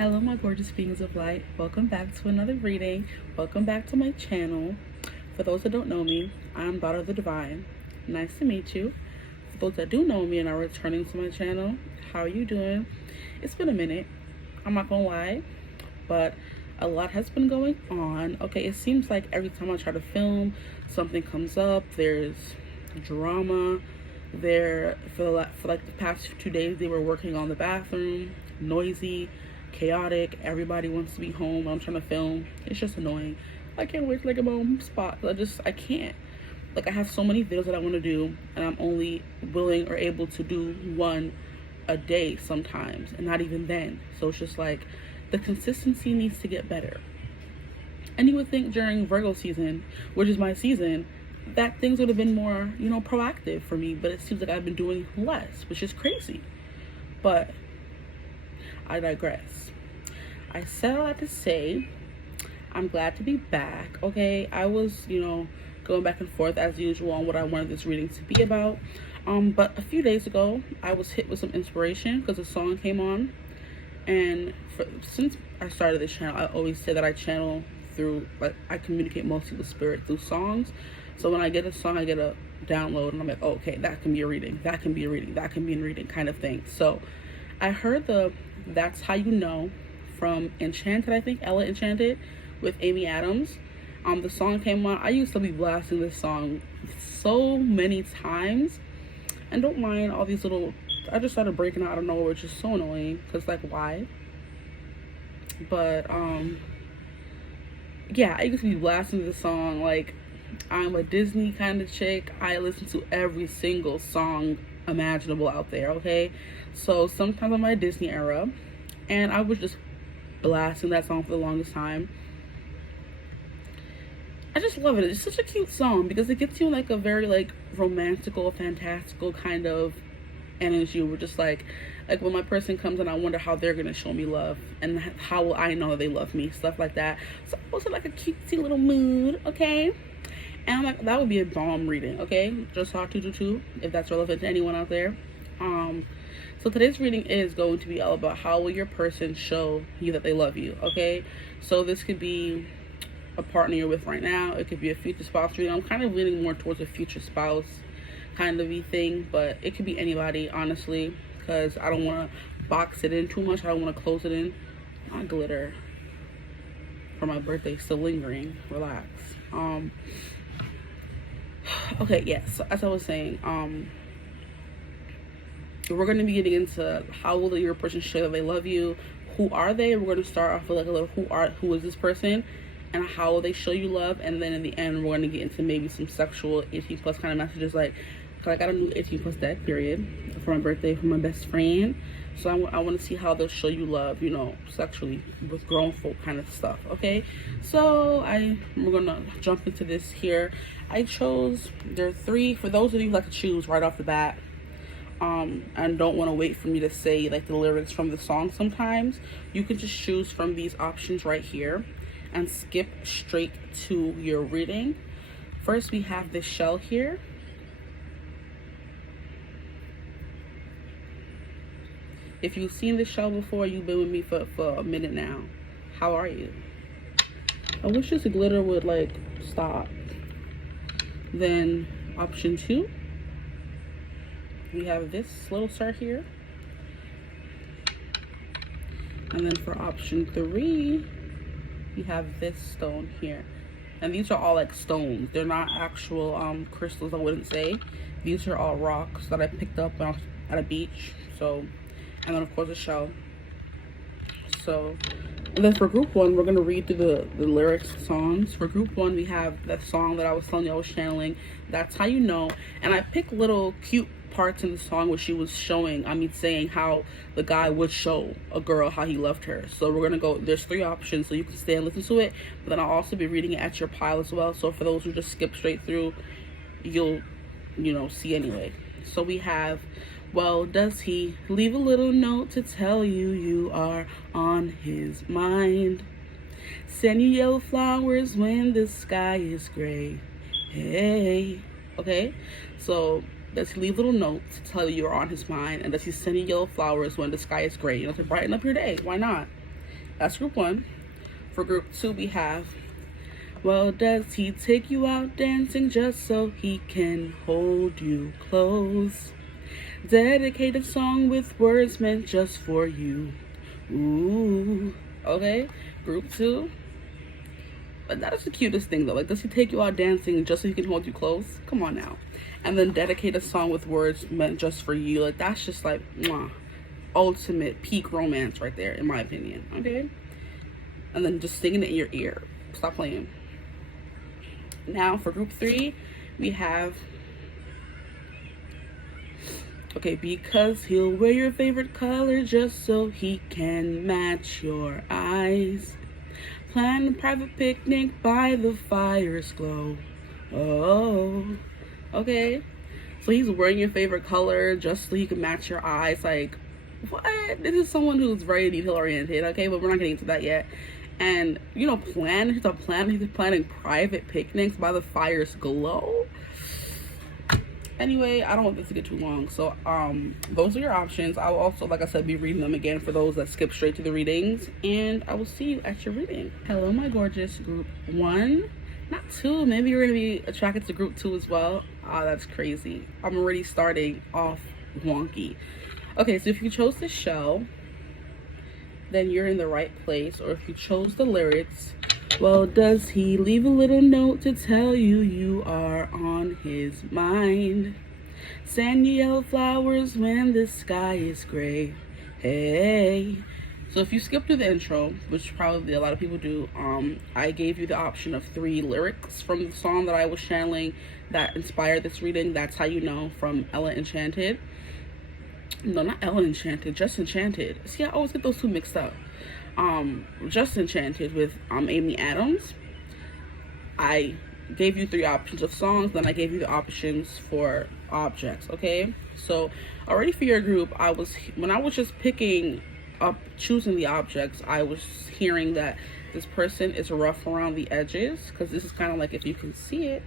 Hello my gorgeous beings of light, welcome back to another reading. Welcome back to my channel. For those that don't know me, I'm Daughter of the Divine. Nice to meet you. For those that do know me and are returning to my channel, how are you doing? It's been a minute, I'm not gonna lie, but a lot has been going on. Okay, it seems like every time I try to film, something comes up. There's drama there. For like the past 2 days, they were working on the bathroom, noisy, chaotic. Everybody wants to be home. I'm trying to film. It's just annoying. I can't wait to get my own spot. I can't. Like, I have so many videos that I want to do, and I'm only willing or able to do one a day sometimes, and not even then. So it's just like the consistency needs to get better. And you would think during Virgo season, which is my season, that things would have been more, proactive for me, but it seems like I've been doing less, which is crazy. But I digress. I said all that to say I'm glad to be back. Okay, I was, going back and forth as usual on what I wanted this reading to be about. But a few days ago, I was hit with some inspiration because a song came on. And since I started this channel, I always say that I channel through, I communicate mostly with spirit through songs. So when I get a song, I get a download, and I'm like, oh, okay, that can be a reading, that can be a reading, that can be a reading kind of thing. So I heard the That's How You Know from Enchanted, I think, Ella Enchanted with Amy Adams. The song came on. I used to be blasting this song so many times, and don't mind all these little, I just started breaking out of nowhere, which is so annoying, because why? But yeah, I used to be blasting this song. I'm a Disney kind of chick. I listen to every single song imaginable out there. Okay, so sometimes I'm my Disney era, and I was just blasting that song for the longest time. I just love it. It's such a cute song because it gets you in a very romantical, fantastical kind of energy. We're just like when my person comes and I wonder how they're gonna show me love, and how will I know that they love me, stuff like that. So I was in a cutesy little mood. Okay, and I'm like, that would be a bomb reading. Okay, just saw 222 if that's relevant to anyone out there. So today's reading is going to be all about how will your person show you that they love you. Okay, so this could be a partner you're with right now. It could be a future spouse reading. I'm kind of leaning more towards a future spouse kind of thing, but it could be anybody, honestly, because I don't want to box it in too much. I don't want to close it in. My glitter for my birthday still lingering. Relax. Okay, yes, so as I was saying, we're going to be getting into how will your person show that they love you. Who are they? We're going to start off with a little who is this person, and how will they show you love. And then in the end, we're going to get into maybe some sexual 18 plus kind of messages, cause I got a new 18 plus deck period for my birthday from my best friend. So I want to see how they'll show you love, sexually with grown folk kind of stuff. Okay, so we're gonna jump into this here. I chose, there are 3 for those of you who like to choose right off the bat, and don't want to wait for me to say the lyrics from the song. Sometimes you can just choose from these options right here and skip straight to your reading. First, we have this shell here. If you've seen this shell before, you've been with me for a minute now. How are you? I wish this glitter would stop. Then option 2, we have this little star here. And then for option 3, we have this stone here. And these are all stones. They're not actual crystals, I wouldn't say. These are all rocks that I picked up at a beach. So, and then of course a shell. So, and then for group 1, we're gonna read through the lyrics, songs. For group 1, we have that song that I was telling you I was channeling. That's How You Know. And I picked little cute parts in the song where she was saying how the guy would show a girl how he loved her. So we're gonna go, there's 3 options, so you can stay and listen to it, but then I'll also be reading it at your pile as well. So for those who just skip straight through, you'll see anyway. So we have, well, does he leave a little note to tell you you are on his mind? Send you yellow flowers when the sky is gray. Hey. Okay, so does he leave little notes to tell you you're on his mind? And does he send you yellow flowers when the sky is gray? To brighten up your day. Why not? That's group 1. For group 2, we have, well, does he take you out dancing just so he can hold you close? Dedicate a song with words meant just for you. Ooh. Okay, group 2. But that is the cutest thing though. Like, does he take you out dancing just so he can hold you close? Come on now. And then dedicate a song with words meant just for you. Like, that's just like, mwah, ultimate peak romance right there, in my opinion. Okay? And then just singing it in your ear. Stop playing. Now for group 3, we have, okay, because he'll wear your favorite color just so he can match your eyes. Plan a private picnic by the fire's glow. Oh, okay. So he's wearing your favorite color just so he can match your eyes. Like, what? This is someone who's very detail oriented, okay? But we're not getting into that yet. And, you know, he's planning private picnics by the fire's glow. Anyway, I don't want this to get too long. So, those are your options. I will also, like I said, be reading them again for those that skip straight to the readings. And I will see you at your reading. Hello, my gorgeous group 1. Not 2. Maybe you're going to be attracted to group 2 as well. Ah, that's crazy. I'm already starting off wonky. Okay, so if you chose the show, then you're in the right place. Or if you chose the lyrics, well, does he leave a little note to tell you you are on his mind? Send you yellow flowers when the sky is gray. Hey. So if you skip through the intro, which probably a lot of people do, I gave you the option of 3 lyrics from the song that I was channeling that inspired this reading. That's How You Know from Ella Enchanted. No, not Ella Enchanted, Just Enchanted. See, I always get those two mixed up. Just Enchanted with Amy Adams. I gave you 3 options of songs, then I gave you the options for objects. Okay, so already for your group, when I was just picking up, choosing the objects, I was hearing that this person is rough around the edges, because this is kind of like, if you can see it,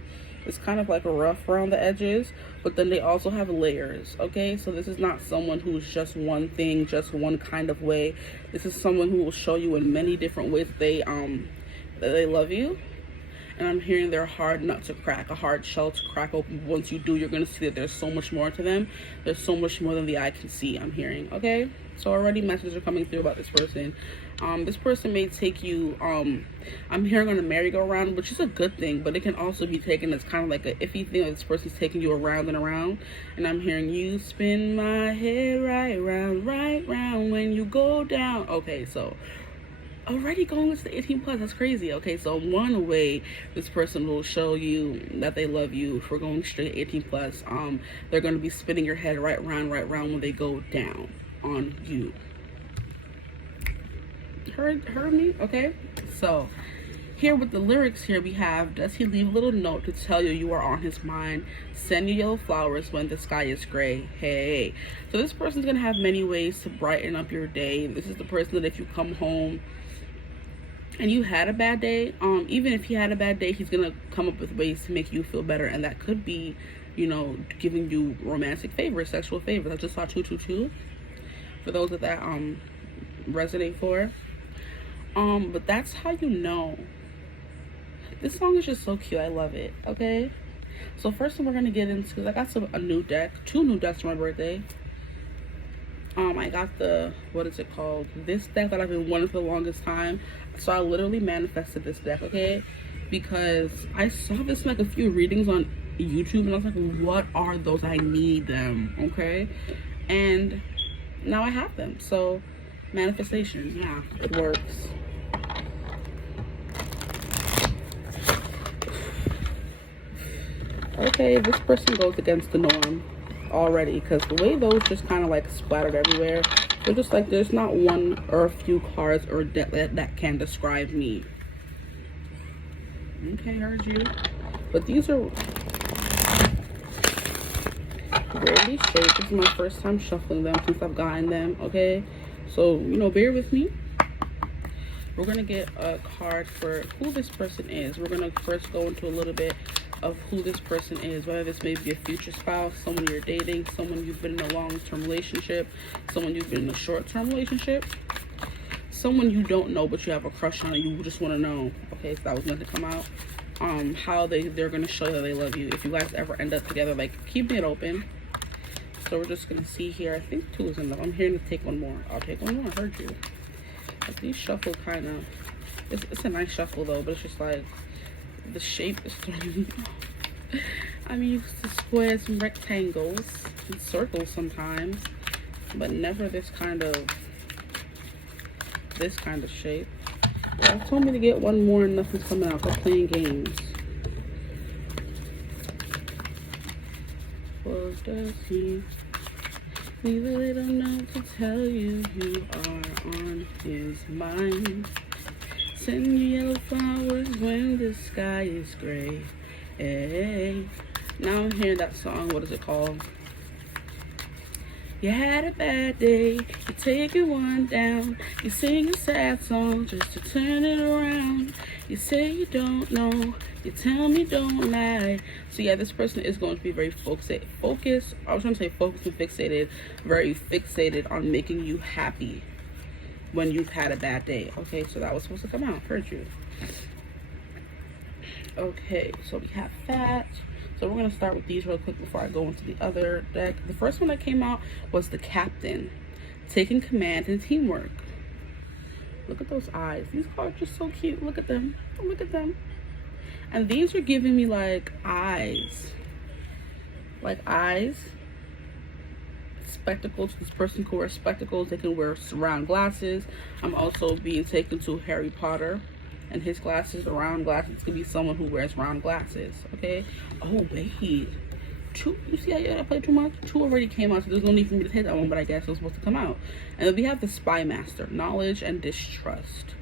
it's kind of like a rough around the edges, but then they also have layers. Okay, so this is not someone who's just one thing, just one kind of way. This is someone who will show you in many different ways that they love you. And I'm hearing they're a hard nut to crack, a hard shell to crack open. Once you do, you're going to see that there's so much more to them. There's so much more than the eye can see, I'm hearing. Okay, so already messages are coming through about this person. This person may take you, I'm hearing, on a merry-go-round, which is a good thing, but it can also be taken as kind of like a iffy thing, that this person's taking you around and around. And I'm hearing, you spin my head right round when you go down. Okay, so already going into the 18 plus, that's crazy. Okay, so one way this person will show you that they love you, if we're going straight 18 plus, they're going to be spinning your head right round when they go down on you. Heard me? Okay, so here with the lyrics here, we have, does he leave a little note to tell you you are on his mind? Send you yellow flowers when the sky is gray. Hey. So this person's gonna have many ways to brighten up your day. This is the person that if you come home and you had a bad day, even if he had a bad day, he's gonna come up with ways to make you feel better. And that could be, you know, giving you romantic favors, sexual favors. I just saw 222 for those that resonate for. But that's how you know. This song is just so cute. I love it. Okay, so first thing we're gonna get into, I got a new deck, 2 new decks for my birthday. I got the, what is it called, this deck that I've been wanting for the longest time. So I literally manifested this deck, okay, because I saw this in like a few readings on YouTube, and I was like, what are those? I need them. Okay, and now I have them. So manifestation, yeah, it works. Okay, this person goes against the norm already, because the way those just kind of like splattered everywhere, they're just like, there's not one or a few cards or that can describe me. Okay, heard you. But these are weirdly shaped. This is my first time shuffling them since I've gotten them. Okay, so, you know, bear with me. We're gonna get a card for who this person is. We're gonna first go into a little bit of who this person is, whether this may be a future spouse, someone you're dating, someone you've been in a long-term relationship, someone you've been in a short-term relationship. someone you don't know, but you have a crush on, and you just want to know. Okay, so that was meant to come out. How they're gonna show that they love you if you guys ever end up together. Like, keeping it open. So we're just gonna see here. I think 2 is enough. I'm hearing to take one more. I'll take one more. I heard you. Like, these shuffle kind of. It's a nice shuffle though, but it's just like the shape is throwing me off. I'm used to squares and rectangles and circles sometimes, but never this kind of shape. Well, they told me to get one more and nothing's coming out. They're playing games. What does he? Leave a little note to tell you you are on his mind. Send you yellow flowers when the sky is gray. Hey. Now I'm hearing that song. What is it called? You had a bad day, you're taking one down. You sing a sad song just to turn it around. You say you don't know, you tell me don't lie. So yeah, this person is going to be very focused. I was trying to say focused and fixated. Very fixated on making you happy when you've had a bad day. Okay, so that was supposed to come out. Heard you. Okay, so we have that. So we're going to start with these real quick before I go into the other deck. The first one that came out was the Captain, taking command and teamwork. Look at those eyes. These cards are so cute. Look at them. Look at them. And these are giving me like eyes. Like eyes. Spectacles. This person can wear spectacles. They can wear round glasses. I'm also being taken to Harry Potter and his glasses, the round glasses. It's gonna be someone who wears round glasses. Okay. Oh wait, 2. You see I played too much? 2 already came out, so there's no need for me to take that one, but I guess it was supposed to come out. And then we have the Spy Master, knowledge and distrust.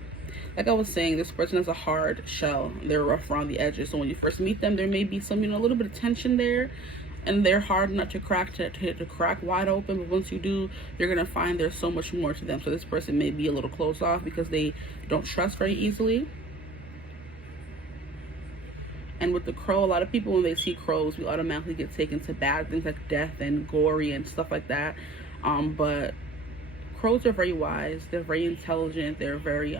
Like I was saying, this person has a hard shell. They're rough around the edges, so when you first meet them, there may be some, a little bit of tension there, and they're hard enough to crack, to crack wide open. But once you do, you're gonna find there's so much more to them. So this person may be a little closed off because they don't trust very easily. And with the crow, a lot of people, when they see crows, we automatically get taken to bad things like death and gory and stuff like that. But crows are very wise. They're very intelligent. They're very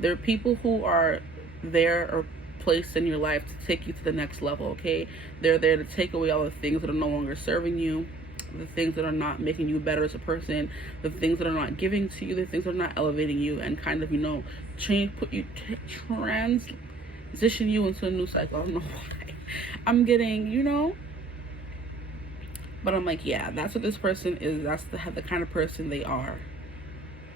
they're people who are there or placed in your life to take you to the next level. Okay, they're there to take away all the things that are no longer serving you, the things that are not making you better as a person, the things that are not giving to you, the things that are not elevating you, and kind of transition you into a new cycle. I don't know why I'm getting, but I'm like, yeah, that's what this person is. That's the kind of person they are.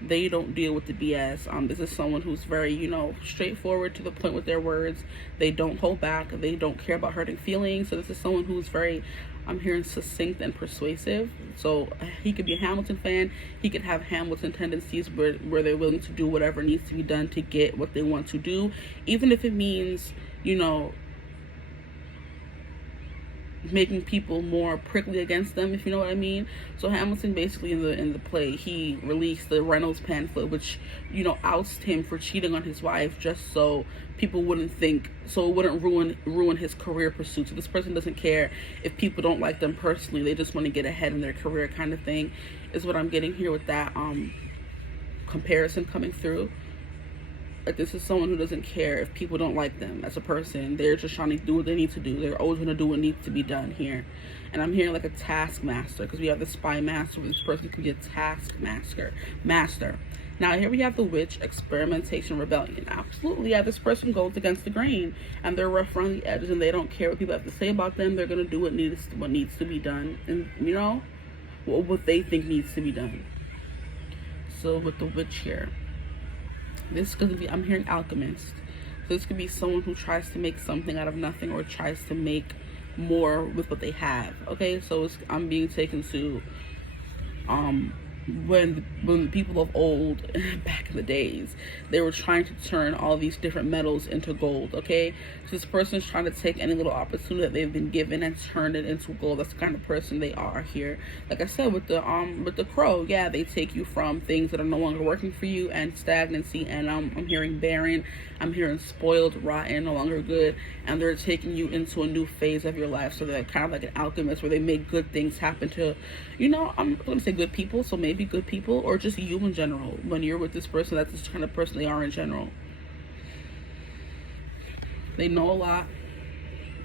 They don't deal with the BS. This is someone who's very, straightforward, to the point with their words. They don't hold back. They don't care about hurting feelings. So this is someone who's very, I'm hearing, succinct and persuasive. So he could be a Hamilton fan. He could have Hamilton tendencies where they're willing to do whatever needs to be done to get what they want to do, even if it means, making people more prickly against them, if you know what I mean. So Hamilton, basically, in the play, he released the Reynolds pamphlet, which outs him for cheating on his wife, just so people wouldn't think, so it wouldn't ruin his career pursuit. So this person doesn't care if people don't like them personally. They just want to get ahead in their career, kind of thing, is what I'm getting here with that comparison coming through. Like, this is someone who doesn't care if people don't like them as a person. They're just trying to do what they need to do. They're always going to do what needs to be done here. And I'm hearing like a taskmaster, because we have the Spy Master, where this person could be a taskmaster. Now here we have the Witch, experimentation, rebellion. Absolutely, yeah, this person goes against the grain, and they're rough around the edges, and they don't care what people have to say about them. They're going to do what needs to be done, and what they think needs to be done. So with the Witch here, this could be, I'm hearing alchemist. So this could be someone who tries to make something out of nothing, or tries to make more with what they have. Okay, so I'm being taken to when the people of old, back in the days, they were trying to turn all these different metals into gold. Okay, so this person's trying to take any little opportunity that they've been given and turn it into gold. That's the kind of person they are here. Like I said, with the crow, yeah, they take you from things that are no longer working for you and stagnancy, and I'm hearing barren, I'm hearing spoiled, rotten, no longer good, and they're taking you into a new phase of your life. So they're kind of like an alchemist, where they make good things happen to, I'm gonna say good people. So maybe maybe good people, or just you in general. When you're with this person, that's the kind of person they are in general. They know a lot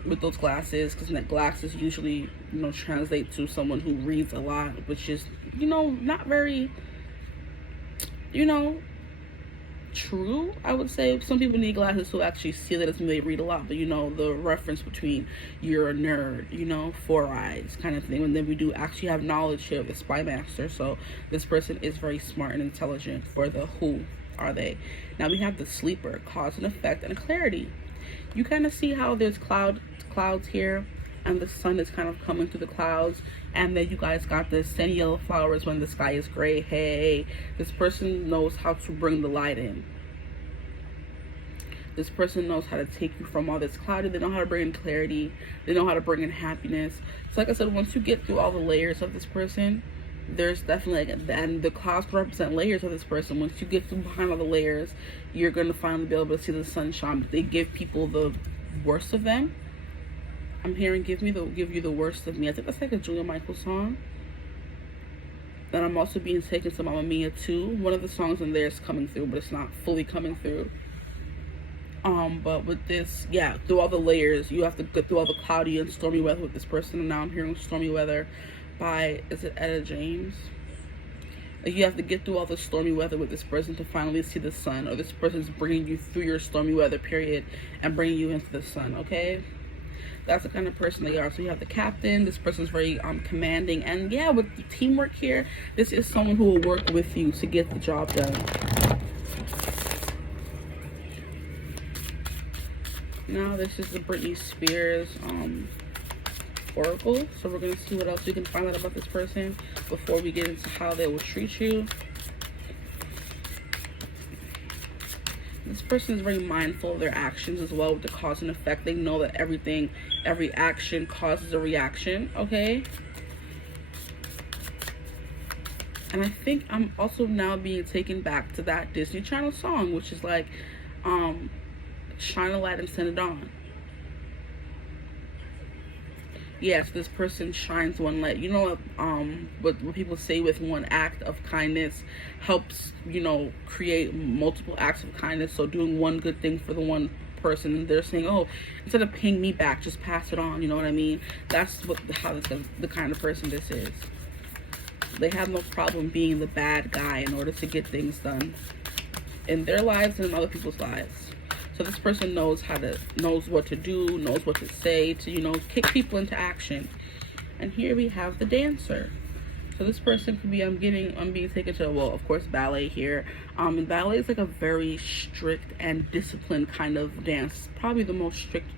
with those glasses, because that glasses usually, you know, translate to someone who reads a lot, which is, you know, not very, you know, true. I would say some people need glasses to actually see that it's when they read a lot, but you know, the reference between you're a nerd, you know, 4 eyes kind of thing. And then we do actually have knowledge here of the spy master, so this person is very smart and intelligent. For the who are they. Now we have the sleeper, cause and effect and clarity. You kind of see how there's clouds here, and the sun is kind of coming through the clouds, and then you guys got the sunny yellow flowers when the sky is gray. Hey, this person knows how to bring the light in. This person knows how to take you from all this cloudy. They know how to bring in clarity. They know how to bring in happiness. So like I said, once you get through all the layers of this person, there's definitely, and the clouds can represent layers of this person. Once you get through behind all the layers, you're going to finally be able to see the sunshine. But they give people the worst of them. I'm hearing give you the worst of me. I think that's like a Julia Michaels song. And I'm also being taken to Mamma Mia too. One of the songs in there is coming through, but it's not fully coming through. But with this, yeah, through all the layers, you have to go through all the cloudy and stormy weather with this person. And now I'm hearing Stormy Weather by, is it Etta James? Like, you have to get through all the stormy weather with this person to finally see the sun, or this person's bringing you through your stormy weather period and bringing you into the sun, okay? That's the kind of person they are. So you have the captain. This person's very commanding, and yeah, with the teamwork here, this is someone who will work with you to get the job done. Now this is the Britney Spears oracle, so we're going to see what else we can find out about this person before we get into how they will treat you. This person is very mindful of their actions as well, with the cause and effect. They know that every action causes a reaction, okay? And I think I'm also now being taken back to that Disney Channel song, which is like, shine a light and send it on. Yes, this person shines one light. You know what people say, with one act of kindness helps, you know, create multiple acts of kindness. So doing one good thing for the one person, and they're saying, oh, instead of paying me back, just pass it on. You know what I mean? That's how the kind of person this is. They have no problem being the bad guy in order to get things done in their lives and in other people's lives. So this person knows what to do, knows what to say to, you know, kick people into action. And here we have the dancer. So this person could be, I'm being taken to, well, of course, ballet here. And ballet is like a very strict and disciplined kind of dance. Probably the most strict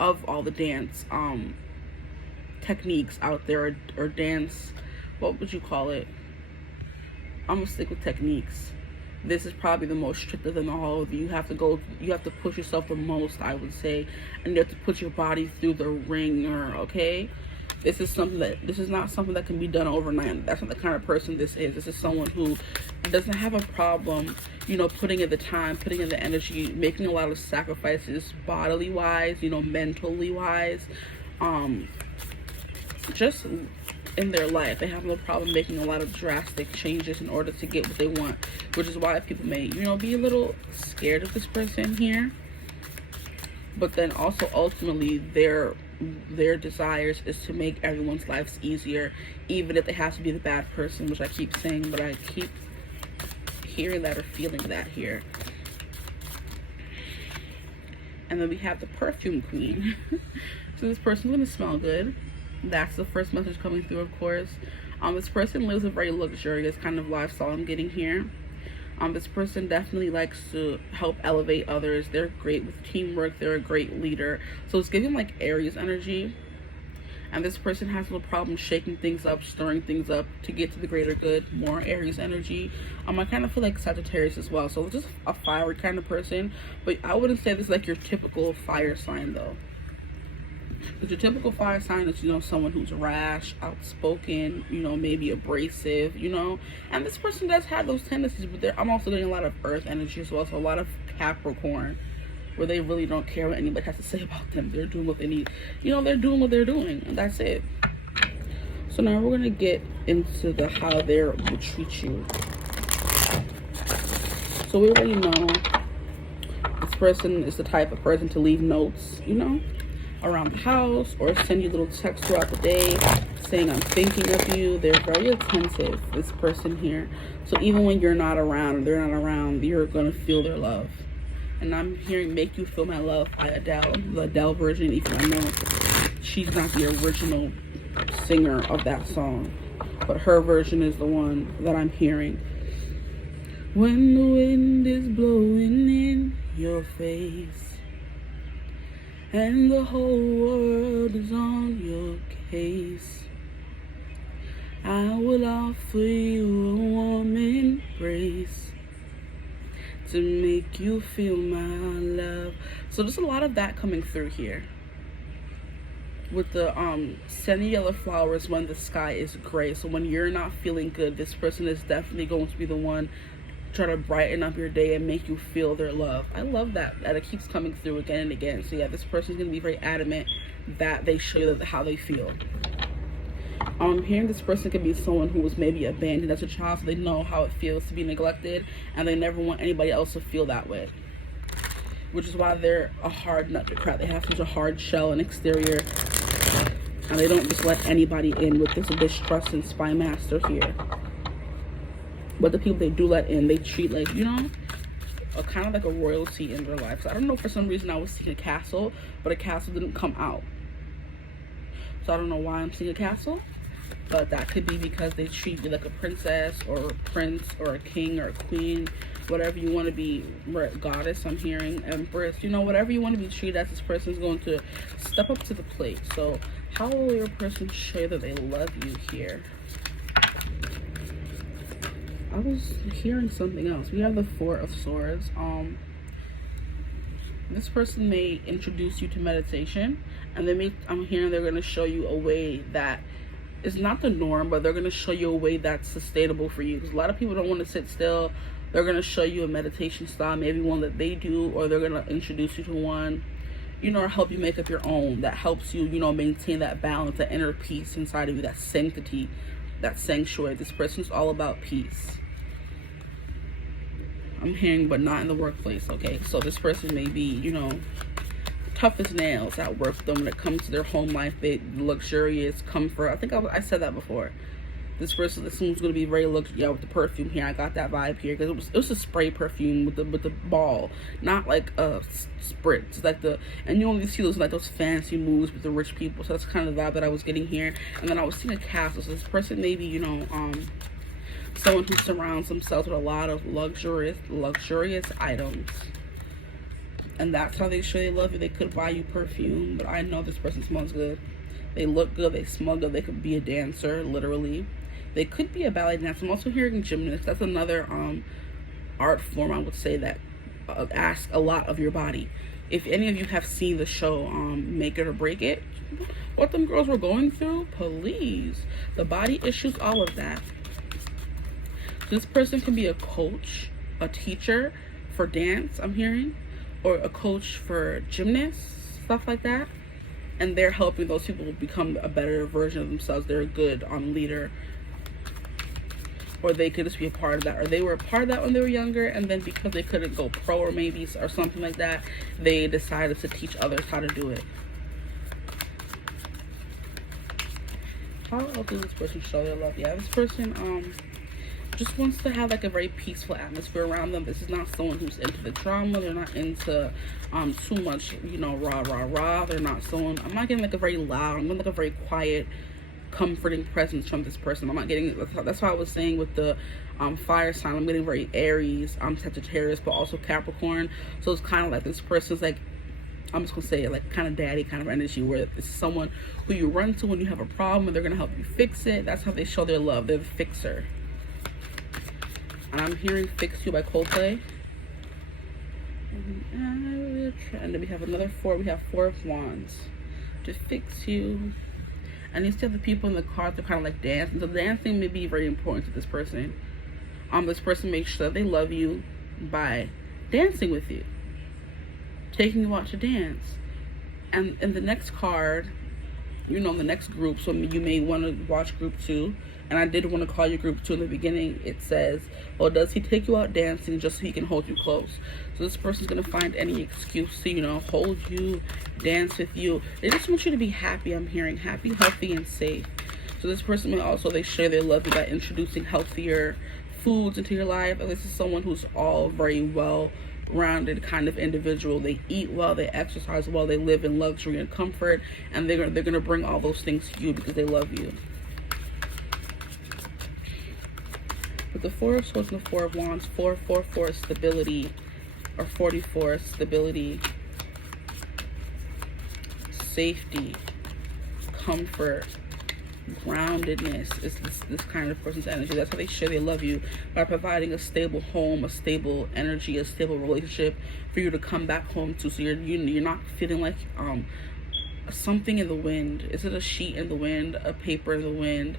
of all the dance techniques out there, or dance, what would you call it? I'm gonna stick with techniques. This is probably the most strict of them all. You have to push yourself the most, I would say, and you have to put your body through the ringer, okay? This is not something that can be done overnight. That's not the kind of person this is. This is someone who doesn't have a problem, you know, putting in the time, putting in the energy, making a lot of sacrifices, bodily wise, you know, mentally wise, just in their life. They have no problem making a lot of drastic changes in order to get what they want, which is why people may, you know, be a little scared of this person here. But then also ultimately their desires is to make everyone's lives easier, even if they have to be the bad person, which I keep saying, but I keep hearing that or feeling that here. And then we have the perfume queen. So this person's gonna smell good. That's the first message coming through, of course. This person lives a very luxurious kind of lifestyle I'm getting here. This person definitely likes to help elevate others. They're great with teamwork. They're a great leader. So it's giving like Aries energy. And this person has no problem shaking things up, stirring things up to get to the greater good. More Aries energy. I kind of feel like Sagittarius as well. So it's just a fiery kind of person. But I wouldn't say this is like your typical fire sign though. Because your typical fire sign is, you know, someone who's rash, outspoken, you know, maybe abrasive, you know. And this person does have those tendencies, but I'm also getting a lot of earth energy as well. So a lot of Capricorn, where they really don't care what anybody has to say about them. They're doing what they need. You know, they're doing what they're doing, and that's it. So now we're gonna get into the how they will treat you. So we already know this person is the type of person to leave notes, you know, around the house, or send you little texts throughout the day saying I'm thinking of you. They're very attentive, this person here. So even when you're not around, or they're not around, you're gonna feel their love. And I'm hearing Make You Feel My Love by Adele, the Adele version, even though I know she's not the original singer of that song, but her version is the one that I'm hearing. When the wind is blowing in your face and the whole world is on your case, I will offer you a warm embrace to make you feel my love. So there's a lot of that coming through here. With the sending yellow flowers when the sky is gray. So when you're not feeling good, this person is definitely going to be the one try to brighten up your day and make you feel their love. I love that it keeps coming through again and again. So yeah, this person's gonna be very adamant that they show you how they feel. Hearing this person could be someone who was maybe abandoned as a child, so they know how it feels to be neglected, and they never want anybody else to feel that way. Which is why they're a hard nut to crack. They have such a hard shell and exterior, and they don't just let anybody in with this distrust and spy master here. But the people they do let in, they treat like, you know, a kind of like a royalty in their life. So I don't know, for some reason I was seeing a castle, but a castle didn't come out. So I don't know why I'm seeing a castle, but that could be because they treat you like a princess or a prince or a king or a queen, whatever you want to be, goddess, I'm hearing, empress, you know, whatever you want to be treated as. This person is going to step up to the plate. So how will your person show you that they love you here? I was hearing something else. We have the Four of Swords. This person may introduce you to meditation, and I'm hearing they're going to show you a way that is not the norm, but they're going to show you a way that's sustainable for you. Because a lot of people don't want to sit still. They're going to show you a meditation style, maybe one that they do, or they're going to introduce you to one, you know, or help you make up your own that helps you, you know, maintain that balance, that inner peace inside of you, that sanctity, that sanctuary. This person's all about peace. I'm hearing, but not in the workplace, okay? So this person may be, you know, tough as nails at work for them when it comes to their home life, luxurious comfort. I think I said that before. This person, this one's going to be very luxurious. Yeah, with the perfume here, I got that vibe here, because it was a spray perfume with the ball, not like a spritz. Like and you only see those fancy moves with the rich people. So that's kind of the vibe that I was getting here. And then I was seeing a castle. So this person maybe, you know, someone who surrounds themselves with a lot of luxurious items, and that's how they show they love you. They could buy you perfume, but I know this person smells good. They look good, they smell good. They could be a dancer, literally. They could be a ballet dancer. I'm also hearing gymnast. That's another art form, I would say, that asks a lot of your body. If any of you have seen the show Make It or Break It, what them girls were going through, please, the body issues, all of that. This person can be a coach, a teacher for dance, I'm hearing, or a coach for gymnasts, stuff like that. And they're helping those people become a better version of themselves. They're a good leader. Or they could just be a part of that. Or they were a part of that when they were younger, and then because they couldn't go pro or maybe or something like that, they decided to teach others how to do it. How else does this person show their love? Yeah, this person just wants to have like a very peaceful atmosphere around them. This is not someone who's into the drama. They're not into too much, you know, rah. They're not someone, I'm not getting like a very loud, I'm getting like a very quiet, comforting presence from this person. I'm not getting, that's why I was saying with the fire sign, I'm getting very Aries, Sagittarius, but also Capricorn. So it's kind of like this person's like, I'm just gonna say it, like kind of daddy kind of energy, where it's someone who you run to when you have a problem and they're gonna help you fix it. That's how they show their love. They're the fixer. And I'm hearing Fix You by Coldplay. And then we have another four. We have Four of Wands. To fix you. And you see the people in the cards are kind of like dancing. So dancing may be very important to this person. This person makes sure they love you by dancing with you, taking you out to dance. And in the next card, you know, the next group. So you may want to watch group 2. And I did want to call you group 2 in the beginning. It says, well, does he take you out dancing just so he can hold you close? So this person's going to find any excuse to, you know, hold you, dance with you. They just want you to be happy. I'm hearing happy, healthy, and safe. So this person may also, they share their love by introducing healthier foods into your life. And this is someone who's all very well-rounded kind of individual. They eat well, they exercise well, they live in luxury and comfort, and they're gonna bring all those things to you because they love you. With the 4 of Swords and the 4 of Wands, 444 is stability, or 44 is stability, safety, comfort, groundedness is this kind of person's energy. That's how they share they love you, by providing a stable home, a stable energy, a stable relationship for you to come back home to. So you're not feeling like something in the wind. Is it a sheet in the wind, a paper in the wind,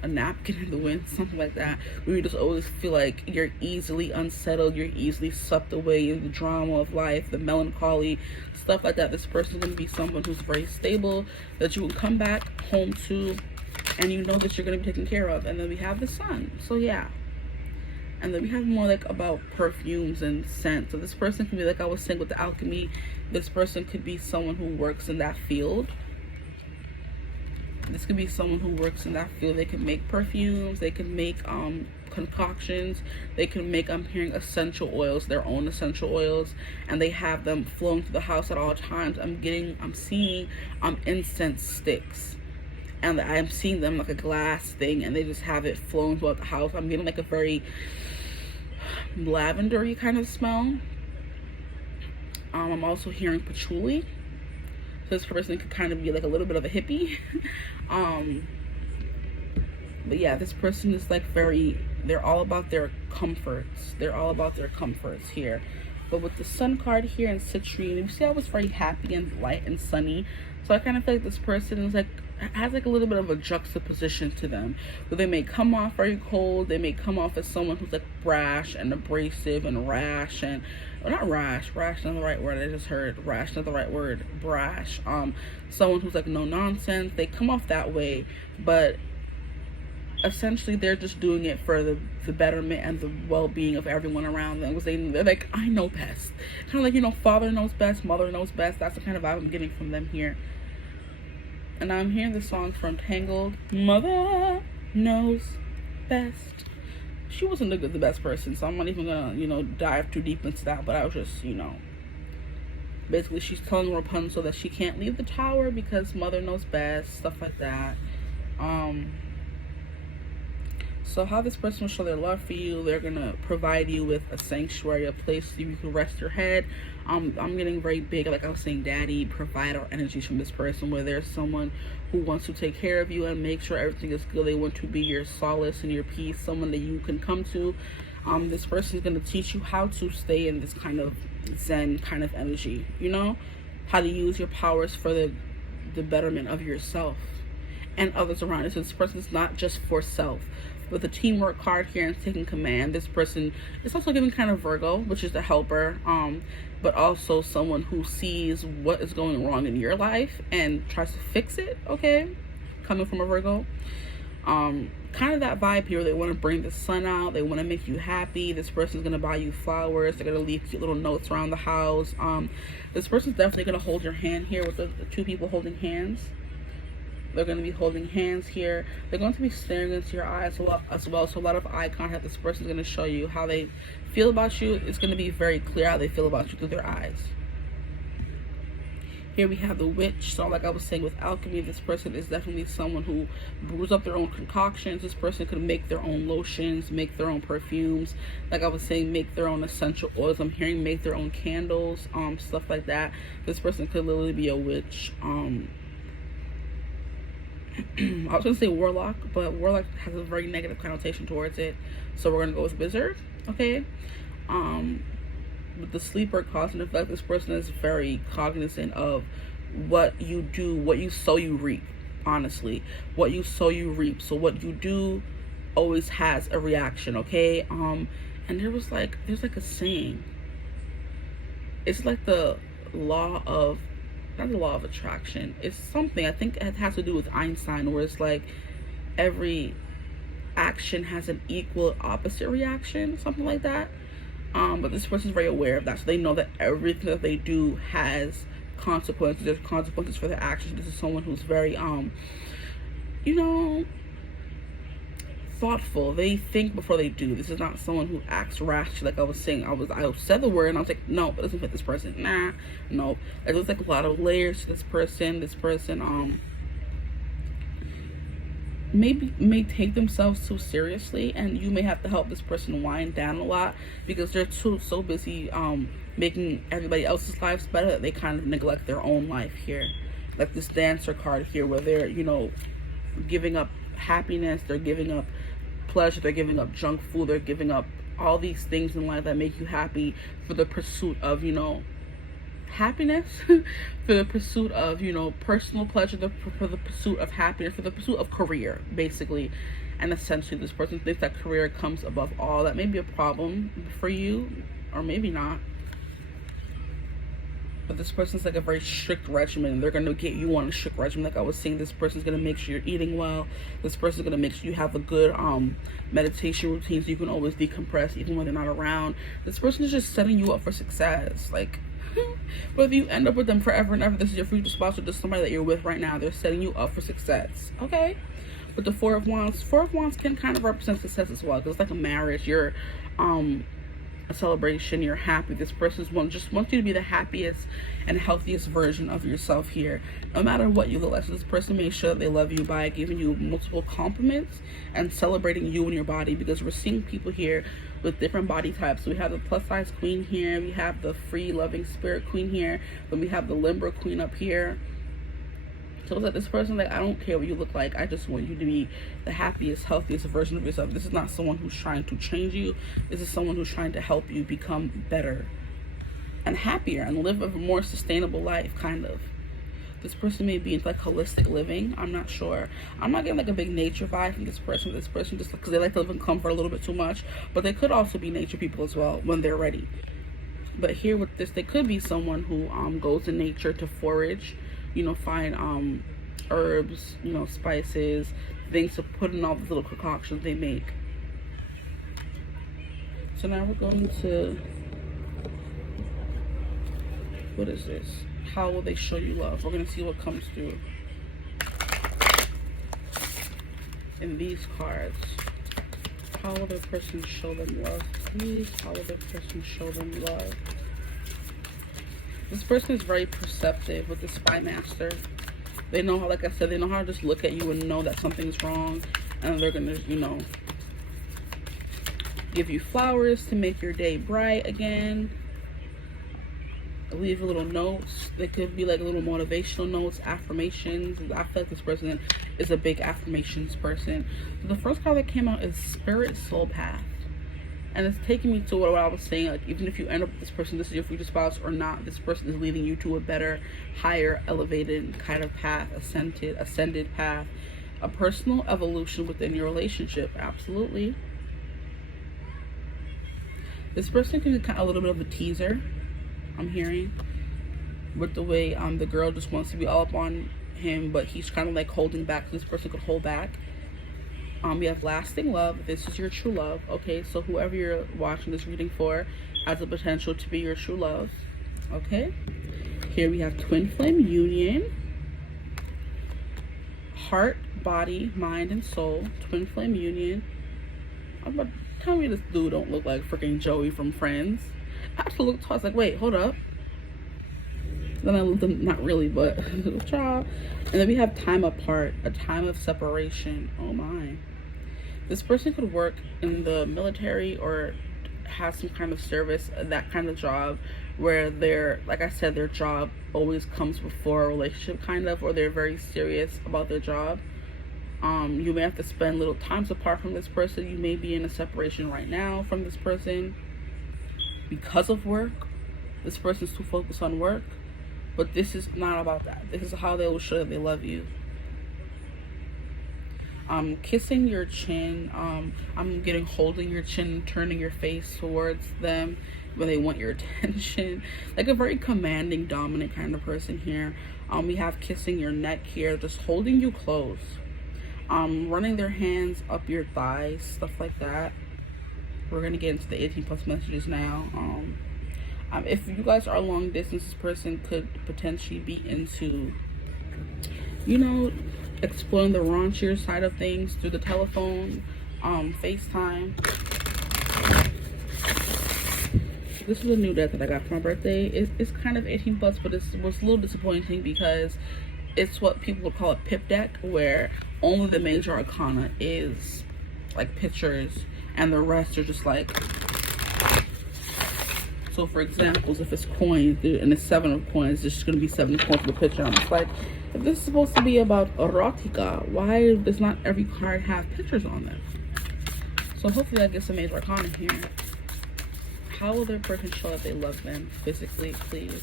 a napkin in the wind, something like that, where you just always feel like you're easily unsettled, you're easily swept away in the drama of life, the melancholy, stuff like that. This person is going to be someone who's very stable, that you will come back home to, and you know that you're going to be taken care of. And then we have the Sun. So yeah. And then we have more like about perfumes and scents. So this person can be, like I was saying with the alchemy, this person could be someone who works in that field. This could be someone who works in that field. They can make perfumes, they can make concoctions, they can make, I'm hearing, essential oils, their own essential oils, and they have them flowing through the house at all times. I'm seeing incense sticks, and I'm seeing them like a glass thing, and they just have it flowing throughout the house. I'm getting like a very lavendery kind of smell. I'm also hearing patchouli. So this person could kind of be like a little bit of a hippie. But yeah, this person is like they're all about their comforts. They're all about their comforts here. But with the Sun card here in citrine, you see I was very happy and light and sunny. So I kind of feel like this person is has like a little bit of a juxtaposition to them, where they may come off very cold, they may come off as someone who's like brash and abrasive and rash, and not rash not the right word, I just heard rash not the right word, brash, someone who's like no nonsense. They come off that way, but essentially they're just doing it for the betterment and the well-being of everyone around them, because they're like, I know best, kind of like, you know, father knows best, mother knows best. That's the kind of vibe I'm getting from them here. And I'm hearing the song from Tangled, Mother Knows Best. She wasn't the best person, so I'm not even gonna, you know, dive too deep into that. But I was just, you know, basically she's telling Rapunzel that she can't leave the tower because mother knows best, stuff like that. So how this person will show their love for you, they're gonna provide you with a sanctuary, a place you can rest your head. I'm getting very big, like I was saying, daddy, provider energies from this person, where there's someone who wants to take care of you and make sure everything is good. They want to be your solace and your peace, someone that you can come to. This person is going to teach you how to stay in this kind of Zen kind of energy, you know, how to use your powers for the betterment of yourself and others around you. So this person is not just for self. With the teamwork card here and taking command, this person is also giving kind of Virgo, which is the helper, but also someone who sees what is going wrong in your life and tries to fix it, okay? Coming from a Virgo. Kind of that vibe here. They want to bring the sun out. They want to make you happy. This person's going to buy you flowers. They're going to leave cute little notes around the house. This person's definitely going to hold your hand here with the two people holding hands. They're going to be holding hands here. They're going to be staring into your eyes as well. So a lot of eye contact. This person's going to show you how they feel about you. It's going to be very clear how they feel about you through their eyes. Here we have the witch. So like I was saying with alchemy, this person is definitely someone who brews up their own concoctions. This person could make their own lotions, make their own perfumes. Like I was saying, make their own essential oils. I'm hearing make their own candles, stuff like that. This person could literally be a witch. I was gonna say warlock, but warlock has a very negative connotation towards it, so we're gonna go with wizard. Okay. With the sleeper cause and effect, this person is very cognizant of what you do, what you sow you reap. Honestly, what you sow you reap. So what you do always has a reaction. Okay. And there's like a saying. It's like the law of not the law of attraction. It's something, I think it has to do with Einstein, where it's like every action has an equal opposite reaction, something like that. But this person is very aware of that, so they know that everything that they do has consequences. There's consequences for their actions. This is someone who's very you know, thoughtful. They think before they do. This is not someone who acts rash. Like I was saying, I said the word and I was like, no, it doesn't fit this person. Nah, no. It looks like a lot of layers to this person. This person maybe may take themselves too seriously, and you may have to help this person wind down a lot, because they're so busy making everybody else's lives better that they kind of neglect their own life here. Like this Dancer card here, where they're, you know, giving up happiness, they're giving up pleasure, they're giving up junk food, they're giving up all these things in life that make you happy for the pursuit of, you know, happiness, for the pursuit of, you know, personal pleasure, for the pursuit of happiness, for the pursuit of career, basically. And essentially this person thinks that career comes above all. That may be a problem for you, or maybe not. But this person's like a very strict regimen. They're going to get you on a strict regimen. Like I was saying, this person's going to make sure you're eating well. This person's going to make sure you have a good meditation routine so you can always decompress even when they're not around. This person is just setting you up for success. Like, whether you end up with them forever and ever, this is your future spouse, or just somebody that you're with right now, they're setting you up for success. Okay? But the Four of Wands can kind of represent success as well, because it's like a marriage. You're a celebration, you're happy. This person just wants you to be the happiest and healthiest version of yourself here, no matter what you look like. So this person makes sure that they love you by giving you multiple compliments and celebrating you and your body, because we're seeing people here with different body types. So we have the plus size queen here, we have the free loving spirit queen here, then we have the Libra queen up here. So that this person, like, I don't care what you look like, I just want you to be the happiest, healthiest version of yourself. This is not someone who's trying to change you. This is someone who's trying to help you become better and happier and live a more sustainable life, kind of. This person may be into like holistic living. I'm not sure. I'm not getting like a big nature vibe from this person. This person just, because they like to live in comfort a little bit too much, but they could also be nature people as well when they're ready. But here with this, they could be someone who goes in nature to forage, you know, find herbs, you know, spices, things to put in all these little concoctions they make. So now we're going to, what is this? How will they show you love? We're going to see what comes through in these cards. How will the person show them love, please? How will the person show them love? This person is very perceptive with the Spy Master. They know how, like I said, they know how to just look at you and know that something's wrong. And they're going to, you know, give you flowers to make your day bright again. Leave a little notes. They could be like little motivational notes, affirmations. I feel like this person is a big affirmations person. So the first card that came out is Spirit Soul Path. And it's taking me to what I was saying, like, even if you end up with this person, this is your future spouse or not, this person is leading you to a better, higher, elevated kind of path, ascended path, a personal evolution within your relationship. Absolutely. This person can be kind of a little bit of a teaser, I'm hearing, with the way the girl just wants to be all up on him, but he's kind of like holding back. So this person could hold back. We have lasting love. This is your true love. Okay, so whoever you're watching this reading for has the potential to be your true love. Okay, here we have twin flame union, heart, body, mind, and soul. Twin flame union. I'm about to tell me this dude don't look like freaking Joey from Friends. I have to look twice, like, wait, hold up. Then I looked, not really, but try. And then we have time apart, a time of separation. Oh my. This person could work in the military or have some kind of service, that kind of job where they're, like I said, their job always comes before a relationship, kind of, or they're very serious about their job. You may have to spend little times apart from this person. You may be in a separation right now from this person because of work. This person's too focused on work. But this is not about that. This is how they will show that they love you. Kissing your chin. I'm getting holding your chin, turning your face towards them, where they want your attention, like a very commanding, dominant kind of person here. We have kissing your neck here, just holding you close, running their hands up your thighs, stuff like that. We're gonna get into the 18+ messages now. If you guys are long distance, this person could potentially be into, you know, exploring the raunchier side of things through the telephone, FaceTime. This is a new deck that I got for my birthday. It's kind of 18+, but it was a little disappointing because it's what people would call a pip deck, where only the major arcana is like pictures and the rest are just like, so for examples, if it's coins and it's 7 of coins, there's just going to be 7 coins with a picture. I'm just like, if this is supposed to be about erotica, why does not every card have pictures on them? So hopefully I get some major arcana here. How will their person show that they love them physically, please?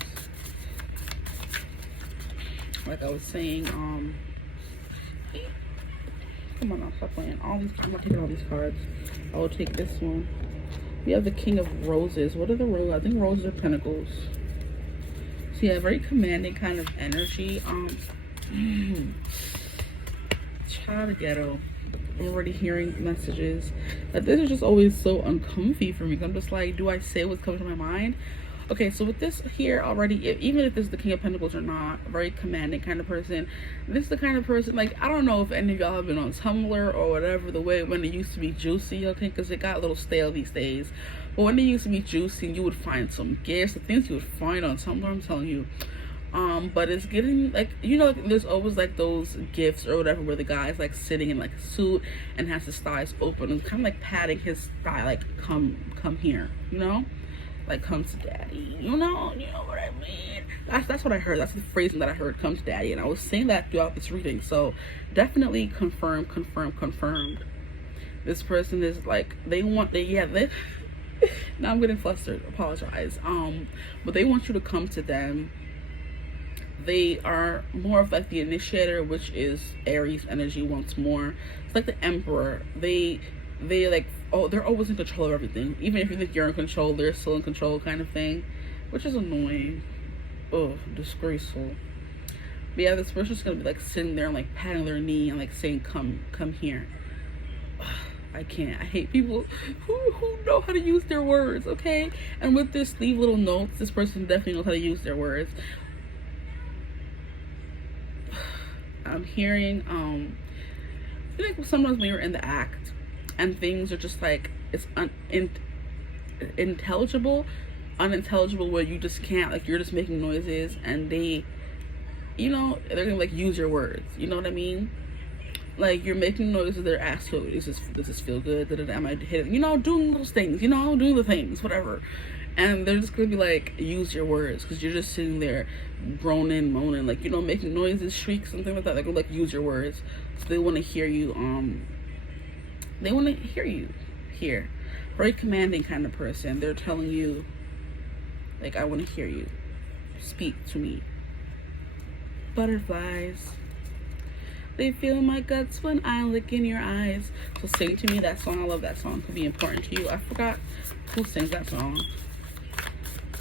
Like I was saying, come on now, stop playing. I'm not taking all these cards. I will take this one. We have the King of Roses. What are the roses? I think roses are pentacles. So yeah, very commanding kind of energy. Child ghetto. I'm already hearing messages. But this is just always so uncomfy for me. I'm just like, do I say what's coming to my mind? Okay, so with this here already, even if this is the King of Pentacles or not, very commanding kind of person. This is the kind of person, like, I don't know if any of y'all have been on Tumblr or whatever, the way when it used to be juicy, okay, because it got a little stale these days. But when it used to be juicy, you would find some gifts, the things you would find on Tumblr, I'm telling you. But it's getting, like, you know, like, there's always like those gifts or whatever where the guy's like sitting in like a suit and has his thighs open and kind of like patting his thigh, like, come here, you know? Like, come to daddy, you know what I mean? That's what I heard. That's the phrasing that I heard, come to daddy. And I was saying that throughout this reading. So definitely confirmed. This person is like, they now I'm getting flustered, apologize. But they want you to come to them. They are more of like the initiator, which is Aries energy once more. It's like the Emperor. They like, oh, they're always in control of everything. Even if you think you're in control, they're still in control, kind of thing, which is annoying. Oh, disgraceful. But yeah, this person's gonna be like sitting there and like patting their knee and like saying, come here. I can't. I hate people who know how to use their words, okay? And with this, leave little notes. This person definitely knows how to use their words. I'm hearing, I feel like sometimes when you're in the act and things are just like, it's unintelligible, where you just can't, like, you're just making noises and they, you know, they're gonna like use your words, you know what I mean? Like, you're making noises, they're asking, does this feel good? Am I hitting, you know, doing those things, you know, doing the things, whatever. And they're just gonna be like, use your words, because you're just sitting there groaning, moaning, like, you know, making noises, shrieks, something like that. They're gonna like use your words. So they want to hear you, they want to hear you here. Very commanding kind of person. They're telling you, like, I want to hear you. Speak to me. Butterflies. They feel my guts when I look in your eyes. So sing to me that song. I love that song. It could be important to you. I forgot who sings that song.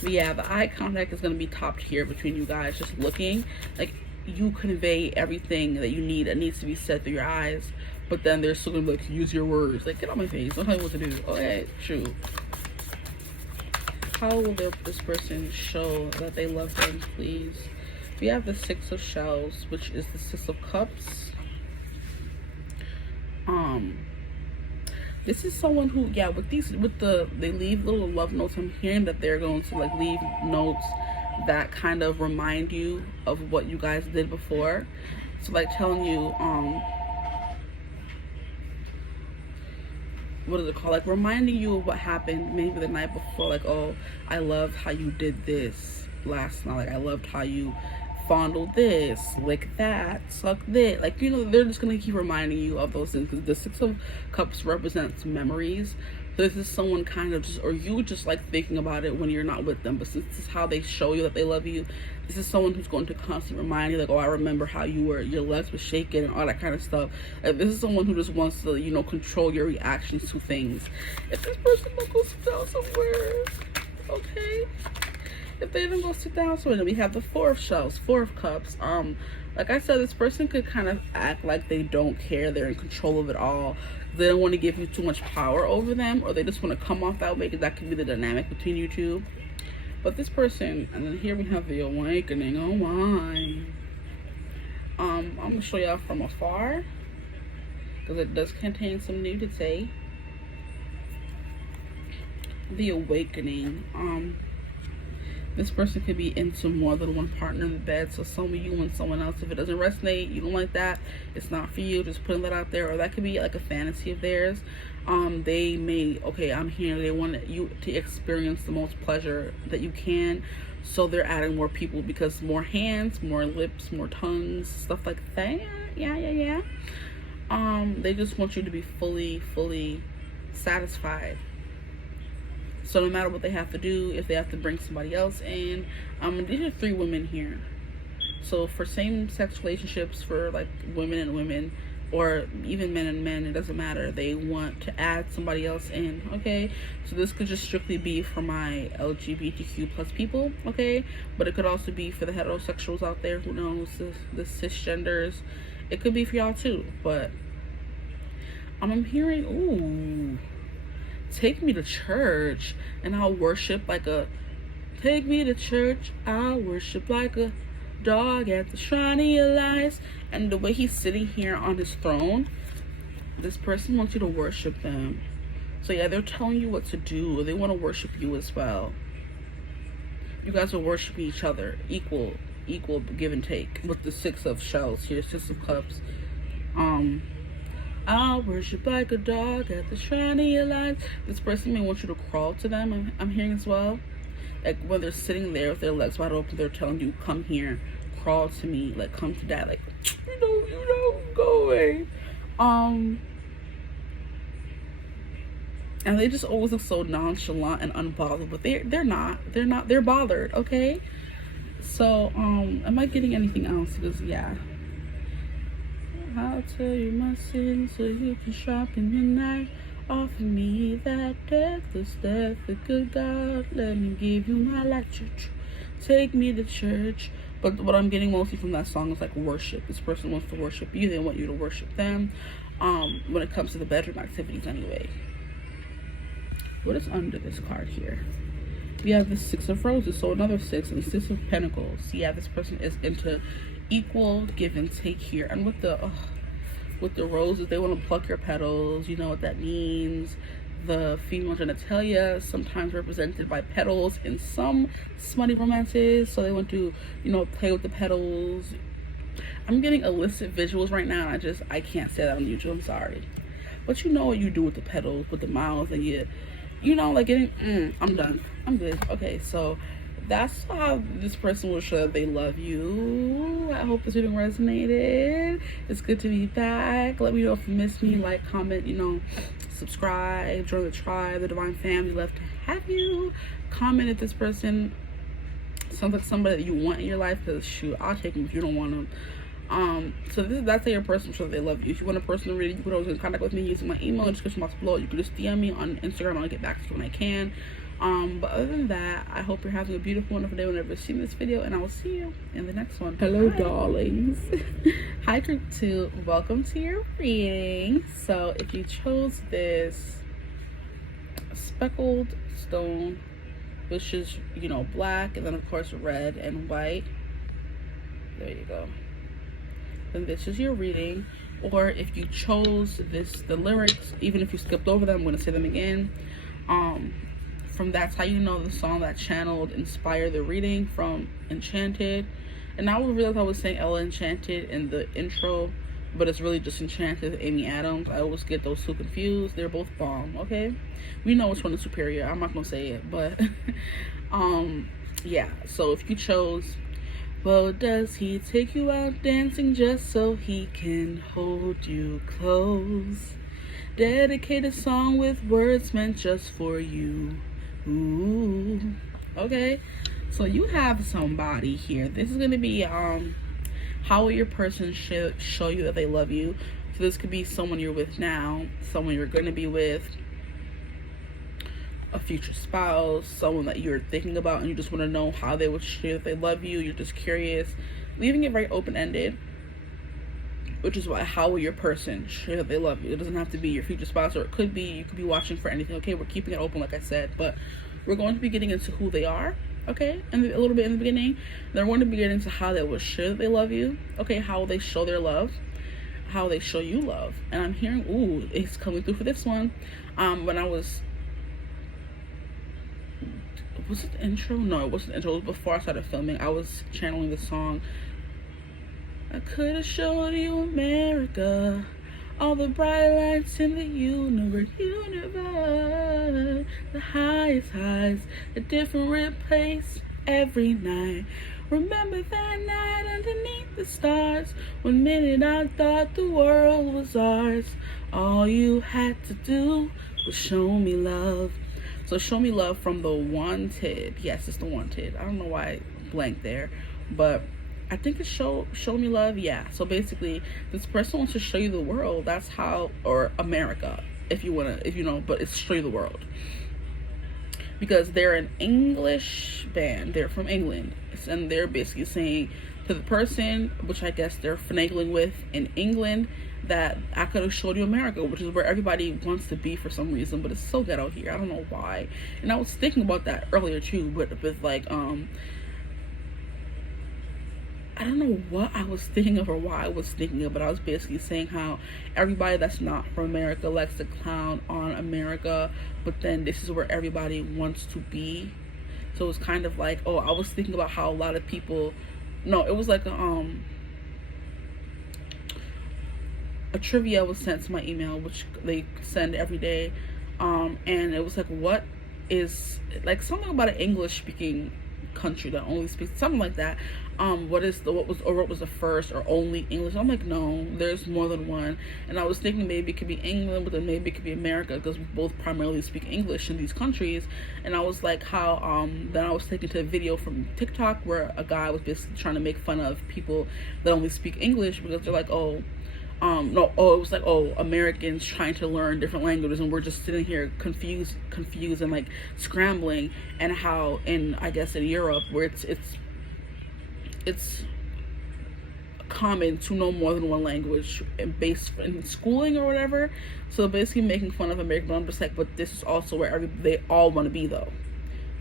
But yeah, the eye contact is going to be topped here between you guys. Just looking. Like, you convey everything that you need that needs to be said through your eyes. But then they're still going to be like, use your words. Like, get on my face. Don't tell me what to do. Okay, shoot. How will this person show that they love them, please? We have the Six of Shells, which is the Six of Cups. This is someone who, yeah, they leave little love notes. I'm hearing that they're going to like leave notes that kind of remind you of what you guys did before. So like telling you, what is it called? Like reminding you of what happened maybe the night before. Like, oh, I loved how you did this last night. Like, I loved how you fondle this, lick that, suck this. Like, you know, they're just gonna keep reminding you of those things, because the Six of Cups represents memories. So this is someone kind of just, or you just like thinking about it when you're not with them, but since this is how they show you that they love you, this is someone who's going to constantly remind you, like, oh, I remember how your legs were shaking and all that kind of stuff. Like, this is someone who just wants to, you know, control your reactions to things. If this person goes down somewhere, okay? If they don't go sit down, so then we have the Four of Shells, Four of Cups. Like I said, this person could kind of act like they don't care, they're in control of it all. They don't want to give you too much power over them, or they just want to come off that way, because that could be the dynamic between you two. But this person, and then here we have the Awakening. Oh my. I'm gonna show y'all from afar, because it does contain some nudity. The Awakening. This person could be into more than one partner in the bed. So some of you and someone else. If it doesn't resonate, you don't like that, it's not for you. Just putting that out there. Or that could be like a fantasy of theirs. They may, okay, I'm here. They want you to experience the most pleasure that you can. So they're adding more people, because more hands, more lips, more tongues, stuff like that. Yeah. They just want you to be fully satisfied. So no matter what they have to do, if they have to bring somebody else in, these are 3 women here. So for same-sex relationships, for like women and women, or even men and men, it doesn't matter. They want to add somebody else in, okay? So this could just strictly be for my LGBTQ plus people, okay? But it could also be for the heterosexuals out there, who knows, the cisgenders. It could be for y'all too, but I'm hearing, ooh, take me to church and I'll worship like a, take me to church, I'll worship like a dog at the shrine of your lies. And the way he's sitting here on his throne, this person wants you to worship them. So yeah, they're telling you what to do. They want to worship you as well. You guys will worship each other, equal give and take, with the 6 of shells here, 6 of cups. I'll worship like a dog at the shrine of your life. This person may want you to crawl to them, I'm hearing as well. Like when they're sitting there with their legs wide open, they're telling you, come here, crawl to me, like come to dad, like, you know, go away. And they just always look so nonchalant and unbothered, but they're bothered, okay? So, am I getting anything else? Because, yeah. I'll tell you my sins so you can sharpen your knife. Offer me that deathless death, the good God. Let me give you my life. Take me to church. But what I'm getting mostly from that song is like worship. This person wants to worship you. They want you to worship them. When it comes to the bedroom activities anyway. What is under this card here? We have the 6 of Roses, so another 6, and the 6 of Pentacles. Yeah, this person is into equal give and take here. And with the roses, they want to pluck your petals. You know what that means. The female genitalia, sometimes represented by petals in some smutty romances. So they want to, you know, play with the petals. I'm getting illicit visuals right now, and I can't say that on YouTube. I'm sorry. But you know what you do with the petals, with the mouth, and you know, like getting, I'm done. I'm good. Okay, so that's how this person will show that they love you. I hope this video resonated. It's good to be back. Let me know if you missed me. Like, comment, you know, subscribe, join the tribe, the divine family. Love to have you. Comment if this person sounds like somebody that you want in your life, because shoot, I'll take them if you don't want them. So that's how your person shows they love you. If you want a personal reading, you can always get in contact with me using my email in the description box below. You can just DM me on Instagram. I'll get back to you when I can. But other than that, I hope you're having a beautiful, wonderful day whenever you're seeing this video, and I will see you in the next one. Hello, darlings. Hi, group 2. Welcome to your reading. So if you chose this speckled stone, which is, you know, black, and then of course red and white, there you go, then this is your reading. Or if you chose the lyrics, even if you skipped over them, I'm going to say them again. From That's How You Know, the song that channeled inspired the reading from Enchanted. And I would realize I was saying Ella Enchanted in the intro, but it's really just Enchanted, Amy Adams. I always get those two confused. They're both bomb, okay? We know which one is superior. I'm not gonna say it, but yeah. So if you chose, well, does he take you out dancing just so he can hold you close? Dedicate a song with words meant just for you. Ooh, okay. So you have somebody here. This is gonna be how will your person show you that they love you. So this could be someone you're with now, someone you're gonna be with, a future spouse, someone that you're thinking about and you just want to know how they would show that they love you. You're just curious, leaving it very open-ended, which is why, how will your person show that they love you? It doesn't have to be your future spouse, or it could be, you could be watching for anything. Okay, we're keeping it open, like I said, but we're going to be getting into who they are, okay, and a little bit in the beginning. Then we're going to be getting into how they will show that they love you, okay, how will they show their love, how they show you love. And I'm hearing, ooh, it's coming through for this one. When I was it the intro? No, it wasn't the intro. It was before I started filming. I was channeling the song, I could have showed you America, all the bright lights in the universe, the highest highs, a different place every night. Remember that night underneath the stars, one minute I thought the world was ours. All you had to do was show me love. So show me love from The Wanted. Yes, it's The Wanted. I don't know why I blanked there, but I think it's show me love. Yeah, so basically this person wants to show you the world. That's how, or America, if you know, but it's show you the world, because they're an English band. They're from England, and they're basically saying to the person, which I guess they're finagling with in England, that I could have showed you America, which is where everybody wants to be for some reason, but it's so ghetto here. I don't know why. And I was thinking about that earlier too, but with like I don't know what I was thinking of or why I was thinking of, but I was basically saying how everybody that's not from America likes to clown on America, but then this is where everybody wants to be. So it's kind of like, oh, I was thinking about how a lot of people, no, it was like a trivia was sent to my email, which they send every day, and it was like, what is, like, something about an English speaking country that only speaks, something like that. What was the first or only English? I'm like, no, there's more than one. And I was thinking maybe it could be England, but then maybe it could be America, because we both primarily speak English in these countries. And I was like, how then I was taken to a video from TikTok where a guy was basically trying to make fun of people that only speak English, because they're like, it was like, Americans trying to learn different languages, and we're just sitting here confused and like scrambling. And how I guess in Europe, where it's common to know more than one language based in schooling or whatever. So basically making fun of America. But I'm just like, but this is also where they all want to be though.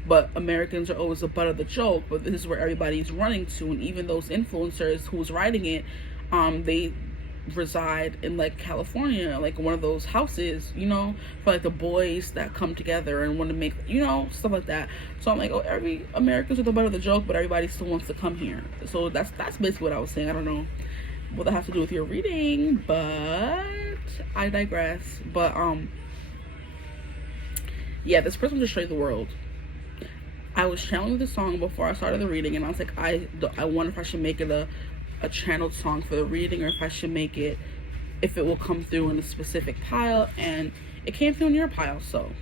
But Americans are always the butt of the joke, but this is where everybody's running to. And even those influencers who's writing it, they reside in like California, like one of those houses, you know, for like the boys that come together and want to make, you know, stuff like that. So I'm like, oh, every Americans are the butt of the joke, but everybody still wants to come here. So that's basically what I was saying. I don't know what that has to do with your reading, but I digress. But yeah, this person just showed the world. I was channeling the song before I started the reading, and I was like, I wonder if I should make it a channeled song for the reading, or if I should make it, if it will come through in a specific pile. And it came through in your pile. So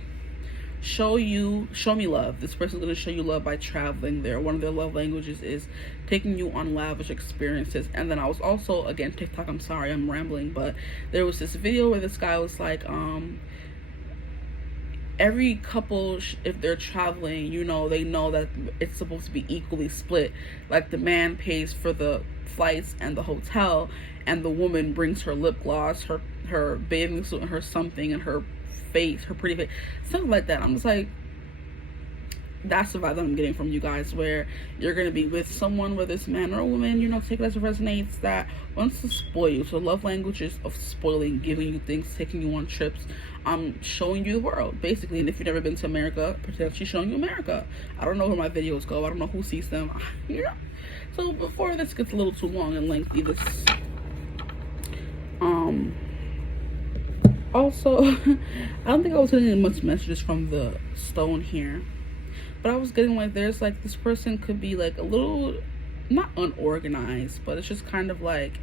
show me love. This person's going to show you love by traveling there. One of their love languages is taking you on lavish experiences. And then I was also, again, TikTok, I'm sorry, I'm rambling, but there was this video where this guy was like, every couple, if they're traveling, you know, they know that it's supposed to be equally split. Like the man pays for the flights and the hotel, and the woman brings her lip gloss, her bathing suit, and her something, and her face, her pretty face, something like that. I'm just like, that's the vibe that I'm getting from you guys, where you're going to be with someone, whether it's man or a woman, you know, take it as it resonates, that wants to spoil you. So love languages of spoiling, giving you things, taking you on trips, showing you the world, basically. And if you've never been to America, potentially showing you America. I don't know where my videos go. I don't know who sees them. Yeah. So before this gets a little too long and lengthy, also, I don't think I was getting much messages from the stone here, but I was getting like, there's like, this person could be like a little, not unorganized, but it's just kind of like,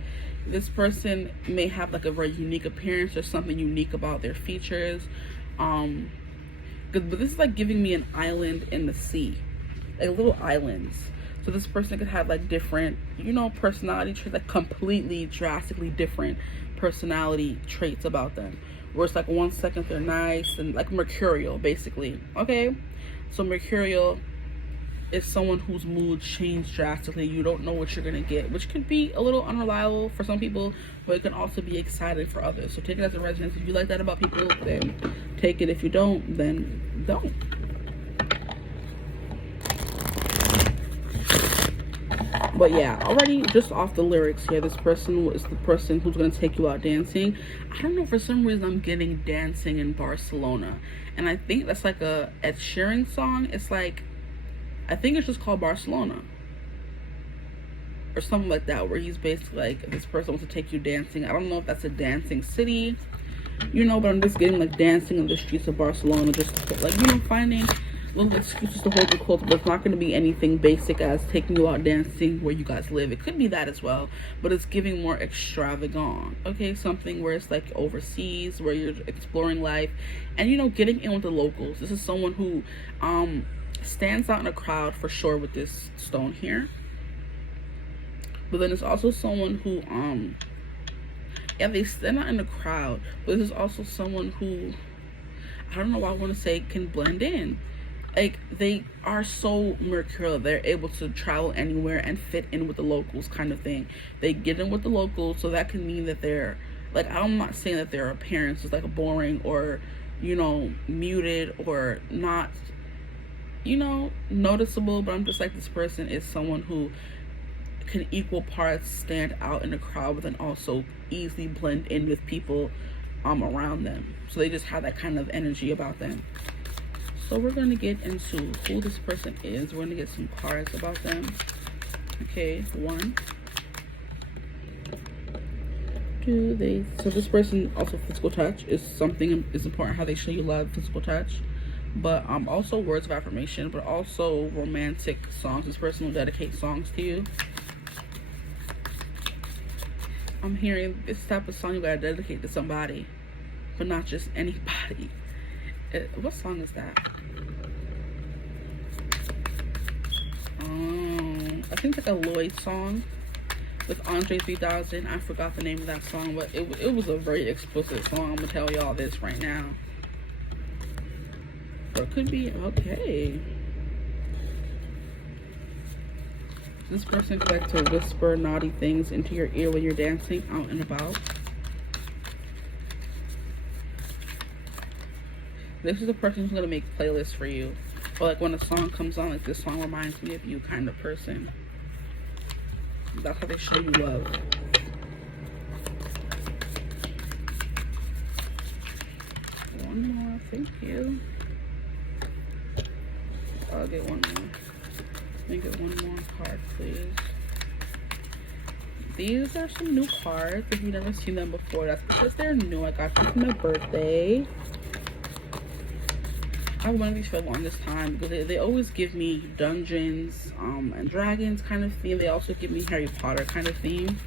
this person may have like a very unique appearance or something unique about their features. But this is like giving me an island in the sea, like little islands. So So this person could have like different, you know, personality traits, like completely drastically different personality traits about them. Where it's like 1 second they're nice and like mercurial, basically. Okay, so mercurial is someone whose mood change drastically. You don't know what you're gonna get, which could be a little unreliable for some people, but it can also be exciting for others. So take it as a resonance. If you like that about people, then take it. If you don't, then don't. But yeah, already just off the lyrics here, this person is the person who's gonna take you out dancing. I don't know, for some reason I'm getting dancing in Barcelona, and I think that's like a Ed Sheeran song. It's like, I think it's just called Barcelona or something like that, where he's basically like, this person wants to take you dancing. I don't know if that's a dancing city, you know, but I'm just getting like dancing in the streets of Barcelona, just like, you know, finding little excuses to hold your clothes. But it's not going to be anything basic as taking you out dancing where you guys live. It could be that as well, but it's giving more extravagant. Okay, something where it's like overseas, where you're exploring life and, you know, getting in with the locals. This is someone who stands out in a crowd for sure with this stone here. But then it's also someone who yeah, they stand out in the crowd, but this is also someone who, I don't know why I want to say, can blend in. Like, they are so mercurial, they're able to travel anywhere and fit in with the locals, kind of thing. They get in with the locals, so that can mean that they're like, I'm not saying that their appearance is like boring or, you know, muted or not, you know, noticeable, but I'm just like, this person is someone who can equal parts stand out in a crowd, but then also easily blend in with people around them. So they just have that kind of energy about them. So we're going to get into who this person is. We're going to get some cards about them. Okay, 1, 2, so this person, also physical touch is something, is important, how they show you love, physical touch. But also words of affirmation, but also romantic songs. This person will dedicate songs to you. I'm hearing this type of song you gotta dedicate to somebody, but not just anybody. What song is that? I think it's like a Lloyd song with Andre 3000. I forgot the name of that song, but it was a very explicit song. I'm gonna tell y'all this right now. Or it could be, okay. This person could like to whisper naughty things into your ear when you're dancing out and about. This is a person who's gonna make playlists for you. Or like when a song comes on, like, this song reminds me of you kind of person. That's how they show you love. One more, thank you. I'll get one more. Let me get one more card, please. These are some new cards. If you've never seen them before, that's because they're new. I got them for my birthday. I wanted these for the longest time because they always give me Dungeons and Dragons kind of theme. They also give me Harry Potter kind of theme,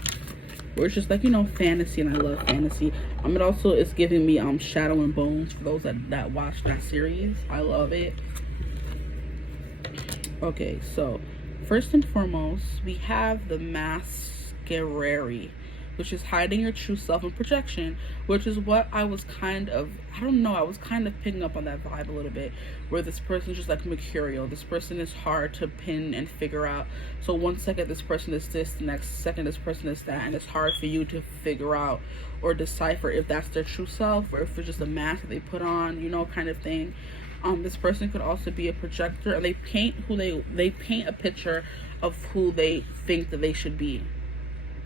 where it's just like, you know, fantasy, and I love fantasy. It also is giving me Shadow and Bones for those that watch that series. I love it. Okay, so first and foremost, we have the Masquerade, which is hiding your true self and projection, which is what I was kind of, I don't know, I was kind of picking up on that vibe a little bit, where this person is just like mercurial. This person is hard to pin and figure out. So 1 second this person is this, the next second this person is that, and it's hard for you to figure out or decipher if that's their true self or if it's just a mask that they put on, you know, kind of thing. This person could also be a projector, and they paint a picture of who they think that they should be.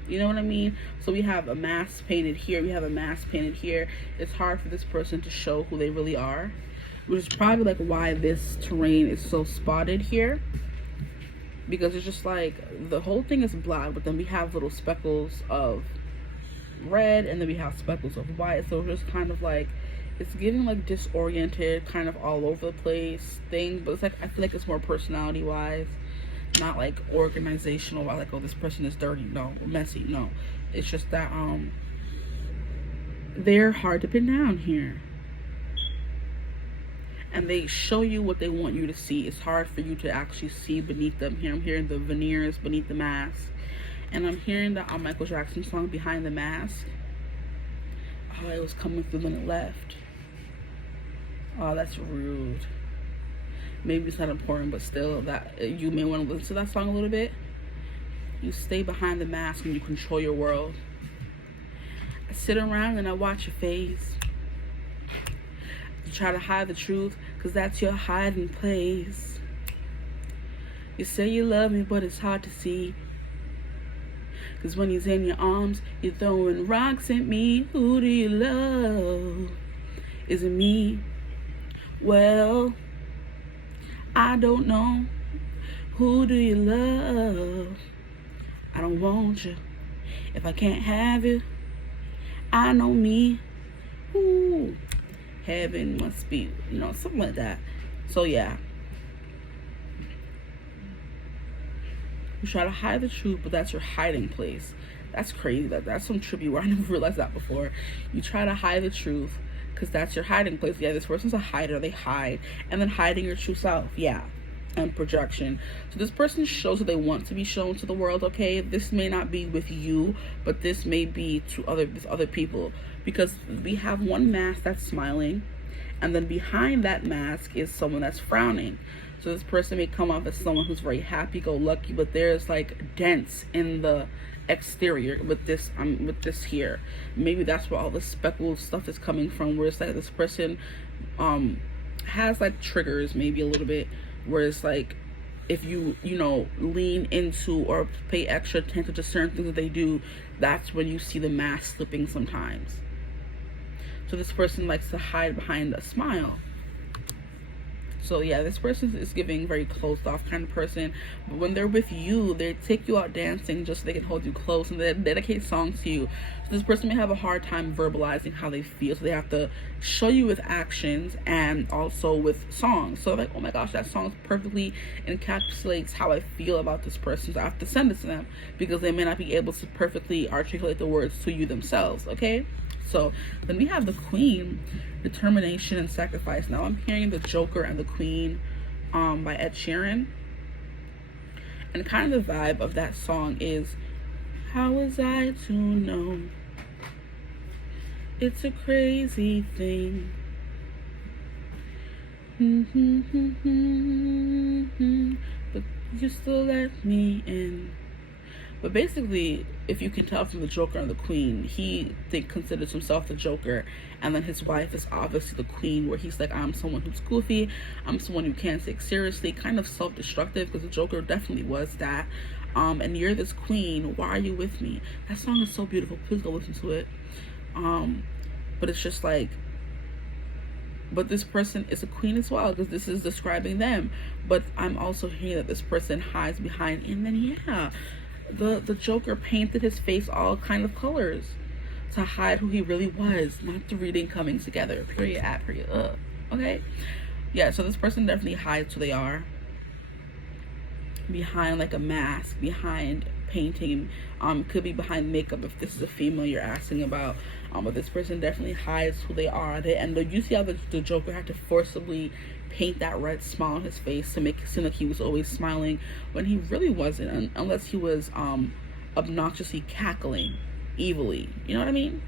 You know what I mean? So we have a mask painted here, we have a mask painted here. It's hard for this person to show who they really are, which is probably like why this terrain is so spotted here, because it's just like the whole thing is black, but then we have little speckles of red, and then we have speckles of white. So it's just kind of like, it's giving like disoriented, kind of all over the place thing, but it's like, I feel like it's more personality wise, not like organizational, like, oh, this person is dirty, no, or messy, no. It's just that they're hard to pin down here. and they show you what they want you to see. It's hard for you to actually see beneath them. Here I'm hearing the veneers beneath the mask, and I'm hearing the Michael Jackson song Behind the Mask. Oh, it was coming through when it left. Oh, that's rude. Maybe it's not important, but still, that you may want to listen to that song a little bit. You stay behind the mask and you control your world. I sit around and I watch your face. You try to hide the truth, cause that's your hiding place. You say you love me, but it's hard to see. Cause when he's in your arms, you're throwing rocks at me. Who do you love? Is it me? Well, I don't know. Who do you love? I don't want you. If I can't have you, I know me. Ooh, heaven must be, something like that. So yeah. You try to hide the truth, but that's your hiding place. That's crazy. That's some trippy word. I never realized that before. You try to hide the truth because that's your hiding place. Yeah, this person's a hider. They hide. And then hiding your true self. Yeah. And projection. So this person shows what they want to be shown to the world, okay? This may not be with you, but this may be to other people. Because we have one mask that's smiling, and then behind that mask is someone that's frowning. So this person may come off as someone who's very happy-go-lucky, but there's like dents in the exterior with this here. Maybe that's where all the speckled stuff is coming from, where it's like this person has like triggers maybe a little bit, where it's like if you lean into or pay extra attention to certain things that they do, that's when you see the mask slipping sometimes. So this person likes to hide behind a smile. So yeah, this person is giving very closed off kind of person, but when they're with you, they take you out dancing just so they can hold you close, and they dedicate songs to you. So this person may have a hard time verbalizing how they feel, so they have to show you with actions and also with songs. So like, oh my gosh, that song perfectly encapsulates how I feel about this person, so I have to send it to them, because they may not be able to perfectly articulate the words to you themselves. Okay, so then we have the Queen, determination and sacrifice. Now I'm hearing the Joker and the Queen by Ed Sheeran, and kind of the vibe of that song is, how was I to know? It's a crazy thing. But you still let me in. But basically, if you can tell from the Joker and the Queen, he considers himself the Joker, and then his wife is obviously the Queen, where he's like, I'm someone who's goofy, I'm someone who can't take seriously, kind of self-destructive, because the Joker definitely was that. And you're this Queen, why are you with me? That song is so beautiful, please go listen to it. But it's just like, but this person is a queen as well, because this is describing them. But I'm also hearing that this person hides behind, and then yeah, the Joker painted his face all kind of colors to hide who he really was, not the reading coming together. Period. At period. Okay. Yeah. So this person definitely hides who they are behind like a mask, behind painting. Could be behind makeup if this is a female you're asking about. But this person definitely hides who they are. And you see how the Joker had to forcibly paint that red smile on his face to make it seem like he was always smiling, when he really wasn't, unless he was obnoxiously cackling evilly. You know what I mean?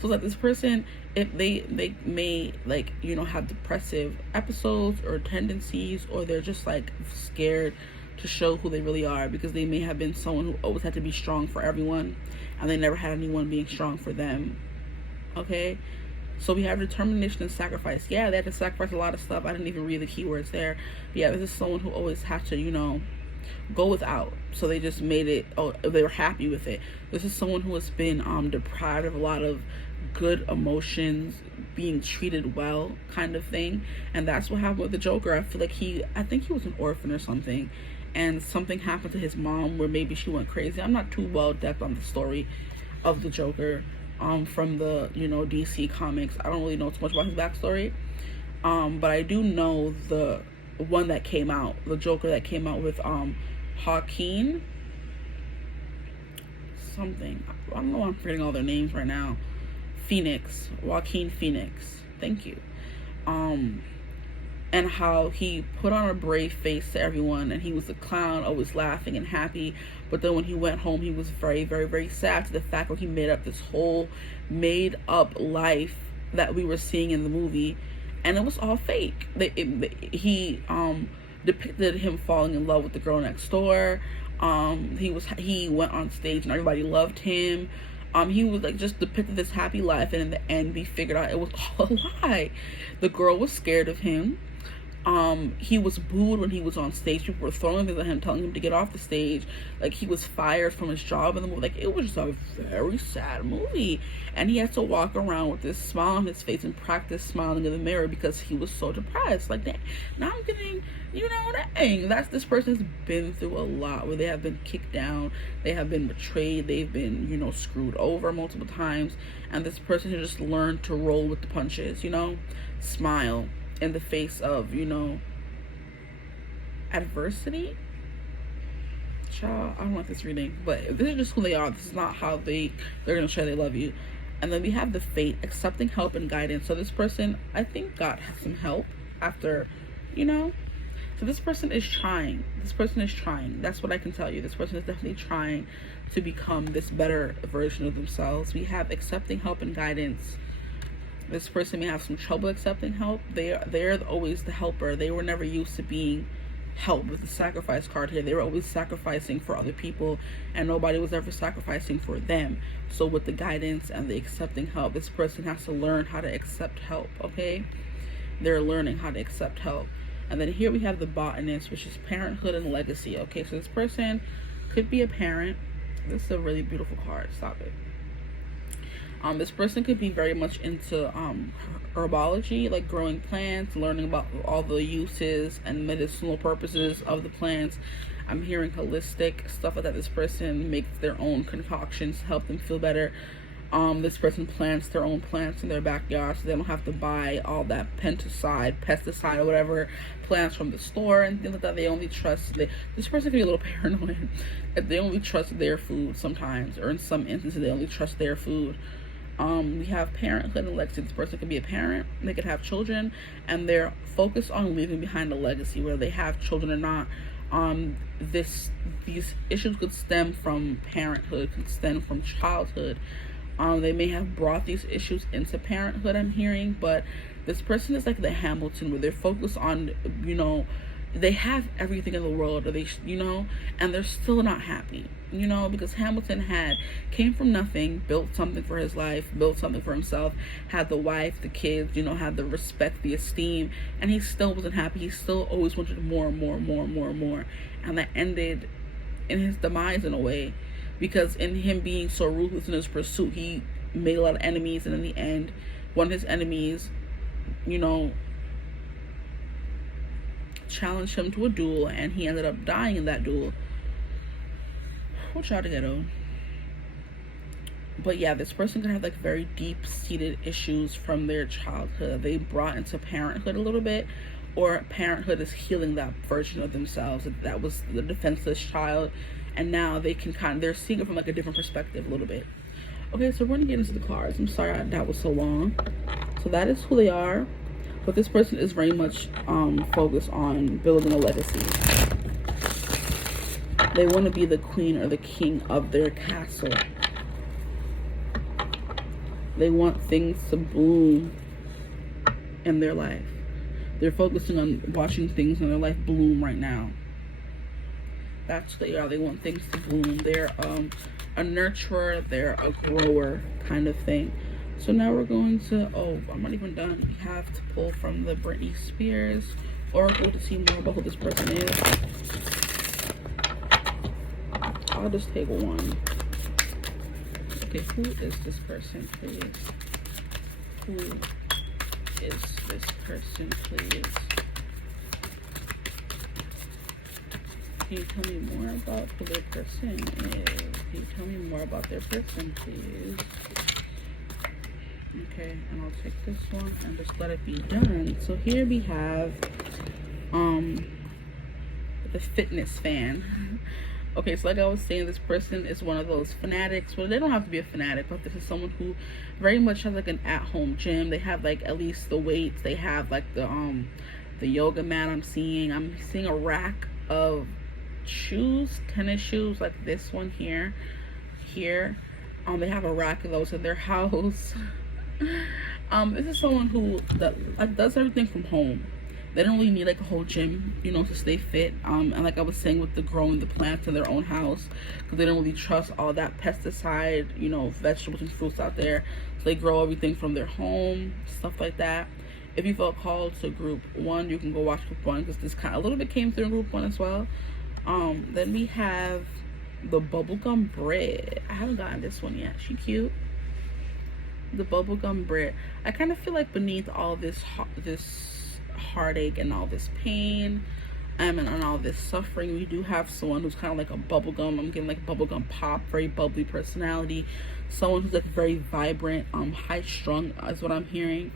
So like this person, if they may like have depressive episodes or tendencies, or they're just like scared to show who they really are, because they may have been someone who always had to be strong for everyone, and they never had anyone being strong for them. Okay, so we have determination and sacrifice. Yeah, they had to sacrifice a lot of stuff. I didn't even read the keywords there. But yeah, this is someone who always had to go without, so they just made it, they were happy with it. This is someone who has been deprived of a lot of good emotions, being treated well kind of thing, and that's what happened with the Joker. I feel like I think he was an orphan or something, and something happened to his mom where maybe she went crazy. I'm not too well depth on the story of the Joker from the DC comics. I don't really know too much about his backstory, but I do know the one that came out, the Joker that came out with Joaquin something. I don't know why I'm forgetting all their names right now. Joaquin Phoenix. Thank you. and how he put on a brave face to everyone, and he was a clown, always laughing and happy. But then when he went home, he was very, very, very sad to the fact that he made up this whole made up life that we were seeing in the movie, and it was all fake. He depicted him falling in love with the girl next door. He went on stage and everybody loved him. He was like just depicted this happy life, and in the end we figured out it was all a lie. The girl was scared of him. He was booed when he was on stage. People were throwing things at him, telling him to get off the stage. Like, he was fired from his job in the movie. Like, it was just a very sad movie, and he had to walk around with this smile on his face and practice smiling in the mirror because he was so depressed. Like, dang, now I'm getting, dang, this person's been through a lot, where they have been kicked down, they have been betrayed, they've been, screwed over multiple times, and this person has just learned to roll with the punches, smile in the face of, adversity. Child, I don't like this reading, but this is just who they are. This is not how they're gonna show they love you. And then we have the Fate, accepting help and guidance. So this person, I think, got some help after, so this person is trying. That's what I can tell you. This person is definitely trying to become this better version of themselves. We have accepting help and guidance. This person may have some trouble accepting help. They're always the helper. They were never used to being helped with the sacrifice card here. They were always sacrificing for other people, and nobody was ever sacrificing for them. So with the guidance and the accepting help, this person has to learn how to accept help, okay? They're learning how to accept help. And then here we have the Botanist, which is parenthood and legacy, okay? So this person could be a parent. This is a really beautiful card. Stop it. This person could be very much into herbology, like growing plants, learning about all the uses and medicinal purposes of the plants. I'm hearing holistic stuff like that. This person makes their own concoctions to help them feel better. This person plants their own plants in their backyard, so they don't have to buy all that pesticide, or whatever plants from the store and things like that. They only trust this person can be a little paranoid if they only trust their food sometimes, or in some instances they only trust their food. We have parenthood and legacy. This person could be a parent, they could have children, and they're focused on leaving behind a legacy, whether they have children or not. These issues could stem from parenthood, could stem from childhood. They may have brought these issues into parenthood, I'm hearing, but this person is like the Hamilton, where they're focused on, they have everything in the world, or they, and they're still not happy, because Hamilton came from nothing, built something for his life, built something for himself, had the wife, the kids, had the respect, the esteem, and he still wasn't happy. He still always wanted more, and that ended in his demise in a way, because in him being so ruthless in his pursuit, he made a lot of enemies, and in the end, one of his enemies, challenged him to a duel, and he ended up dying in that duel. Which out to ghetto. But yeah, this person could have like very deep-seated issues from their childhood they brought into parenthood a little bit, or parenthood is healing that version of themselves that was the defenseless child, and now they're seeing it from like a different perspective a little bit. Okay, so we're gonna get into the cards. I'm sorry that was so long. So that is who they are, but this person is very much focused on building a legacy. They want to be the queen or the king of their castle. They want things to bloom in their life. They're focusing on watching things in their life bloom right now. That's what they are. They want things to bloom. They're a nurturer. They're a grower kind of thing. So now we're going to, I'm not even done. We have to pull from the Britney Spears Oracle to see more about who this person is. I'll just take one. Okay, who is this person, please? Who is this person, please? Can you tell me more about who their person is? Can you tell me more about their person, please? Okay, and I'll take this one and just let it be done. So here we have the fitness fan. Okay, so like I was saying, this person is one of those fanatics. Well, they don't have to be a fanatic, but this is someone who very much has like an at-home gym. They have like at least the weights. They have like the the yoga mat I'm seeing a rack of shoes, tennis shoes, like this one here. They have a rack of those in their house. This is someone who does everything from home. They don't really need like a whole gym, to stay fit. And like I was saying with the growing the plants in their own house, because they don't really trust all that pesticide, vegetables and fruits out there. So they grow everything from their home, stuff like that. If you felt called to group 1, you can go watch group 1, because this kind of a little bit came through in group 1 as well. Then we have the bubblegum Brit. I haven't gotten this one yet. She cute. The bubblegum Brit. I kind of feel like beneath all this heartache and all this pain and all this suffering, we do have someone who's kind of like a bubblegum. I'm getting like bubblegum pop, very bubbly personality. Someone who's like very vibrant, high strung is what I'm hearing.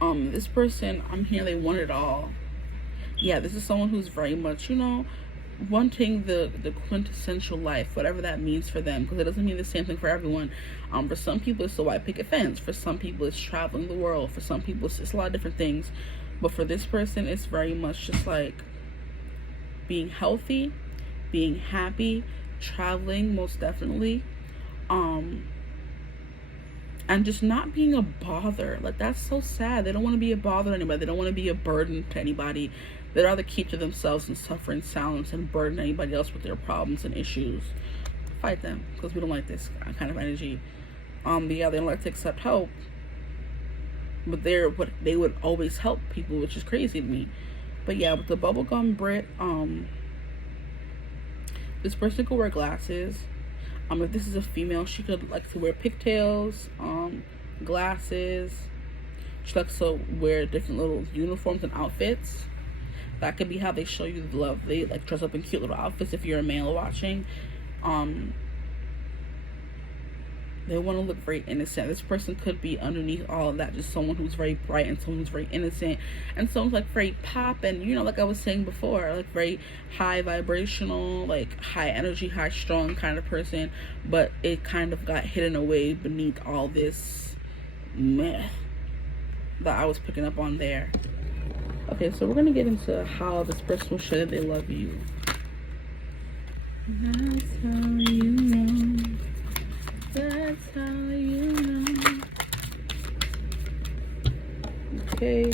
This person, I'm hearing they want it all. Yeah, this is someone who's very much, wanting the quintessential life, whatever that means for them, because it doesn't mean the same thing for everyone. For some people it's the white picket fence, for some people it's traveling the world, for some people it's a lot of different things, but for this person it's very much just like being healthy, being happy, traveling most definitely, and just not being a bother. Like, that's so sad. They don't want to be a bother to anybody. They don't want to be a burden to anybody. They'd rather keep to themselves and suffer in silence and burden anybody else with their problems and issues. Fight them, because we don't like this kind of energy. But yeah, they don't like to accept help, but they would always help people, which is crazy to me. But yeah, with the bubblegum Brit, this person could wear glasses. If this is a female, she could like to wear pigtails, glasses. She likes to wear different little uniforms and outfits. That could be how they show you the love. They like dress up in cute little outfits if you're a male watching. They want to look very innocent. This person could be underneath all of that just someone who's very bright and someone who's very innocent and someone's like very pop and like I was saying before, like very high vibrational, like high energy, high strong kind of person, but it kind of got hidden away beneath all this meh that I was picking up on there. Okay, so we're gonna get into how this person will show that they love you. That's how you know. That's how you know. Okay,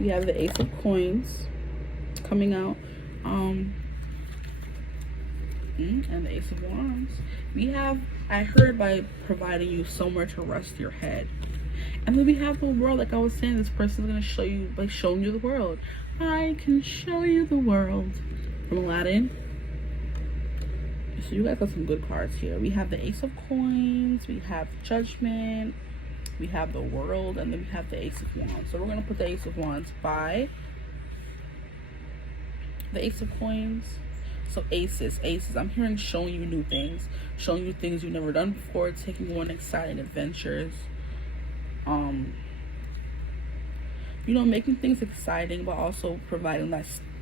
we have the Ace of Coins coming out, and the Ace of Wands. We have, I heard, by providing you somewhere to rest your head. And then we have the world, like I was saying, this person is going to show you, by showing you the world. I can show you the world. From Aladdin. So you guys got some good cards here. We have the Ace of Coins, we have Judgment, we have the World, and then we have the Ace of Wands. So we're going to put the Ace of Wands by the Ace of Coins. So aces, I'm hearing showing you new things, showing you things you've never done before, taking you on exciting adventures. Making things exciting, but also providing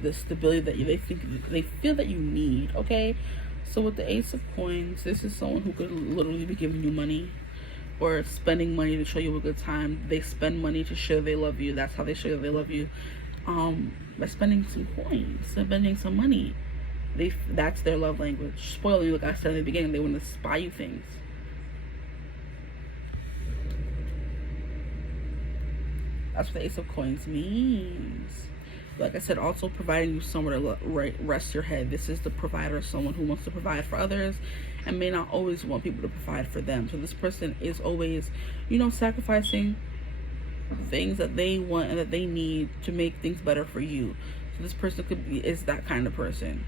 the stability that they feel that you need. Okay. So with the Ace of Coins, this is someone who could literally be giving you money or spending money to show you a good time. They spend money to show they love you. That's how they show they love you. By spending some coins, spending some money. That's their love language. Spoiling you, like I said in the beginning, they want to buy you things. That's what the Ace of Coins means. Like I said, also providing you somewhere to rest your head. This is the provider, someone who wants to provide for others and may not always want people to provide for them. So this person is always, sacrificing things that they want and that they need to make things better for you. So this person is that kind of person.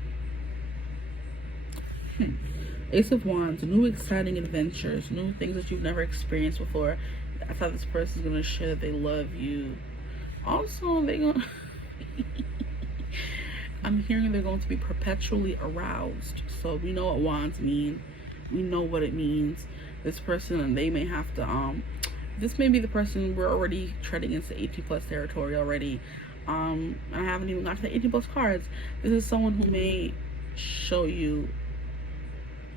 Ace of Wands, new exciting adventures, new things that you've never experienced before. That's how this person is going to show that they love you. Also, they're going to... I'm hearing they're going to be perpetually aroused. So we know what wands mean. We know what it means. This person, and they may have to this may be the person, we're already treading into 18 plus territory already. I haven't even got to the 18 plus cards. This is someone who may show you,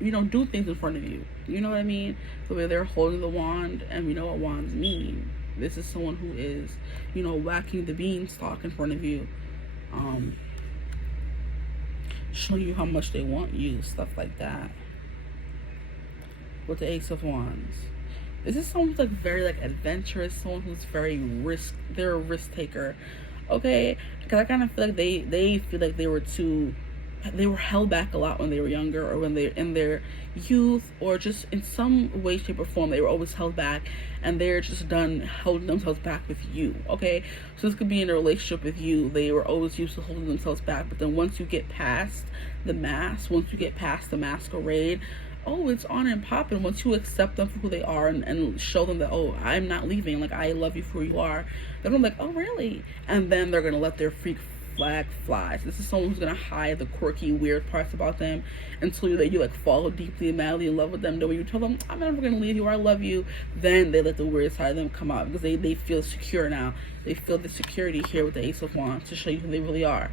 do things in front of you. You know what I mean? The way they're holding the wand, and we know what wands mean. This is someone who is, you know, whacking the beanstalk in front of you, showing you how much they want you, stuff like that. With the Ace of Wands, this is someone who's like very like adventurous, someone who's very they're a risk taker. Okay, because I kind of feel like they feel like they were held back a lot when they were younger, or when they're in their youth, or just in some way, shape, or form they were always held back, and they're just done holding themselves back with you. Okay, so this could be in a relationship with you. They were always used to holding themselves back, but then once you get past the mask, once you get past the masquerade, oh, it's on and popping. Once you accept them for who they are, and show them that, oh, I'm not leaving, like, I love you for who you are, they're gonna be like, oh, really? And then they're gonna let their freak flag fly. So this is someone who's gonna hide the quirky, weird parts about them until you like fall deeply and madly in love with them. Then when you tell them, I'm never gonna leave you, or I love you, then they let the weird side of them come out, because they feel secure now. They feel the security here with the Ace of Wands to show you who they really are.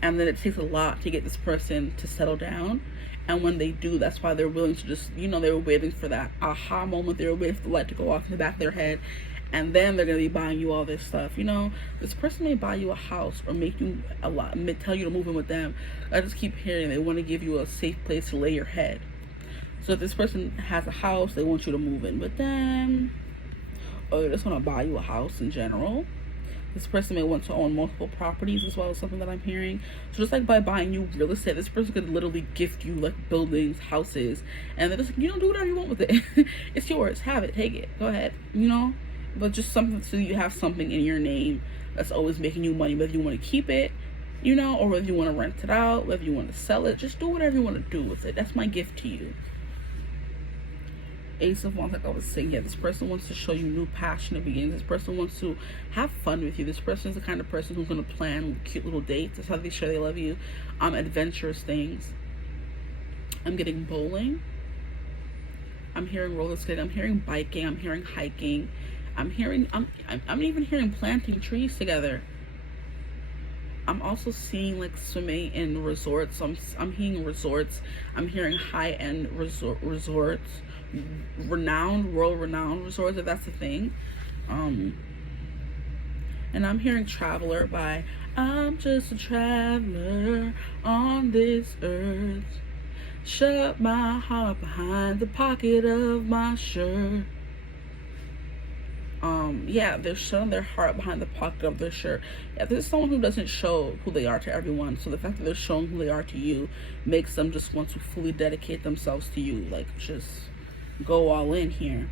And then it takes a lot to get this person to settle down. And when they do, that's why they're willing to just, you know, they were waiting for that aha moment. They were waiting for the light to go off in the back of their head. And then they're going to be buying you all this stuff. You know, this person may buy you a house, or make you tell you to move in with them. I just keep hearing they want to give you a safe place to lay your head. So if this person has a house, they want you to move in with them. Or they just want to buy you a house in general. This person may want to own multiple properties as well, as something that I'm hearing. So just like by buying you real estate, this person could literally gift you like buildings, houses, and they're just like, you don't do whatever you want with it. It's yours. Have it. Take it. Go ahead. You know? But just something, so you have something in your name that's always making you money, whether you want to keep it, you know, or whether you want to rent it out, whether you want to sell it. Just do whatever you want to do with it. That's my gift to you. Ace of Wands, like I was saying, yeah, this person wants to show you new passionate beginnings. This person wants to have fun with you. This person is the kind of person who's going to plan cute little dates. That's how they show they love you. Adventurous things. I'm getting bowling. I'm hearing roller skating. I'm hearing biking. I'm hearing hiking. I'm even hearing planting trees together. I'm also seeing like swimming in resorts. So I'm hearing resorts. I'm hearing high-end resorts, world-renowned resorts, if that's the thing. And I'm hearing traveler by I'm just a traveler on this earth. Shut my heart behind the pocket of my shirt. Yeah, they're showing their heart behind the pocket of their shirt. Yeah, this is someone who doesn't show who they are to everyone. So the fact that they're showing who they are to you makes them just want to fully dedicate themselves to you. Like, just go all in here.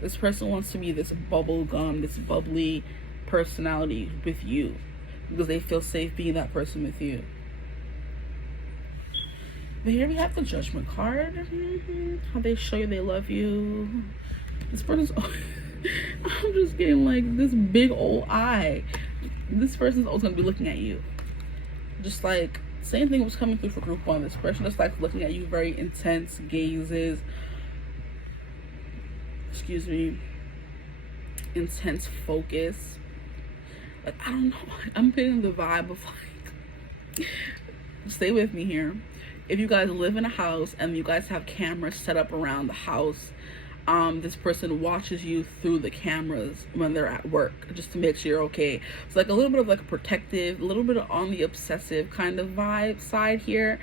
This person wants to be this bubble gum, this bubbly personality with you, because they feel safe being that person with you. But here we have the Judgment card. How they show you they love you. This person's I'm just getting like this big old eye. This person's always gonna be looking at you. Just like same thing was coming through for group 1. This person just like looking at you, very intense gazes. Excuse me. Intense focus. Like, I don't know. I'm getting the vibe of like, stay with me here. If you guys live in a house and you guys have cameras set up around the house, this person watches you through the cameras when they're at work, just to make sure you're okay. It's like a little bit of like a protective, a little bit of on the obsessive kind of vibe side here,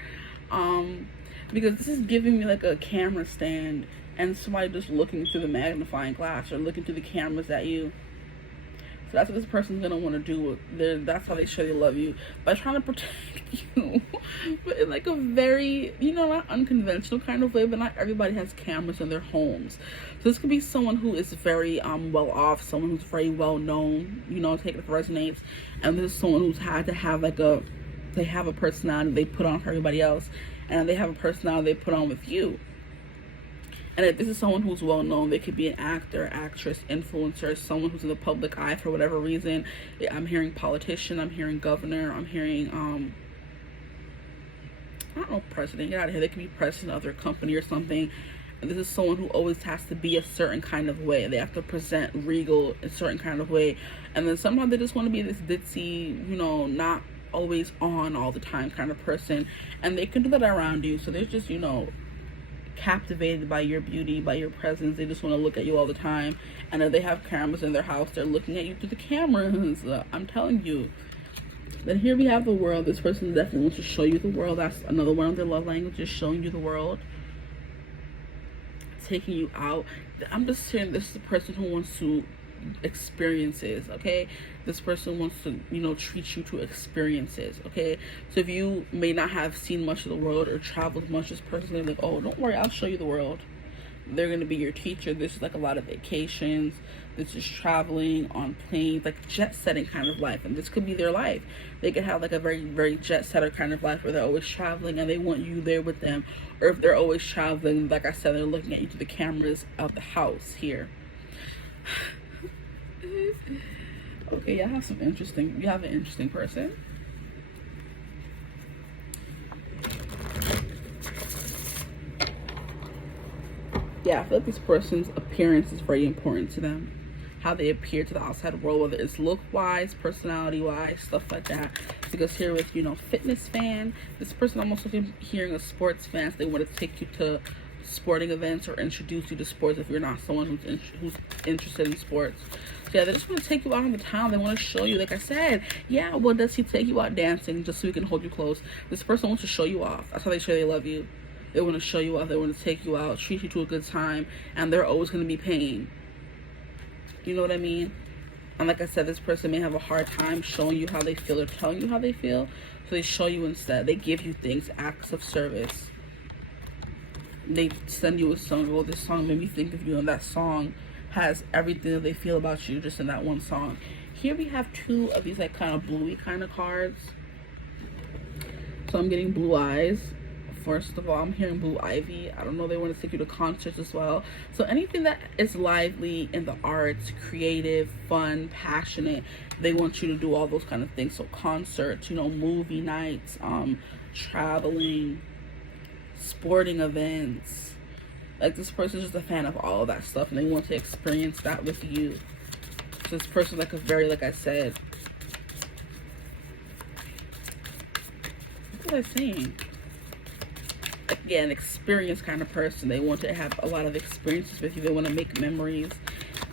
because this is giving me like a camera stand and somebody just looking through the magnifying glass or looking through the cameras at you. So that's what this person's gonna want to do. That's how they show they love you, by trying to protect you, but in like a very, you know, not unconventional kind of way. But not everybody has cameras in their homes. So this could be someone who is very well off, someone who's very well known. You know, take it if it resonates. And this is someone who's had to have like they have a personality they put on for everybody else, and they have a personality they put on with you. And if this is someone who's well known, they could be an actor, actress, influencer, someone who's in the public eye for whatever reason. I'm hearing politician, I'm hearing governor, I'm hearing, I don't know, president. Get out of here. They could be president of their company or something. And this is someone who always has to be a certain kind of way. They have to present regal a certain kind of way. And then sometimes they just want to be this ditzy, you know, not always on all the time kind of person. And they can do that around you. So there's just, you know, captivated by your beauty, by your presence. They just want to look at you all the time. And if they have cameras in their house, they're looking at you through the cameras. I'm telling you. Then here we have the world. This person definitely wants to show you the world. That's another one of their love languages, showing you the world, taking you out. I'm just saying, this is the person who wants to experiences, okay? This person wants to, you know, treat you to experiences, okay? So if you may not have seen much of the world or traveled much, this person is like, oh, don't worry, I'll show you the world. They're going to be your teacher. This is like a lot of vacations. This is traveling on planes, like jet setting kind of life. And this could be their life. They could have like a very, very jet setter kind of life where they're always traveling and they want you there with them. Or if they're always traveling, like I said, they're looking at you through the cameras of the house here. Okay, you have an interesting person. Yeah, I feel like this person's appearance is very important to them. How they appear to the outside world, whether it's look-wise, personality-wise, stuff like that. Because here with, you know, fitness fan, this person, I'm also hearing a sports fan. So they want to take you to sporting events or introduce you to sports if you're not someone who's interested in sports. So yeah, they just want to take you out on the town. They want to show you, like I said, yeah, well, does he take you out dancing just so he can hold you close? This person wants to show you off. That's how they show they love you. They want to show you off. They want to take you out, treat you to a good time, and they're always going to be paying. You know what I mean? And like I said, this person may have a hard time showing you how they feel or telling you how they feel. So they show you instead. They give you things, acts of service. They send you a song. Oh, this song made me think of you, and that song has everything that they feel about you just in that one song. Here we have two of these like kind of bluey kind of cards. So I'm getting blue eyes. First of all, I'm hearing blue ivy. I don't know, they want to take you to concerts as well. So anything that is lively in the arts, creative, fun, passionate, they want you to do all those kind of things. So concerts, you know, movie nights, traveling, sporting events. Like this person's just a fan of all of that stuff and they want to experience that with you. So this person, like a very, like I said, what was I saying? Yeah, an experienced kind of person. They want to have a lot of experiences with you. They want to make memories,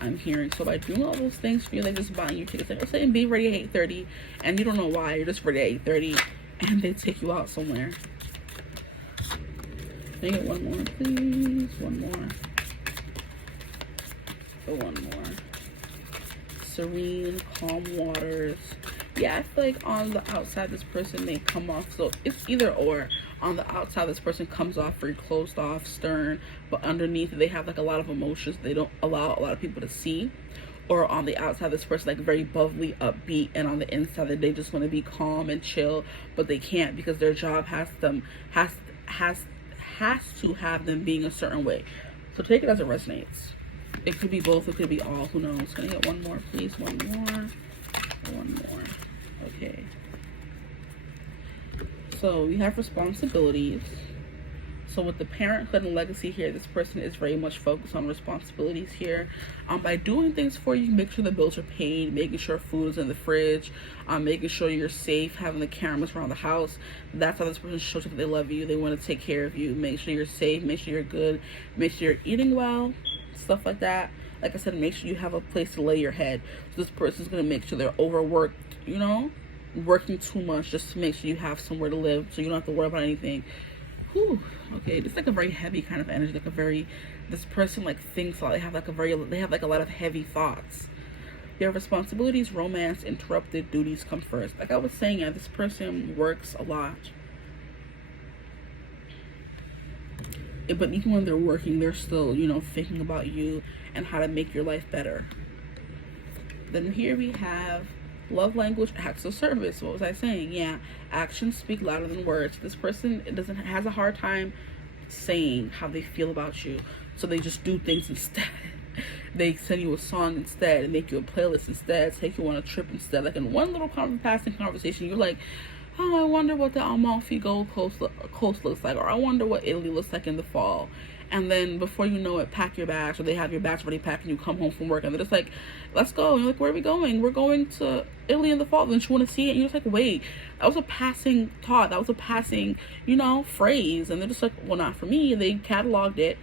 I'm hearing. So by doing all those things for you, like just buying you tickets, like saying be ready at 8:30 and you don't know why, you're just ready at 8:30 and they take you out somewhere. Can I get one more, please? One more. Oh, one more. Serene, calm waters. Yeah, I feel like on the outside this person may come off, so it's either or. On the outside this person comes off very closed off, stern, but underneath they have like a lot of emotions they don't allow a lot of people to see. Or on the outside this person like very bubbly, upbeat, and on the inside they just want to be calm and chill, but they can't because their job has to have them being a certain way. So take it as it resonates. It could be both, it could be all, who knows. Can I get one more, please? One more. Okay. So we have responsibilities. So with the parenthood and legacy here, this person is very much focused on responsibilities here. By doing things for you, make sure the bills are paid, making sure food is in the fridge, making sure you're safe, having the cameras around the house. That's how this person shows you that they love you. They want to take care of you, make sure you're safe, make sure you're good, make sure you're eating well, stuff like that. Like I said, make sure you have a place to lay your head. So this person's going to make sure they're overworked, you know, working too much just to make sure you have somewhere to live so you don't have to worry about anything. Whew. Okay, this is like a very heavy kind of energy, like a very, this person like thinks a lot. They have like a lot of heavy thoughts. Their responsibilities, romance, interrupted, duties come first. Like I was saying, yeah, this person works a lot. But even when they're working, they're still, you know, thinking about you and how to make your life better. Then here we have love language, acts of service. What was I saying? Yeah, actions speak louder than words. This person has a hard time saying how they feel about you, so they just do things instead. They send you a song instead and make you a playlist instead, take you on a trip instead. Like in one little passing conversation, you're like, oh, I wonder what the Amalfi Gold Coast looks like, or I wonder what Italy looks like in the fall. and then before you know it, pack your bags, or they have your bags already packed, and you come home from work, and they're just like, let's go. And you're like, where are we going? We're going to Italy in the fall. Then you want to see it, and you're just like, wait, that was a passing thought, that was a passing, you know, phrase. And they're just like, well, not for me. They cataloged it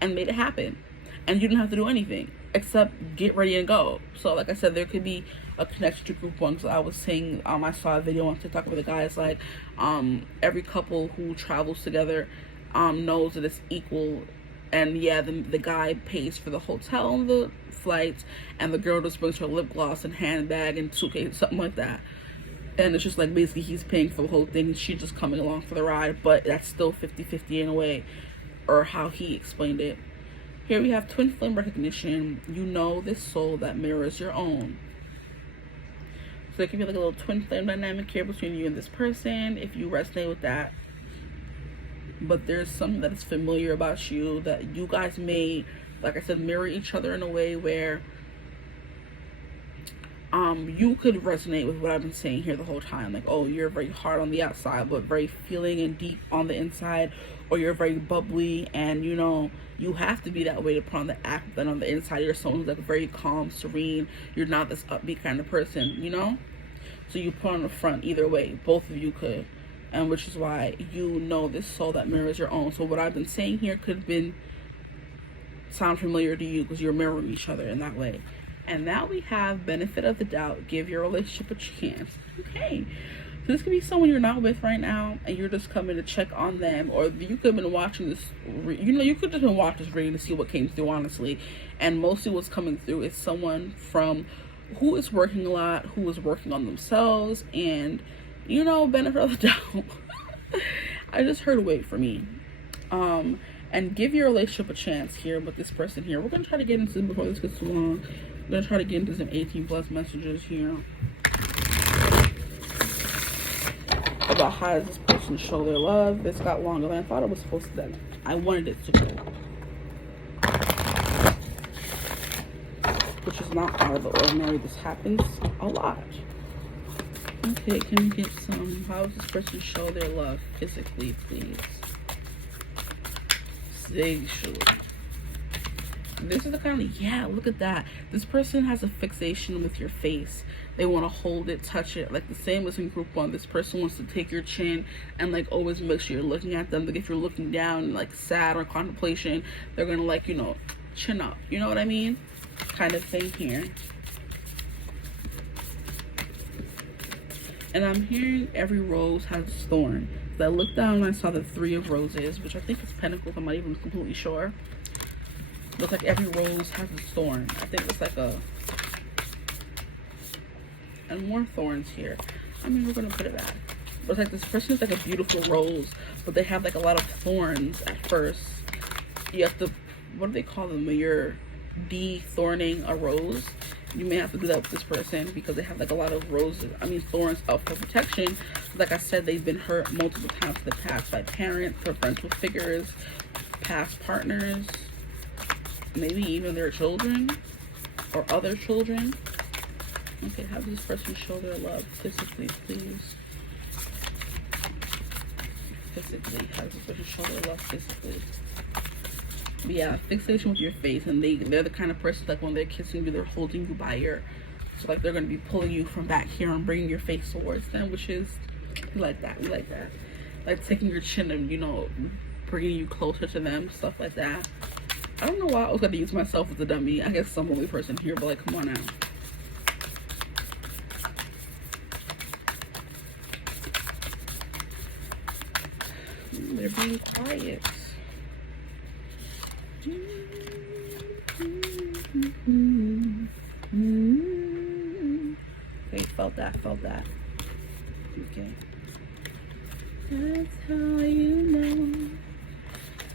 and made it happen, and you didn't have to do anything except get ready and go. So like I said, there could be a connection to group one. So I was saying, I saw a video on TikTok where the guy is like, every couple who travels together knows that it's equal, and yeah, the guy pays for the hotel and the flights, and the girl just brings her lip gloss and handbag and suitcase, something like that. And it's just like, basically he's paying for the whole thing and she's just coming along for the ride, but that's still 50-50 in a way, or how he explained it. Here we have twin flame recognition. You know this soul that mirrors your own. So it could be like a little twin flame dynamic here between you and this person, if you resonate with that. But there's something that is familiar about you, that you guys may, like I said, mirror each other in a way where you could resonate with what I've been saying here the whole time. Like, oh, you're very hard on the outside, but very feeling and deep on the inside. Or you're very bubbly, and you know, you have to be that way to put on the act. Then on the inside, you're someone who's like very calm, serene. You're not this upbeat kind of person, you know? So you put on the front either way. Both of you could. And which is why you know this soul that mirrors your own. So what I've been saying here could have been sound familiar to you, because you're mirroring each other in that way. And now we have benefit of the doubt. Give your relationship a chance. Okay. So this could be someone you're not with right now, and you're just coming to check on them. Or you could have been watching this, you know, you could just been watching this reading to see what came through, honestly. And mostly what's coming through is someone from who is working a lot, who is working on themselves, and, you know, benefit of the doubt. I just heard wait for me. And give your relationship a chance here with this person here. We're going to try to get into, before this gets too long, I'm going to try to get into some 18+ messages here about how does this person show their love. This got longer than I thought it was supposed to. I wanted it to go, which is not out of the ordinary. This happens a lot. Okay, can we get some, how does this person show their love physically, please? Sexually. This is the kind of, yeah, look at that. This person has a fixation with your face. They want to hold it, touch it. Like the same as in group one. This person wants to take your chin and like always make sure you're looking at them. Like if you're looking down, like sad or contemplation, they're going to like, you know, chin up. You know what I mean? Kind of thing here. And I'm hearing every rose has a thorn. So I looked down and I saw the 3 of roses, which I think is pentacles. I'm not even completely sure. Looks like every rose has a thorn. I think it's like a, and more thorns here. I mean, we're gonna put it back. But it's like this person is like a beautiful rose, but they have like a lot of thorns at first. You have to, what do they call them when you're de-thorning a rose? You may have to do that with this person because they have like a lot of roses, I mean thorns up for protection. Like I said, they've been hurt multiple times in the past by parents, parental figures, past partners, maybe even their children or other children. Okay, how does this person show their love physically, please? Physically, how does this person show their love physically? But yeah, fixation with your face, and they're the kind of person like when they're kissing you, they're holding you by your, so like they're gonna be pulling you from back here and bringing your face towards them, which is, we like that, we like that. Like taking your chin and, you know, bringing you closer to them, stuff like that. I don't know why I was gonna use myself as a dummy. I guess some only person here, but like, come on now. They're being quiet. Okay, felt that, felt that. Okay. That's how you know.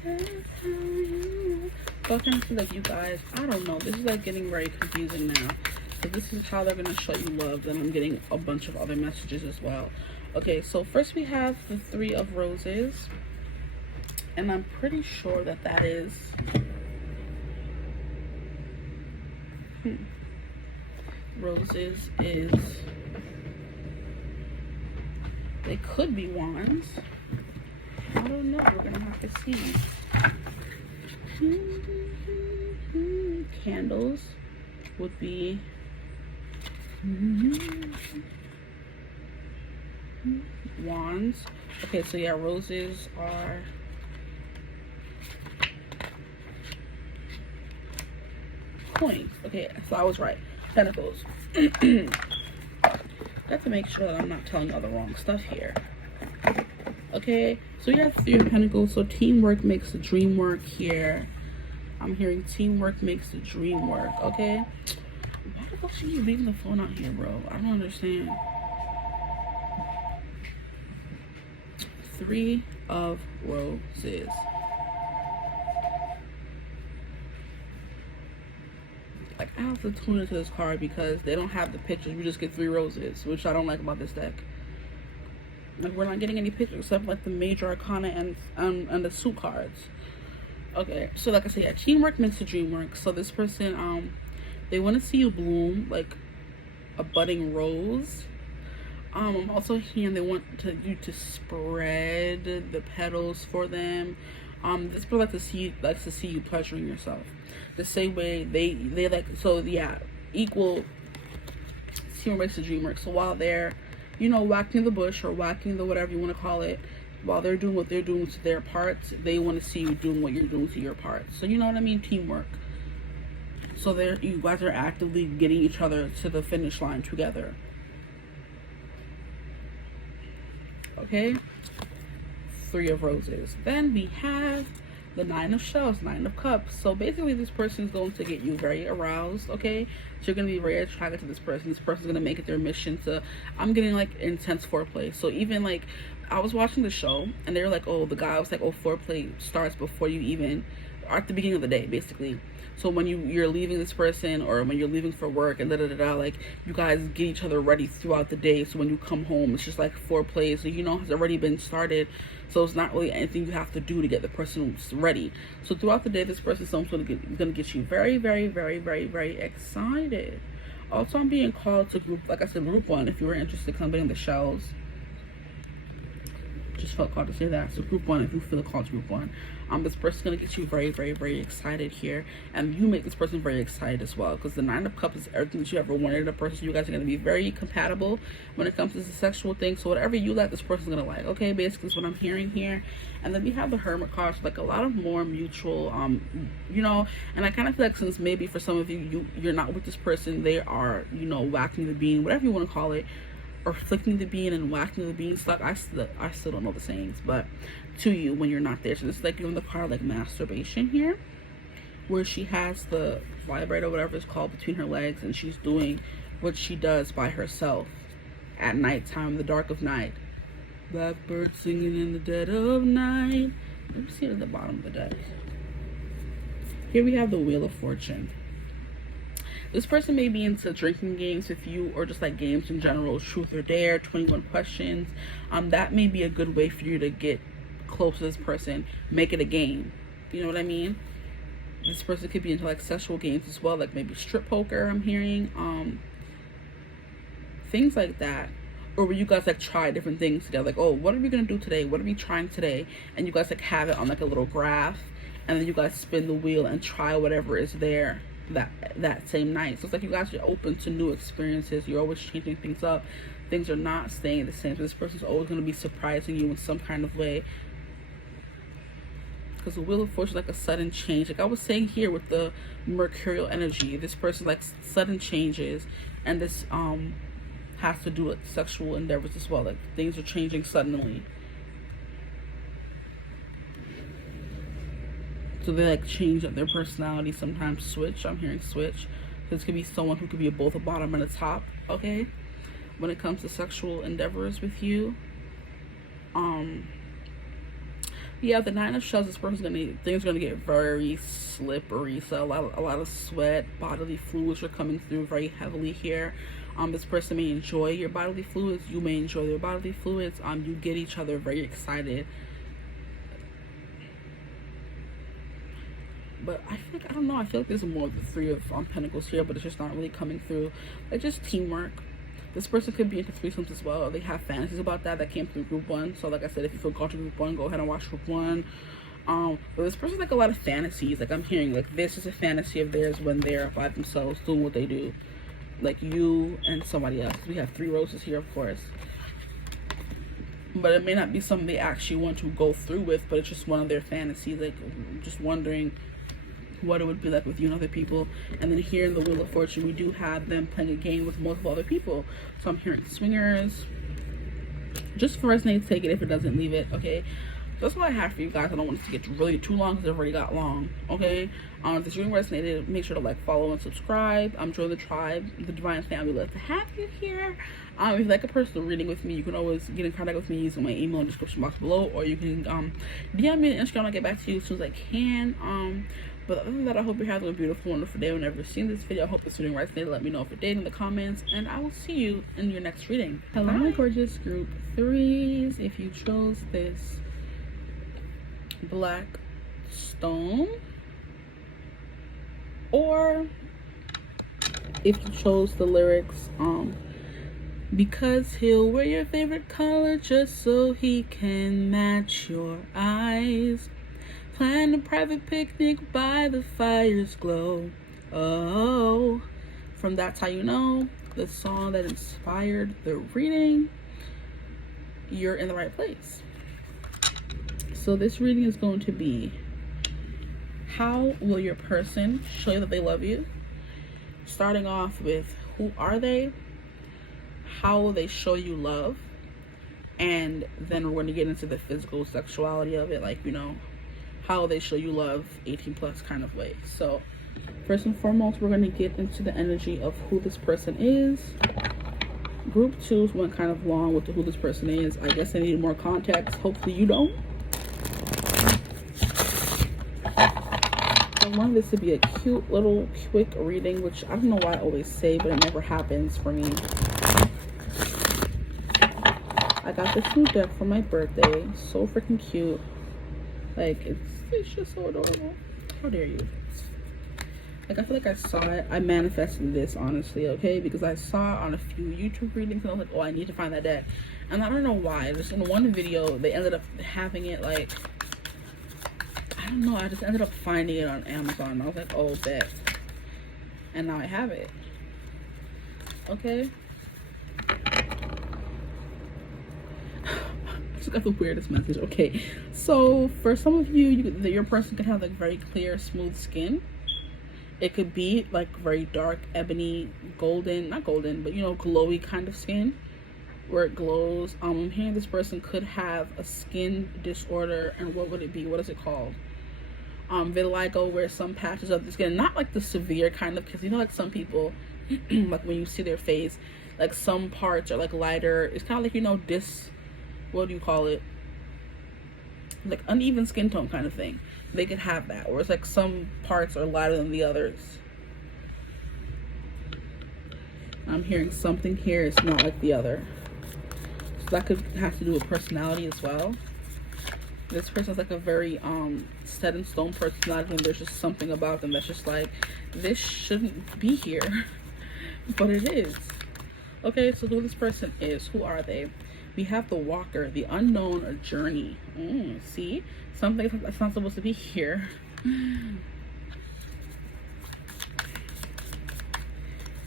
That's how you know. So I kind of feel like you guys, I don't know, this is like getting very confusing now. So this is how they're going to show you love. Then I'm getting a bunch of other messages as well. Okay, so first we have the 3 of roses. And I'm pretty sure that that is... Roses is... They could be wands. I don't know. We're going to have to see. candles would be wands. Okay, so yeah, roses are coins. Okay, so I was right. Pentacles. Got to make sure that I'm not telling all the wrong stuff here. Okay, so we have 3 of Pentacles. So teamwork makes the dream work here. I'm hearing teamwork makes the dream work. Okay, why the fuck should you leaving the phone out here, bro? I don't understand. 3 of Roses. Like, I have to tune into this card because they don't have the pictures. We just get 3 roses, which I don't like about this deck. Like, we're not getting any pictures except like the major arcana and the suit cards. Okay, so like I said, yeah, teamwork makes the dream work. So this person, they want to see you bloom like a budding rose. I'm also hearing they want you to spread the petals for them. This person likes to see you pleasuring yourself the same way they like. So yeah, equal teamwork makes the dream work. So while they're, you know, whacking the bush or whacking the whatever you want to call it, while they're doing what they're doing to their parts, they want to see you doing what you're doing to your parts. So you know what I mean? Teamwork. So you guys are actively getting each other to the finish line together. Okay, 3 of Roses. Then we have the 9 of Shells, 9 of Cups. So basically this person is going to get you very aroused. Okay, so you're going to be very attracted to this person. This person's going to make it their mission to, I'm getting like intense foreplay. So even like, I was watching the show and they were like, oh, the guy was like, oh, foreplay starts before you even, or at the beginning of the day, basically. So when you're leaving this person, or when you're leaving for work and like you guys get each other ready throughout the day. So when you come home, it's just like foreplay. So you know, it's already been started. So it's not really anything you have to do to get the person ready. So throughout the day, this person's gonna get you very, very, very, very, very excited. Also, I'm being called to group, like I said, group 1. If you were interested, come in the Shells. Just felt called to say that. So group 1, if you feel called to group 1, this person's gonna get you very, very, very excited here, and you make this person very excited as well, because the 9 of Cups is everything that you ever wanted in a person. You guys are gonna be very compatible when it comes to the sexual thing. So whatever you like, this person's gonna like. Okay, basically is what I'm hearing here. And then we have the Hermit card, so like a lot of more mutual, you know, and I kind of feel like since maybe for some of you're not with this person, they are, you know, whacking the bean, whatever you want to call it, or flicking the bean and whacking the beanstalk. I still don't know the sayings, but to you when you're not there. So this is like giving the card like masturbation here, where she has the vibrator, whatever it's called, between her legs, and she's doing what she does by herself at nighttime, the dark of night. Blackbird singing in the dead of night. Let me see it at the bottom of the deck. Here we have the Wheel of Fortune. This person may be into drinking games with you, or just like games in general, truth or dare, 21 questions. That may be a good way for you to get close to this person. Make it a game. You know what I mean? This person could be into like sexual games as well, like maybe strip poker, I'm hearing. Things like that. Or where you guys like try different things together. Like, oh, what are we gonna do today? What are we trying today? And you guys like have it on like a little graph, and then you guys spin the wheel and try whatever is there that same night. So it's like you guys are open to new experiences. You're always changing things up. Things are not staying the same. So this person's always going to be surprising you in some kind of way, because the Wheel of Fortune is like a sudden change. Like I was saying here with the mercurial energy, this person like sudden changes, and this has to do with sexual endeavors as well. Like things are changing suddenly. So they like change up their personality, sometimes switch. I'm hearing switch. This could be someone who could be both a bottom and a top, okay? When it comes to sexual endeavors with you. Yeah, the 9 of Shells, this person's things are gonna get very slippery. So a lot of sweat, bodily fluids are coming through very heavily here. This person may enjoy your bodily fluids. You may enjoy their bodily fluids. You get each other very excited. But I feel like, I don't know, I feel like there's more of the 3 of Pentacles here, but it's just not really coming through. Like just teamwork. This person could be into threesomes as well, or they have fantasies about that came through group 1. So like I said, if you feel called to group 1, go ahead and watch group 1. But this person's like a lot of fantasies. Like I'm hearing like this is a fantasy of theirs when they're by themselves doing what they do. Like you and somebody else. We have 3 roses here, of course. But it may not be something they actually want to go through with, but it's just one of their fantasies. Like just wondering what it would be like with you and other people. And then here in the Wheel of Fortune, we do have them playing a game with multiple other people. So I'm hearing swingers. Just for resonate, take it. If it doesn't, leave it. Okay, that's all I have for you guys. I don't want it to get really too long because it already got long. Okay, if this reading resonated, make sure to like, follow, and subscribe. Join the tribe, the Divine family. Love to have you here. If you like a personal reading with me, you can always get in contact with me using my email in the description box below, or you can DM me on Instagram. I'll get back to you as soon as I can. But other than that, I hope you're having a beautiful, wonderful day. Whenever you've seen this video, I hope this reading resonated. Let me know if it did in the comments, and I will see you in your next reading. Hello, my gorgeous group 3s. If you chose this black stone, or if you chose the lyrics, because he'll wear your favorite color just so he can match your eyes. Plan a private picnic by the fire's glow. Oh, from That's How You Know, the song that inspired the reading, you're in the right place. So this reading is going to be, how will your person show you that they love you? Starting off with, who are they? How will they show you love? And then we're going to get into the physical sexuality of it, like, you know, how they show you love 18 plus kind of way. So first and foremost, we're going to get into the energy of who this person is. Group 2s went kind of long with who this person is. I guess I need more context. Hopefully you don't. I wanted this to be a cute little quick reading, which I don't know why I always say, but it never happens for me. I got this new deck for my birthday. So freaking cute. Like, it's just so adorable. How dare you? Like, I feel like I saw it. I manifested this, honestly, okay? Because I saw it on a few YouTube readings, and I was like, oh, I need to find that deck. And I don't know why. Just in one video, they ended up having it, like, I don't know. I just ended up finding it on Amazon. I was like, oh, bet. And now I have it. Okay? Just got the weirdest message. Okay, so for some of you, your person could have like very clear, smooth skin. It could be like very dark, ebony, golden, not golden, but you know, glowy kind of skin where it glows. I'm hearing this person could have a skin disorder. And what would it be? What is it called? Vitiligo, where some patches of the skin, not like the severe kind of, because you know, like some people like when you see their face, like some parts are like lighter. It's kind of like, you know, what do you call it, like uneven skin tone kind of thing. They could have that, where it's like some parts are lighter than the others. I'm hearing something here is not like the other, so that could have to do with personality as well. This person's like a very set in stone personality, and there's just something about them that's just like, this shouldn't be here, but it is. Okay, so who this person is, who are they? We have the Walker, the unknown, a journey. See? Something that's not supposed to be here. And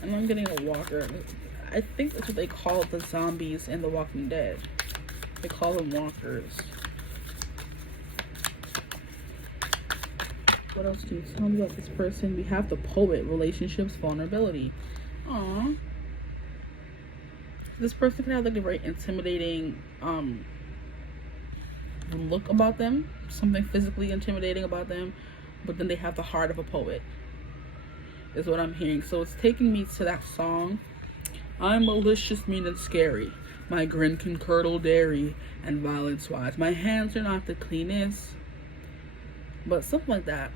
I'm getting a Walker. I think that's what they call the zombies in The Walking Dead. They call them walkers. What else do you tell me about this person? We have the Poet, relationships, vulnerability. Aww. This person can have like a very intimidating look about them, something physically intimidating about them, but then they have the heart of a poet, is what I'm hearing. So it's taking me to that song, I'm malicious, mean, and scary. My grin can curdle dairy and violence wise. My hands are not the cleanest, but something like that.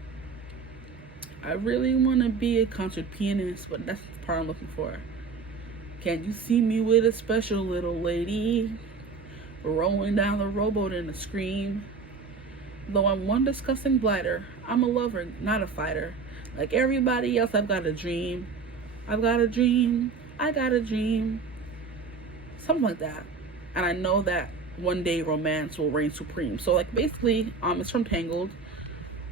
I really want to be a concert pianist, but that's the part I'm looking for. Can you see me with a special little lady rolling down the rowboat in a scream? Though I'm one disgusting blighter, I'm a lover, not a fighter. Like everybody else, I've got a dream. I've got a dream. I got a dream. Something like that. And I know that one day romance will reign supreme. So like basically, it's from Tangled.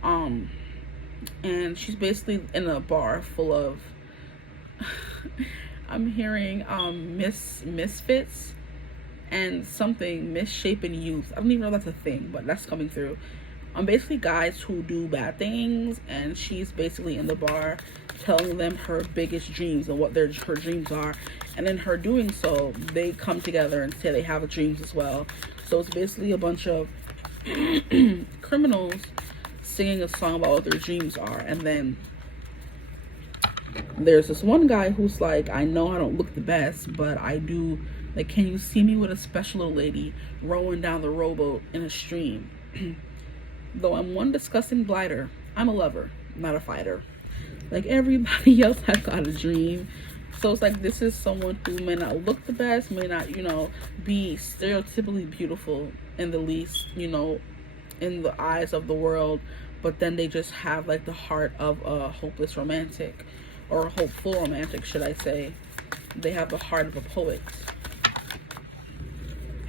And she's basically in a bar full of I'm hearing misfits and something misshapen youth. I don't even know if that's a thing, but that's coming through. Basically guys who do bad things, and she's basically in the bar telling them her biggest dreams and what her dreams are, and in her doing so, they come together and say they have dreams as well. So it's basically a bunch of criminals singing a song about what their dreams are. And then there's this one guy who's like, I know I don't look the best, but I do, like, can you see me with a special little lady rowing down the rowboat in a stream? Though I'm one disgusting blighter, I'm a lover, not a fighter. Like everybody else has got a dream. So it's like, this is someone who may not look the best, may not, you know, be stereotypically beautiful in the least, you know, in the eyes of the world, but then they just have like the heart of a hopeless romantic, or a hopeful romantic, should I say. They have the heart of a poet.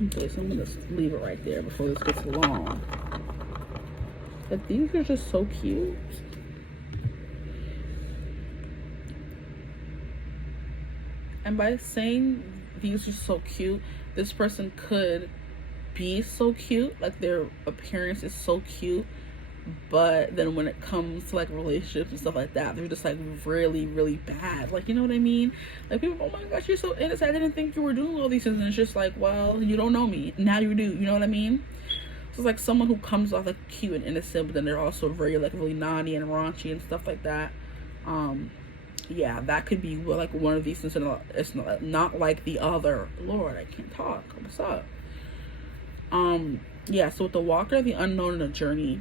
Okay, so I'm gonna leave it right there before this gets long. But these are just so cute. And by saying these are so cute, this person could be so cute, like their appearance is so cute, but then when it comes to like relationships and stuff like that, they're just like really, really bad. Like, you know what I mean? Like people, oh my gosh, you're so innocent, I didn't think you were doing all these things. And it's just like, well, you don't know me, now you do, you know what I mean? So it's like someone who comes off like cute and innocent, but then they're also very like really naughty and raunchy and stuff like that. Yeah, that could be like one of these things. It's not like the other. Lord, I can't talk. What's up? Yeah, so with the Walker, the unknown, and a journey.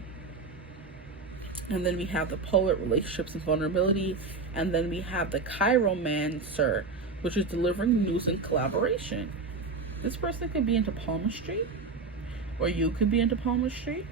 And then we have the poet, relationships and vulnerability. And then we have the chiromancer, which is delivering news and collaboration. This person could be into palmistry, or you could be into palmistry.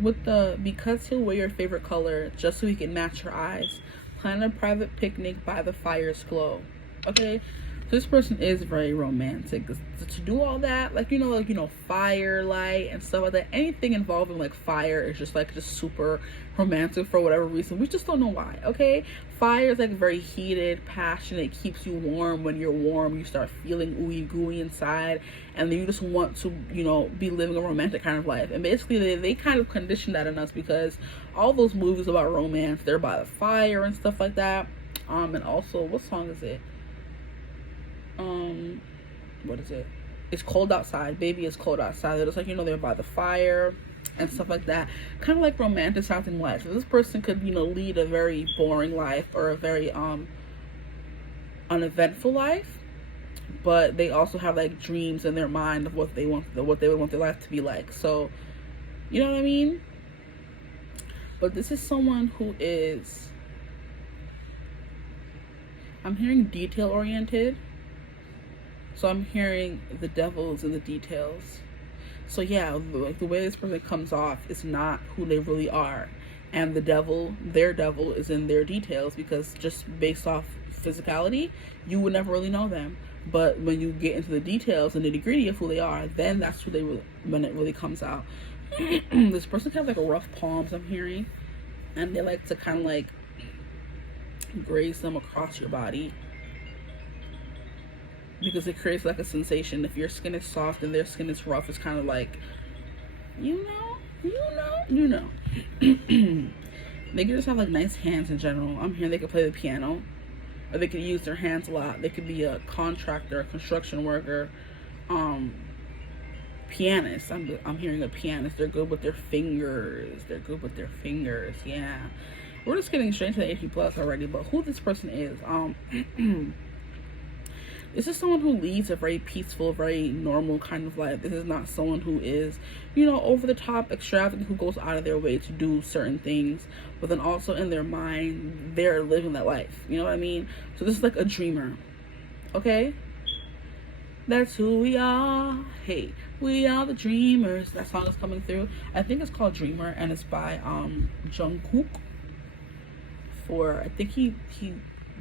With the, because he'll wear your favorite color just so he can match your eyes, plan a private picnic by the fire's glow. Okay, so this person is very romantic. To do all that, like, you know, firelight and stuff like that, anything involving like fire is just super romantic for whatever reason. We just don't know why. Okay, fire is like very heated, passionate, keeps you warm. When you're warm, you start feeling ooey gooey inside, and then you just want to, you know, be living a romantic kind of life. And basically they kind of condition that in us, because all those movies about romance, they're by the fire and stuff like that. And also, what song is it? What is it? It's Cold Outside. Baby, It's Cold Outside. They're just like, you know, they're by the fire and stuff like that, kind of like romanticizing life. So this person could, you know, lead a very boring life, or a very uneventful life, but they also have like dreams in their mind of what they would want their life to be like. So, you know what I mean? But this is someone who is, I'm hearing detail oriented. So I'm hearing the devil's in the details. So yeah, like the way this person comes off is not who they really are. And the devil, their devil, is in their details, because just based off physicality, you would never really know them. But when you get into the details and the nitty-gritty of who they are, then that's who they when it really comes out. This person can have like a rough palms, I'm hearing, and they like to kind of like graze them across your body, because it creates like a sensation. If your skin is soft and their skin is rough, it's kind of like, you know. They could just have like nice hands in general. I'm hearing they could play the piano, or they could use their hands a lot. They could be a contractor, a construction worker, pianist. I'm hearing a pianist. They're good with their fingers. Yeah, we're just getting straight to the 80 plus already. But who this person is, this is someone who leads a very peaceful, very normal kind of life. This is not someone who is, you know, over the top, extravagant, who goes out of their way to do certain things, but then also in their mind, they're living that life. You know what I mean? So this is like a dreamer, okay? That's who we are. Hey, we are the dreamers. That song is coming through. I think it's called Dreamer, and it's by Jungkook. I think he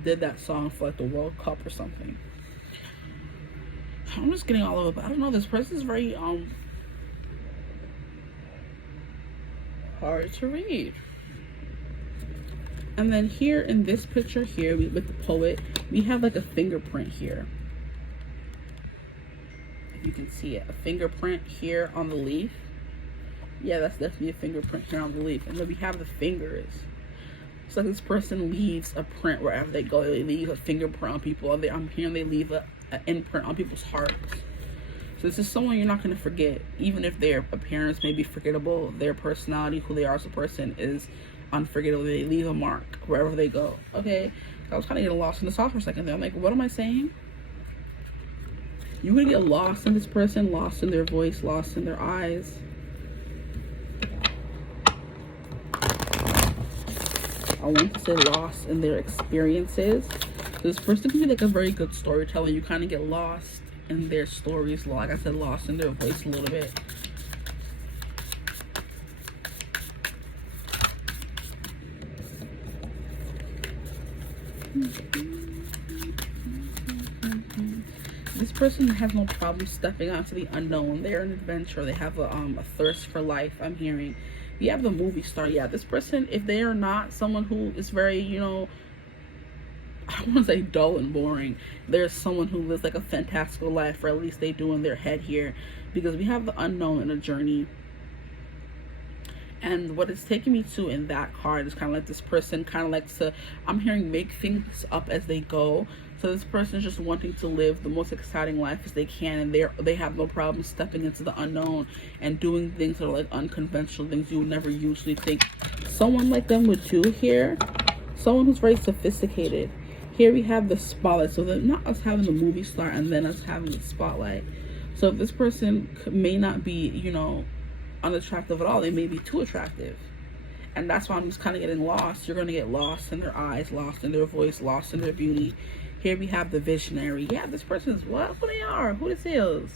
did that song for like the World Cup or something. I'm just getting all over, but I don't know. This person is very hard to read. And then here in this picture here, with the poet, we have like a fingerprint here. If you can see it, a fingerprint here on the leaf. Yeah, that's definitely a fingerprint here on the leaf. And then we have the fingers. So this person leaves a print wherever they go. They leave a fingerprint on people. I'm hearing they leave an imprint on people's hearts. So this is someone you're not going to forget. Even if their appearance may be forgettable, their personality, who they are as a person, is unforgettable. They leave a mark wherever they go. Okay, I was kind of getting lost in the sauce for a second there. I'm like, what am I saying? You're going to get lost in this person, lost in their voice, lost in their eyes. I want to say lost in their experiences. So this person can be like a very good storyteller. You kind of get lost in their stories. Like I said, lost in their voice a little bit. This person has no problem stepping out to the unknown. They're an adventurer. They have a thirst for life, I'm hearing. You have the movie star. Yeah, this person, if they are not someone who is very, you know, I don't want to say dull and boring, there's someone who lives like a fantastical life, or at least they do in their head here, because we have the unknown in a journey. And what it's taking me to in that card is kind of like this person kind of likes to, I'm hearing, make things up as they go. So this person is just wanting to live the most exciting life as they can, and they have no problem stepping into the unknown and doing things that are like unconventional, things you would never usually think someone like them would do here. Someone who's very sophisticated. Here we have the spotlight. So that not us having the movie star and then us having the spotlight. So if this person may not be, you know, unattractive at all, they may be too attractive. And that's why I'm just kind of getting lost. You're going to get lost in their eyes, lost in their voice, lost in their beauty. Here we have the visionary. Yeah, this person is what? Who they are? Who this is?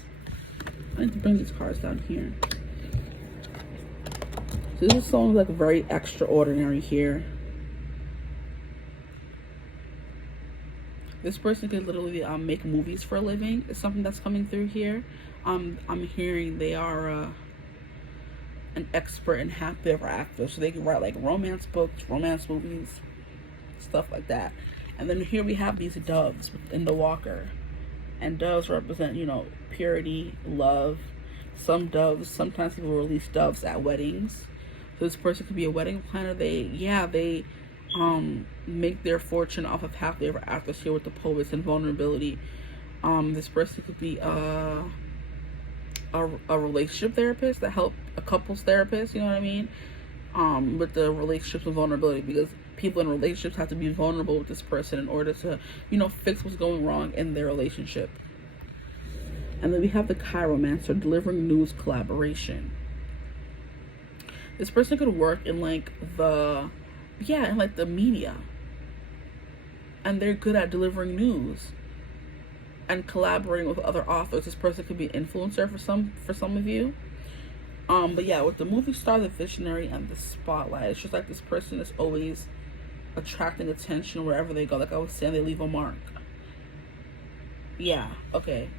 I need to bring these cards down here. So this is someone like very extraordinary here. This person could literally make movies for a living. It's something that's coming through here. I'm hearing they are an expert in happily ever after. So they can write like romance books, romance movies, stuff like that. And then here we have these doves in the walker. And doves represent, you know, purity, love. Some doves, sometimes people release doves at weddings. So this person could be a wedding planner. They make their fortune off of happily ever after here with the poets and vulnerability. This person could be a relationship therapist, that help a couples therapist, you know what I mean? With the relationships and vulnerability, because people in relationships have to be vulnerable with this person in order to, you know, fix what's going wrong in their relationship. And then we have the chiromancer, delivering news collaboration. This person could work in like the media, and they're good at delivering news and collaborating with other authors. This person could be an influencer for some of you. But yeah, with the movie star, the visionary, and the spotlight, it's just like this person is always attracting attention wherever they go. Like I was saying, they leave a mark. Yeah, okay.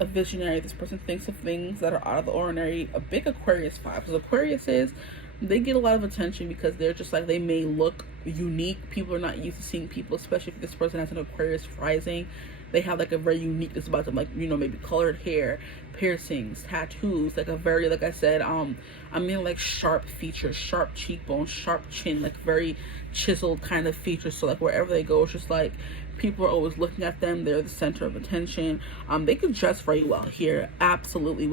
A visionary, this person thinks of things that are out of the ordinary. A big Aquarius vibe. Because Aquarius is, they get a lot of attention because they're just like, they may look unique. People are not used to seeing people, especially if this person has an Aquarius rising. They have like a very uniqueness about them, like, you know, maybe colored hair, piercings, tattoos, like a very, like I said, I mean like sharp features, sharp cheekbones, sharp chin, like very chiseled kind of features. So like wherever they go, it's just like people are always looking at them. They're the center of attention. They can dress very well here, absolutely,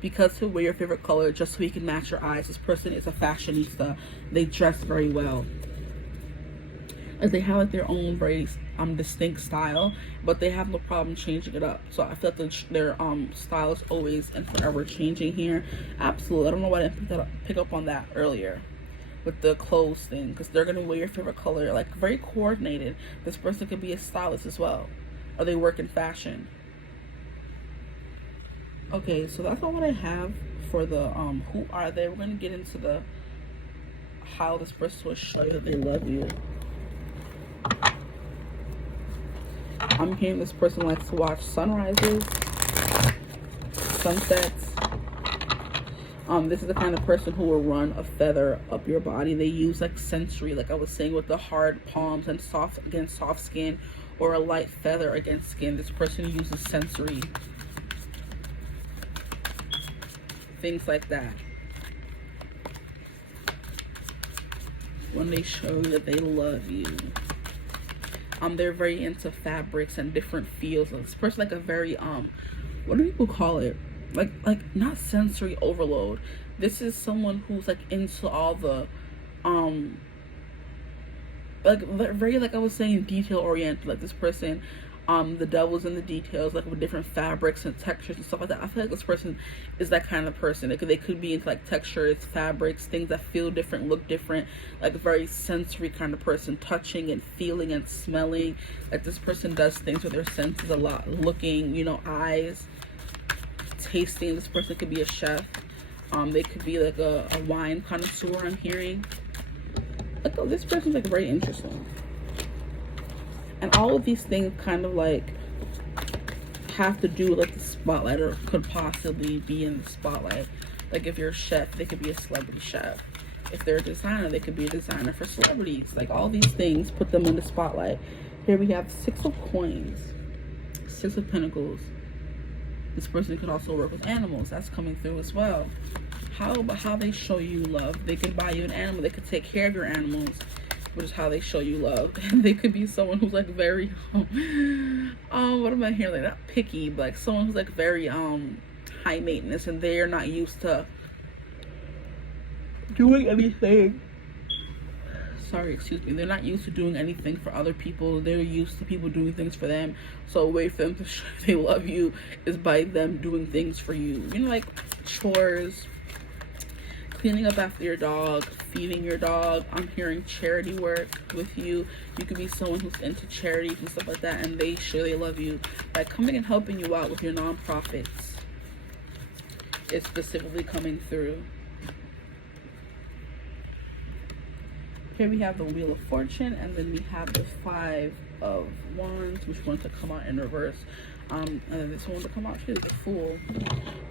because to wear your favorite color just so you can match your eyes. This person is a fashionista. They dress very well, as they have like their own very distinct style, but they have no problem changing it up. So I feel like their style is always and forever changing here. Absolutely. I don't know why I didn't pick up on that earlier with the clothes thing, because they're gonna wear your favorite color, like very coordinated. This person could be a stylist as well. or they work in fashion. Okay, so that's all what I have for the who are they. We're gonna get into the how this person will show you that they love you. I'm hearing this person likes to watch sunrises, sunsets. This is the kind of person who will run a feather up your body. They use like sensory, like I was saying, with the hard palms and soft skin, or a light feather against skin. This person uses sensory things like that when they show you that they love you. They're very into fabrics and different feels. This person like a very what do people call it? Like not sensory overload. This is someone who's like into all the like very, like I was saying, detail oriented. Like this person, the devil's in the details, like with different fabrics and textures and stuff like that. I feel like this person is that kind of person. They could be into like textures, fabrics, things that feel different, look different, like a very sensory kind of person, touching and feeling and smelling. Like this person does things with their senses a lot, looking, you know, eyes, tasting. This person could be a chef. They could be like a wine connoisseur, I'm hearing. Like, oh, this person's like very interesting. And all of these things kind of like have to do with like the spotlight, or could possibly be in the spotlight. Like if you're a chef, they could be a celebrity chef. If they're a designer, they could be a designer for celebrities. Like all these things put them in the spotlight. Here we have 6 of coins, 6 of pentacles. This person could also work with animals. That's coming through as well. How they show you love. They could buy you an animal. They could take care of your animals, which is how they show you love. And they could be someone who's like very what am I hearing? Like not picky, but like someone who's like very high maintenance, and they're not used to doing anything. Sorry, excuse me. They're not used to doing anything for other people. They're used to people doing things for them. So a way for them to show they love you is by them doing things for you. You know, like chores, cleaning up after your dog, feeding your dog. I'm hearing charity work with you. You could be someone who's into charities and stuff like that, and they show they love you by coming and helping you out with your nonprofits. It's specifically coming through. Here we have the Wheel of Fortune, and then we have the 5 of Wands, which wants to come out in reverse. And then this one to come out too, the Fool.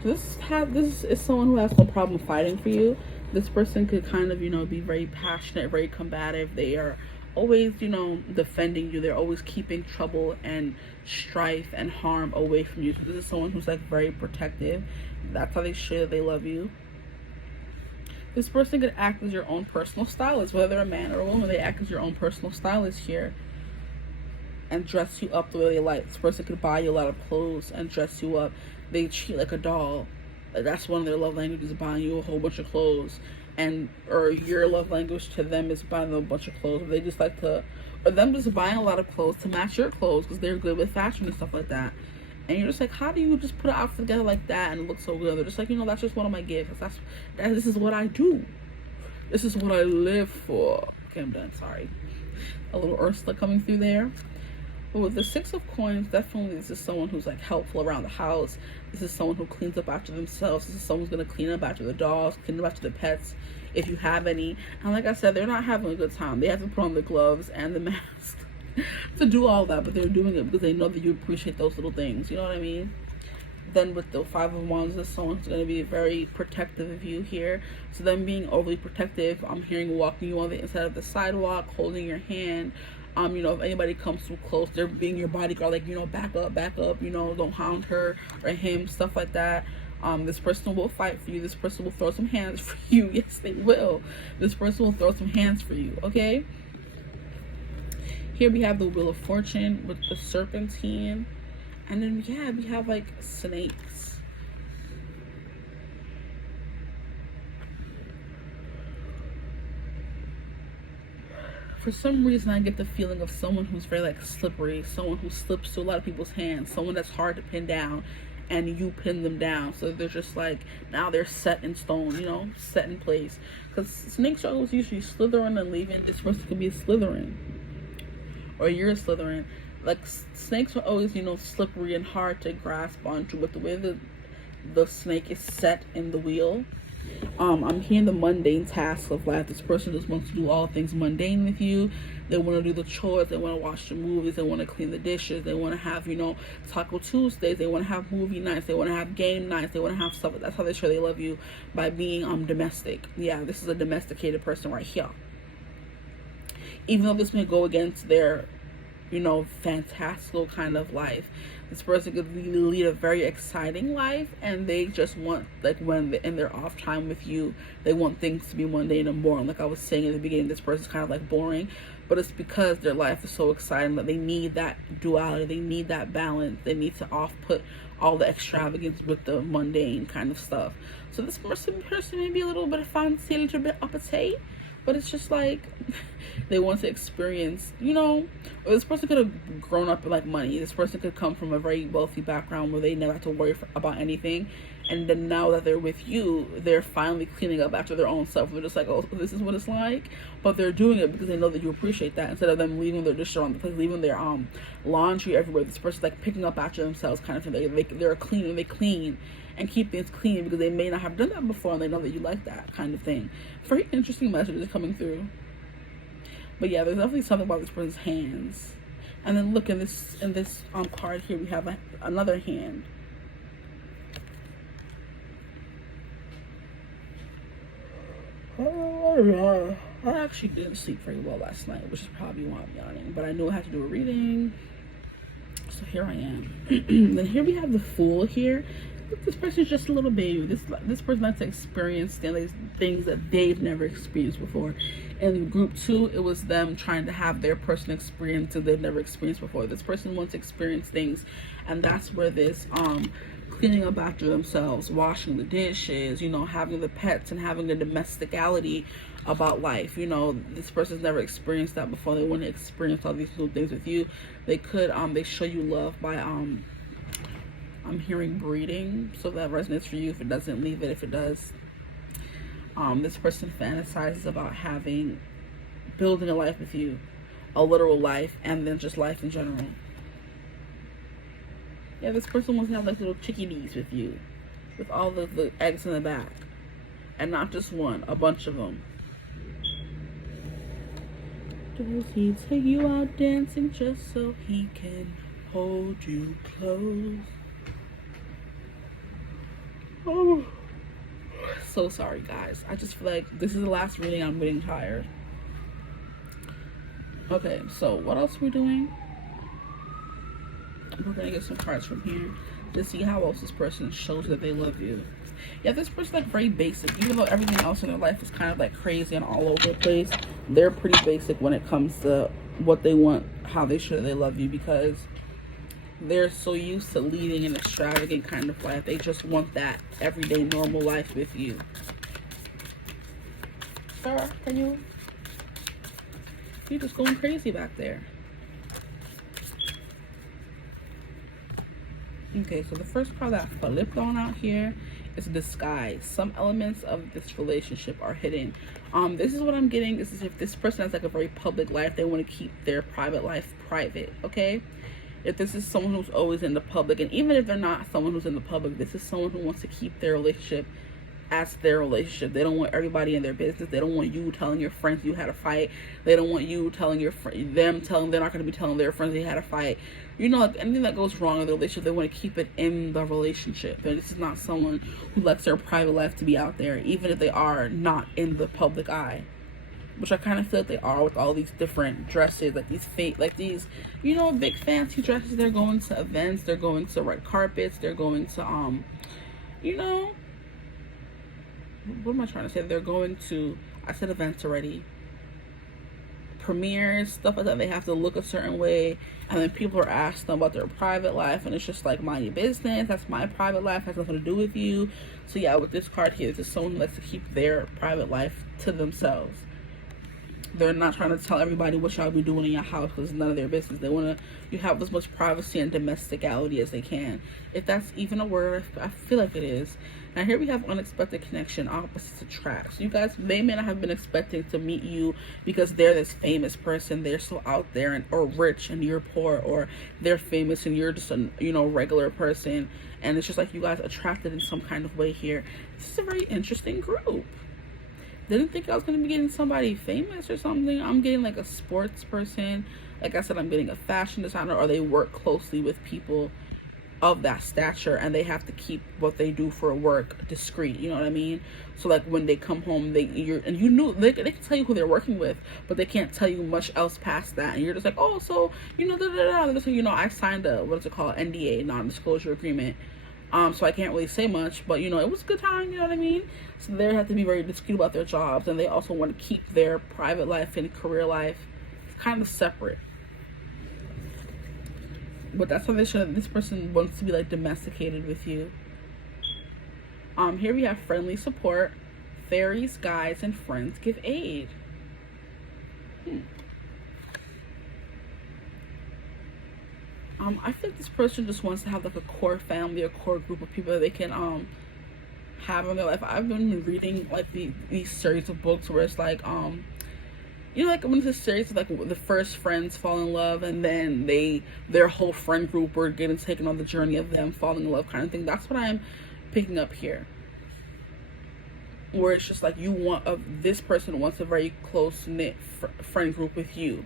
So this is someone who has no problem fighting for you. This person could kind of, you know, be very passionate, very combative. They are always, you know, defending you. They're always keeping trouble and strife and harm away from you. So this is someone who's like very protective. That's how they show that they love you. This person could act as your own personal stylist, whether they're a man or a woman. They act as your own personal stylist here and dress you up the way they like. This person could buy you a lot of clothes and dress you up. They treat like a doll. Like that's one of their love languages, buying you a whole bunch of clothes. Or your love language to them is buying them a bunch of clothes. They just like to, or them just buying a lot of clothes to match your clothes because they're good with fashion and stuff like that. And you're just like, how do you just put an outfit together like that and look so good? They're just like, you know, that's just one of my gifts. This is what I do. This is what I live for. Okay, I'm done. Sorry. A little Ursula coming through there. But with the 6 of coins, definitely this is someone who's like helpful around the house. This is someone who cleans up after themselves. This is someone who's going to clean up after the dogs, clean up after the pets, if you have any. And like I said, they're not having a good time. They have to put on the gloves and the mask to do all that, but they're doing it because they know that you appreciate those little things. You know what I mean? Then with the 5 of Wands, there's someone who's going to be very protective of you here. So them being overly protective, I'm hearing walking you on the inside of the sidewalk, holding your hand. You know, if anybody comes too close, they're being your bodyguard, like, you know, back up, you know, don't hound her or him, stuff like that. This person will fight for you. This person will throw some hands for you. Yes, they will. This person will throw some hands for you, okay? Here we have the Wheel of Fortune with the Serpentine. And then, yeah, we have, like, snakes. For some reason, I get the feeling of someone who's very, like, slippery. Someone who slips through a lot of people's hands. Someone that's hard to pin down. And you pin them down. So they're just, like, now they're set in stone, you know? Set in place. Because snake struggles usually Slytherin and leaving. This person could be a Slytherin. Or you're a Slytherin. like snakes are always, you know, slippery and hard to grasp onto, but the way the snake is set in the wheel, I'm hearing the mundane tasks of life. This person just wants to do all things mundane with you. They want to do the chores, they want to watch the movies, they want to clean the dishes, they want to have, you know, Taco Tuesdays, they want to have movie nights, they want to have game nights, they want to have stuff. That's how they show they love you, by being domestic. Yeah, this is a domesticated person right here. Even though this may go against their, you know, fantastical kind of life, this person could lead a very exciting life, and they just want, like, when they're in their off time with you, they want things to be mundane and boring. Like I was saying in the beginning, this person's kind of like boring, but it's because their life is so exciting that they need that duality, they need that balance, they need to off-put all the extravagance with the mundane kind of stuff. So this person may be a little bit fancy, a little bit uppity, but it's just like they want to experience, you know, or this person could have grown up with like money. This person could come from a very wealthy background where they never have to worry about anything, and then now that they're with you, they're finally cleaning up after their own stuff. They're just like, oh, this is what it's like, but they're doing it because they know that you appreciate that, instead of them leaving their dishes around the place, leaving their laundry everywhere. This person's like picking up after themselves, kind of thing. They're clean, they clean and keep things clean because they may not have done that before, and they know that you like that kind of thing. Very interesting messages coming through. But yeah, there's definitely something about this person's hands. And then look, in this card here, we have another hand. I actually didn't sleep very well last night, which is probably why I'm yawning, but I knew I had to do a reading, so here I am. Then here we have the Fool here. This person's just a little baby. This person likes to experience things that they've never experienced before. In group 2, it was them trying to have their person experience that they've never experienced before. This person wants to experience things, and that's where this cleaning up after themselves, washing the dishes, you know, having the pets, and having the domesticality about life. You know, this person's never experienced that before. They want to experience all these new things with you. They could they show you love by I'm hearing breeding, so that resonates for you. If it doesn't, leave it. If it does, this person fantasizes about building a life with you, a literal life, and then just life in general. Yeah, this person wants to have like little chickadees with you, with all the eggs in the back, and not just one, a bunch of them. Does he take you out dancing just so he can hold you close? Oh, so sorry guys, I just feel like this is the last reading. I'm getting tired. Okay, so what else are we doing? We're gonna get some cards from here to see how else this person shows that they love you. Yeah, this person's like very basic. Even though everything else in their life is kind of like crazy and all over the place, they're pretty basic when it comes to what they want, how they show they love you, because they're so used to leading an extravagant kind of life. They just want that everyday normal life with you. Sir, you're just going crazy back there. Okay, so the first card that flipped on out here is disguise. Some elements of this relationship are hidden. This is what I'm getting. This is if this person has like a very public life, they want to keep their private life private, okay? If this is someone who's always in the public, and even if they're not someone who's in the public, this is someone who wants to keep their relationship as their relationship. They don't want everybody in their business. They don't want you telling your friends you had a fight. They don't want you telling they're not going to be telling their friends they had a fight. You know, like anything that goes wrong in the relationship, they want to keep it in the relationship. But this is not someone who likes their private life to be out there, even if they are not in the public eye. Which I kind of feel like they are, with all these different dresses, like these you know, big fancy dresses. They're going to events, they're going to red carpets, they're going to you know, what am I trying to say? They're going to, I said events already, premieres, stuff like that. They have to look a certain way, and then people are asking them about their private life, and it's just like, mind your business. That's my private life, has nothing to do with you. So yeah, with this card here, this is someone who likes to keep their private life to themselves. They're not trying to tell everybody what y'all be doing in your house because it's none of their business. They want you have as much privacy and domesticality as they can. If that's even a word, I feel like it is. Now here we have unexpected connection, opposites attract. So you guys may not have been expecting to meet you because they're this famous person. They're so out there and or rich and you're poor, or they're famous and you're just a regular person. And it's just like you guys attracted in some kind of way here. This is a very interesting group. Didn't think I was going to be getting somebody famous or something. I'm getting like a sports person. Like I said, I'm getting a fashion designer, or they work closely with people of that stature and they have to keep what they do for work discreet, you know what I mean? So like when they come home, they can tell you who they're working with, but they can't tell you much else past that, and you're just like, oh, so so I signed a NDA, non-disclosure agreement, so I can't really say much, but it was a good time, you know what I mean? So they have to be very discreet about their jobs, and they also want to keep their private life and career life kind of separate. But that's how they should. This person wants to be like domesticated with you. Here we have friendly support. Fairies, guides, and friends give aid. I think this person just wants to have like a core family, a core group of people that they can have in their life. I've been reading like these series of books where it's like like when it's a series of like the first friends fall in love, and then their whole friend group were getting taken on the journey of them falling in love kind of thing. That's what I'm picking up here, where it's just like this person wants a very close knit friend group with you,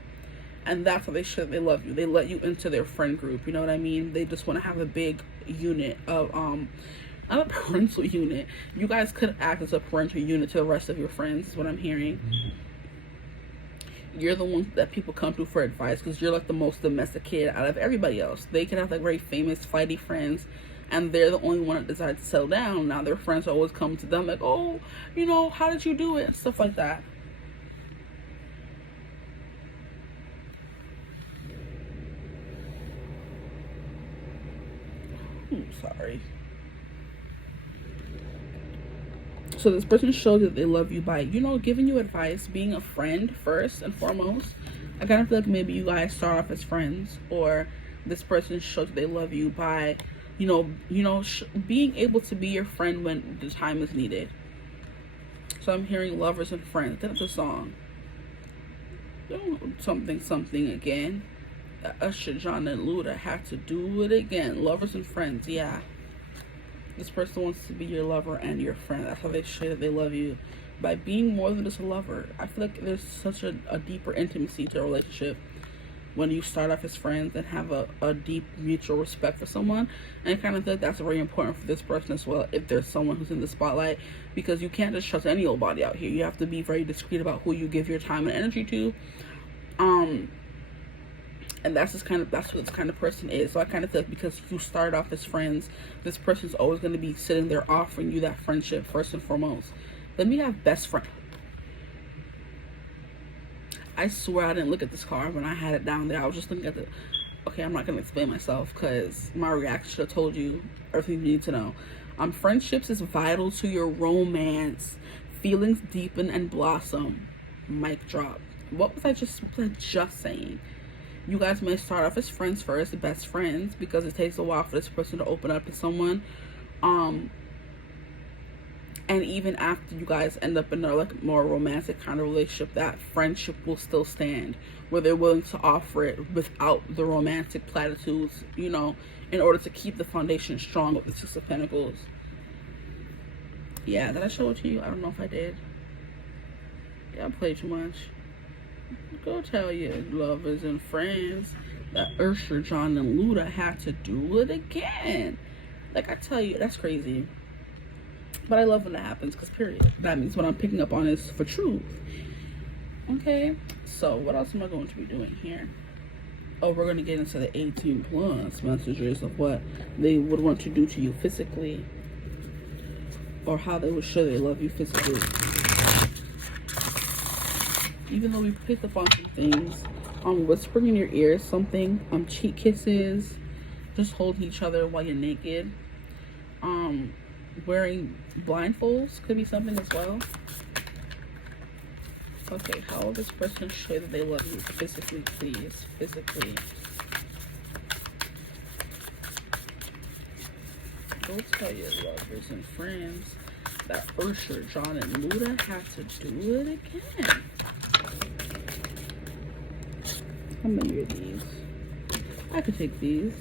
and that's how they love you. They let you into their friend group, you know what I mean? They just want to have a big unit of not a parental unit. You guys could act as a parental unit to the rest of your friends, is what I'm hearing. You're the one that people come to for advice because you're like the most domesticated out of everybody else. They can have like very famous flighty friends, and they're the only one that decides to settle down. Now their friends always come to them like, oh, how did you do it, and stuff like that. Sorry. So this person shows that they love you by, giving you advice, being a friend first and foremost. I kind of feel like maybe you guys start off as friends, or this person shows that they love you by, being able to be your friend when the time is needed. So I'm hearing lovers and friends. That's a song. Something again. Usher, John, and Luda had to do it again. Lovers and friends, yeah. This person wants to be your lover and your friend. That's how they show that they love you, by being more than just a lover. I feel like there's such a deeper intimacy to a relationship when you start off as friends and have a deep mutual respect for someone. And I kind of think that's very important for this person as well, if there's someone who's in the spotlight, because you can't just trust any old body out here. You have to be very discreet about who you give your time and energy to. And that's what this kind of person is. So I kind of feel like because you start off as friends, this person's always going to be sitting there offering you that friendship first and foremost. Then we have best friend. I swear I didn't look at this card when I had it down there. I was just looking at okay, I'm not going to explain myself because my reaction should have told you everything you need to know. Friendships is vital to your romance. Feelings deepen and blossom. Mic drop. What was I just saying? You guys may start off as friends first, the best friends, because it takes a while for this person to open up to someone. And even after you guys end up in a like more romantic kind of relationship, that friendship will still stand, where they're willing to offer it without the romantic platitudes, in order to keep the foundation strong with the Six of Pentacles. Yeah, did I show it to you? I don't know if I did. Yeah, I played too much. Go tell your lovers and friends that Usher, John, and Luda had to do it again. Like I tell you, that's crazy. But I love when that happens, because period. That means what I'm picking up on is for truth. Okay, so what else am I going to be doing here? Oh, we're going to get into the 18 plus messages of what they would want to do to you physically, or how they would show they love you physically. Even though we picked up on some things, whispering in your ear something, cheek kisses, just holding each other while you're naked, wearing blindfolds could be something as well. Okay, how will this person show you that they love you physically, please? Physically. Go tell your lovers and friends that Ursher, John, and Luda have to do it again. How many are these? I could take these.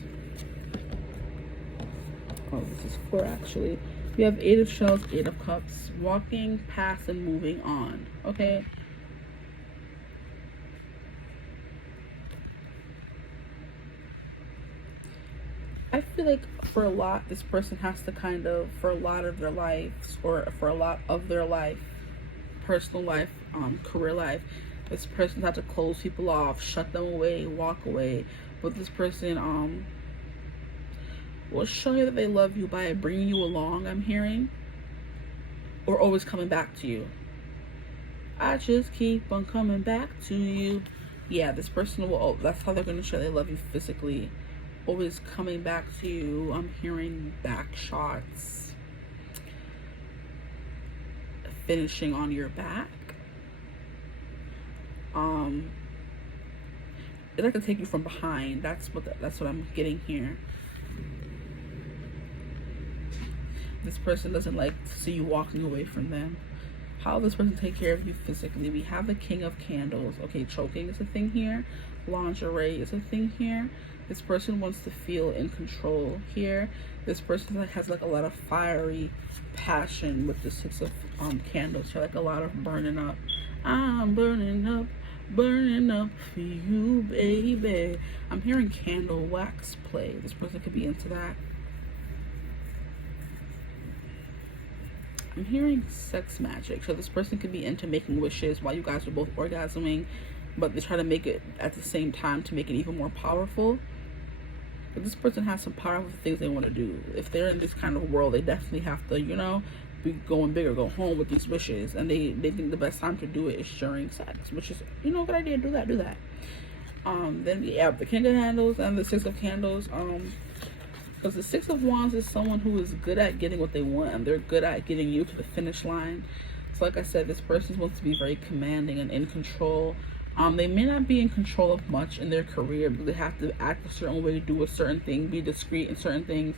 Oh, this is 4 actually. We have 8 of shells, 8 of cups. Walking past and moving on. Okay. I feel like for a lot, this person has to kind of, for a lot of their lives, or for a lot of their life, personal life, career life, this person has to close people off, shut them away, walk away. But this person will show you that they love you by bringing you along, I'm hearing, or always coming back to you. I just keep on coming back to you. Yeah, this person will, that's how they're going to show they love you physically. Always coming back to you. I'm hearing back shots, finishing on your back. It's like to take you from behind. That's what I'm getting here. This person doesn't like to see you walking away from them. How will this person take care of you physically? We have the King of Candles. Okay, choking is a thing here. Lingerie is a thing here. This person wants to feel in control here. This person has like a lot of fiery passion with the 6 of candles. So like a lot of burning up. I'm burning up for you, baby. I'm hearing candle wax play. This person could be into that. I'm hearing sex magic. So this person could be into making wishes while you guys are both orgasming, but they try to make it at the same time to make it even more powerful. But this person has some powerful things they want to do. If they're in this kind of world, they definitely have to, you know, be going big or go home with these wishes. And they think the best time to do it is during sex, which is, you know, a good idea. Do that. Then we have the King of Candles and the 6 of Candles. Because the 6 of Wands is someone who is good at getting what they want, and they're good at getting you to the finish line. So like I said, this person wants to be very commanding and in control. They may not be in control of much in their career, but they have to act a certain way, do a certain thing, be discreet in certain things.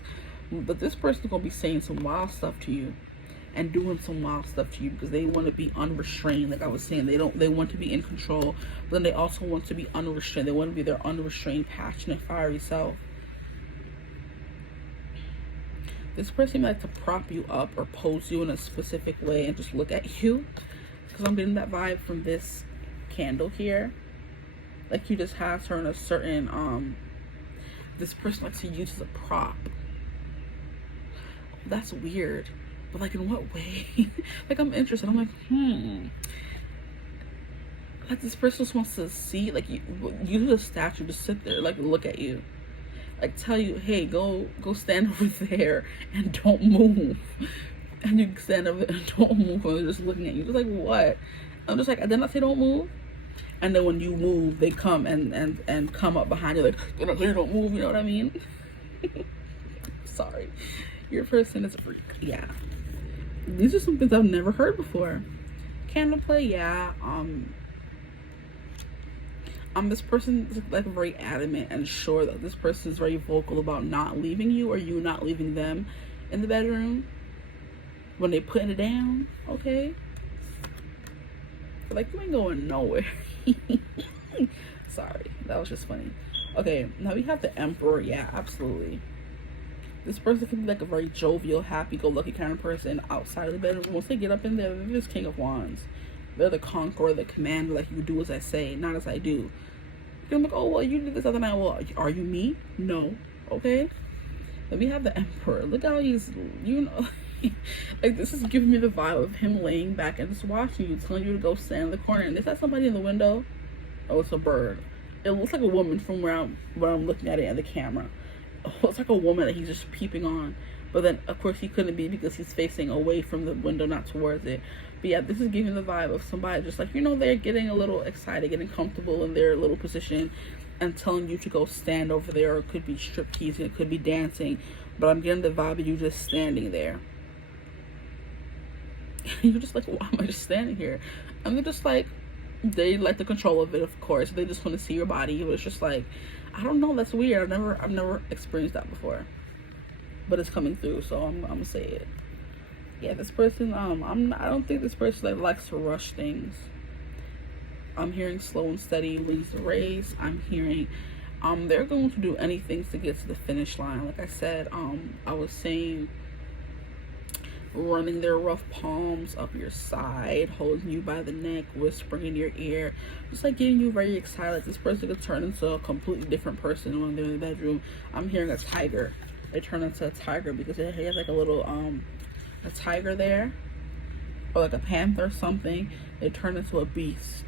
But this person's gonna be saying some wild stuff to you and doing some wild stuff to you because they want to be unrestrained. Like I was saying, they want to be in control, but then they also want to be unrestrained. They want to be their unrestrained, passionate, fiery self. This person might like to prop you up or pose you in a specific way and just look at you, because I'm getting that vibe from this candle here. Like you just have her in a certain this person likes to use as a prop. That's weird, but like in what way? Like I'm interested. I'm like like this person just wants to see, like you use a statue to sit there, like look at you, like tell you, hey, go stand over there and don't move. And you stand over there and don't move, and they're just looking at you. Just like, what? I'm just like, did I say don't move? And then when you move, they come and come up behind you, like, you don't move, you know what I mean? Sorry. Your person is a freak. Yeah. These are some things I've never heard before. Candle play, yeah. This person is like very adamant and sure that this person is very vocal about not leaving you or you not leaving them in the bedroom when they putting it down, okay? Like, you ain't going nowhere. Sorry, that was just funny. Okay, now we have the Emperor. Yeah, absolutely. This person can be like a very jovial, happy-go-lucky kind of person outside of the bedroom. Once they get up in there, they're just King of Wands. They're the conqueror, the commander. Like, you do as I say, not as I do. You're like, oh, well, you did this other night. Well, are you me? No. Okay. Then we have the Emperor. Look how he's, you know, like this is giving me the vibe of him laying back and just watching you, telling you to go stand in the corner. And is that somebody in the window? Oh, it's a bird. It looks like a woman from where I'm looking at it in the camera. Oh, it's like a woman that he's just peeping on. But then, of course, he couldn't be because he's facing away from the window, not towards it. But yeah, this is giving the vibe of somebody just like, you know, they're getting a little excited, getting comfortable in their little position and telling you to go stand over there. Or it could be striptease, it could be dancing. But I'm getting the vibe of you just standing there. You're just like, why am I just standing here? And they're just like, They like the control of it, of course. They just want to see your body. It was just like, I don't know, that's weird. I've never experienced that before, but it's coming through, so I'm gonna say it. Yeah, this person, I don't think this person like likes to rush things. I'm hearing slow and steady leads the race. I'm hearing they're going to do anything to get to the finish line. Like I said, I was saying, running their rough palms up your side, holding you by the neck, whispering in your ear, just like getting you very excited. Like this person could turn into a completely different person when they're in the bedroom. I'm hearing a tiger. They turn into a tiger because they have like a little a tiger there, or like a panther or something. They turn into a beast.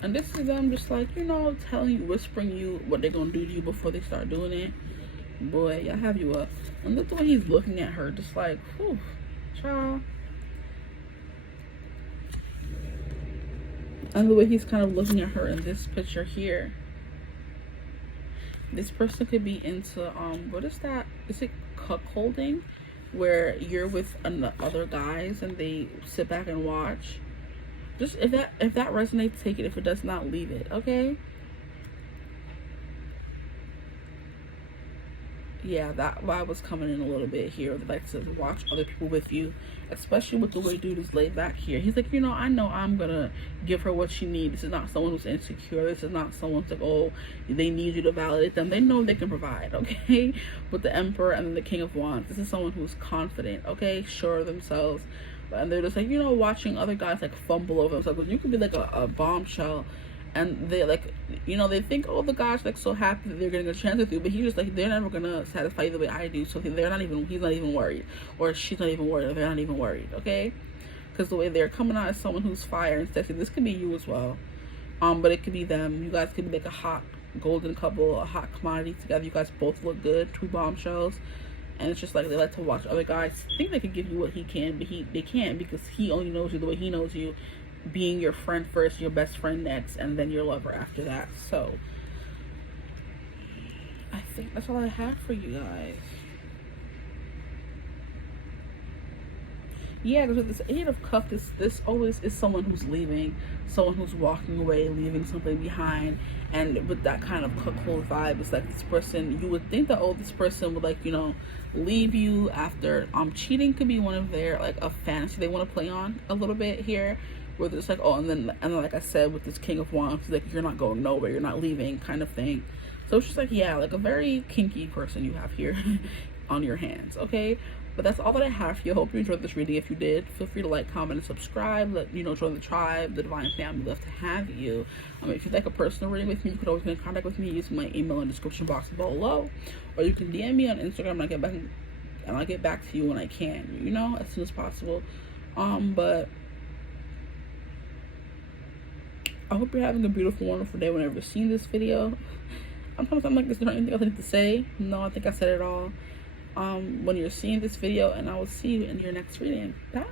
And this is them just like, you know, telling you, whispering you what they're gonna do to you before they start doing it. Boy, y'all have you up. And look the way he's looking at her, just like, whew, child. And the way he's kind of looking at her in this picture here. This person could be into what is that? Is it cuckolding, where you're with other guys and they sit back and watch? Just if that resonates, take it. If it does not, leave it. Okay. Yeah, that vibe was coming in a little bit here. They like to watch other people with you, especially with the way dude is laid back here. He's like, you know I'm gonna give her what she needs. This is not someone who's insecure. This is not someone who's like, oh, they need you to validate them. They know they can provide, okay? With the Emperor and the King of Wands, this is someone who's confident, okay, sure of themselves. And they're just like, you know, watching other guys like fumble over themselves. You could be like a bombshell, and they like, you know, they think, oh, the guy's like so happy that they're getting a chance with you, but he's just like, they're never gonna satisfy you the way I do. So he's not even worried, or she's not even worried, or they're not even worried, okay? Because the way they're coming out as someone who's fire and sexy. This could be you as well, but it could be them. You guys could be like a hot golden couple, a hot commodity together. You guys both look good, two bombshells. And it's just like they like to watch other guys think they can give you what he can, but they can't, because he only knows you the way he knows you, being your friend first, your best friend next, and then your lover after that. So I think that's all I have for you guys. Yeah, because with this Eight of Cups, this always is someone who's leaving, someone who's walking away, leaving something behind. And with that kind of cuckold vibe, it's like this person, you would think that, oh, this person would like, you know, leave you after cheating. Could be one of their like a fantasy they want to play on a little bit here, where it's like, oh, and then like I said, with this King of Wands, it's like, you're not going nowhere, you're not leaving kind of thing. So it's just like, yeah, like a very kinky person you have here on your hands, okay? But that's all that I have for you. I hope you enjoyed this reading. If you did, feel free to like, comment, and subscribe. Let you know, join the tribe, the divine family. Love to have you. If you'd like a personal reading with me, you could always get in contact with me using my email in the description box below, or you can DM me on Instagram, and I'll get back to you when I can. You know, as soon as possible. But I hope you're having a beautiful, wonderful day whenever you're seeing this video. Sometimes I'm like, is there anything else I need to say? No, I think I said it all. When you're seeing this video, and I will see you in your next reading. Bye.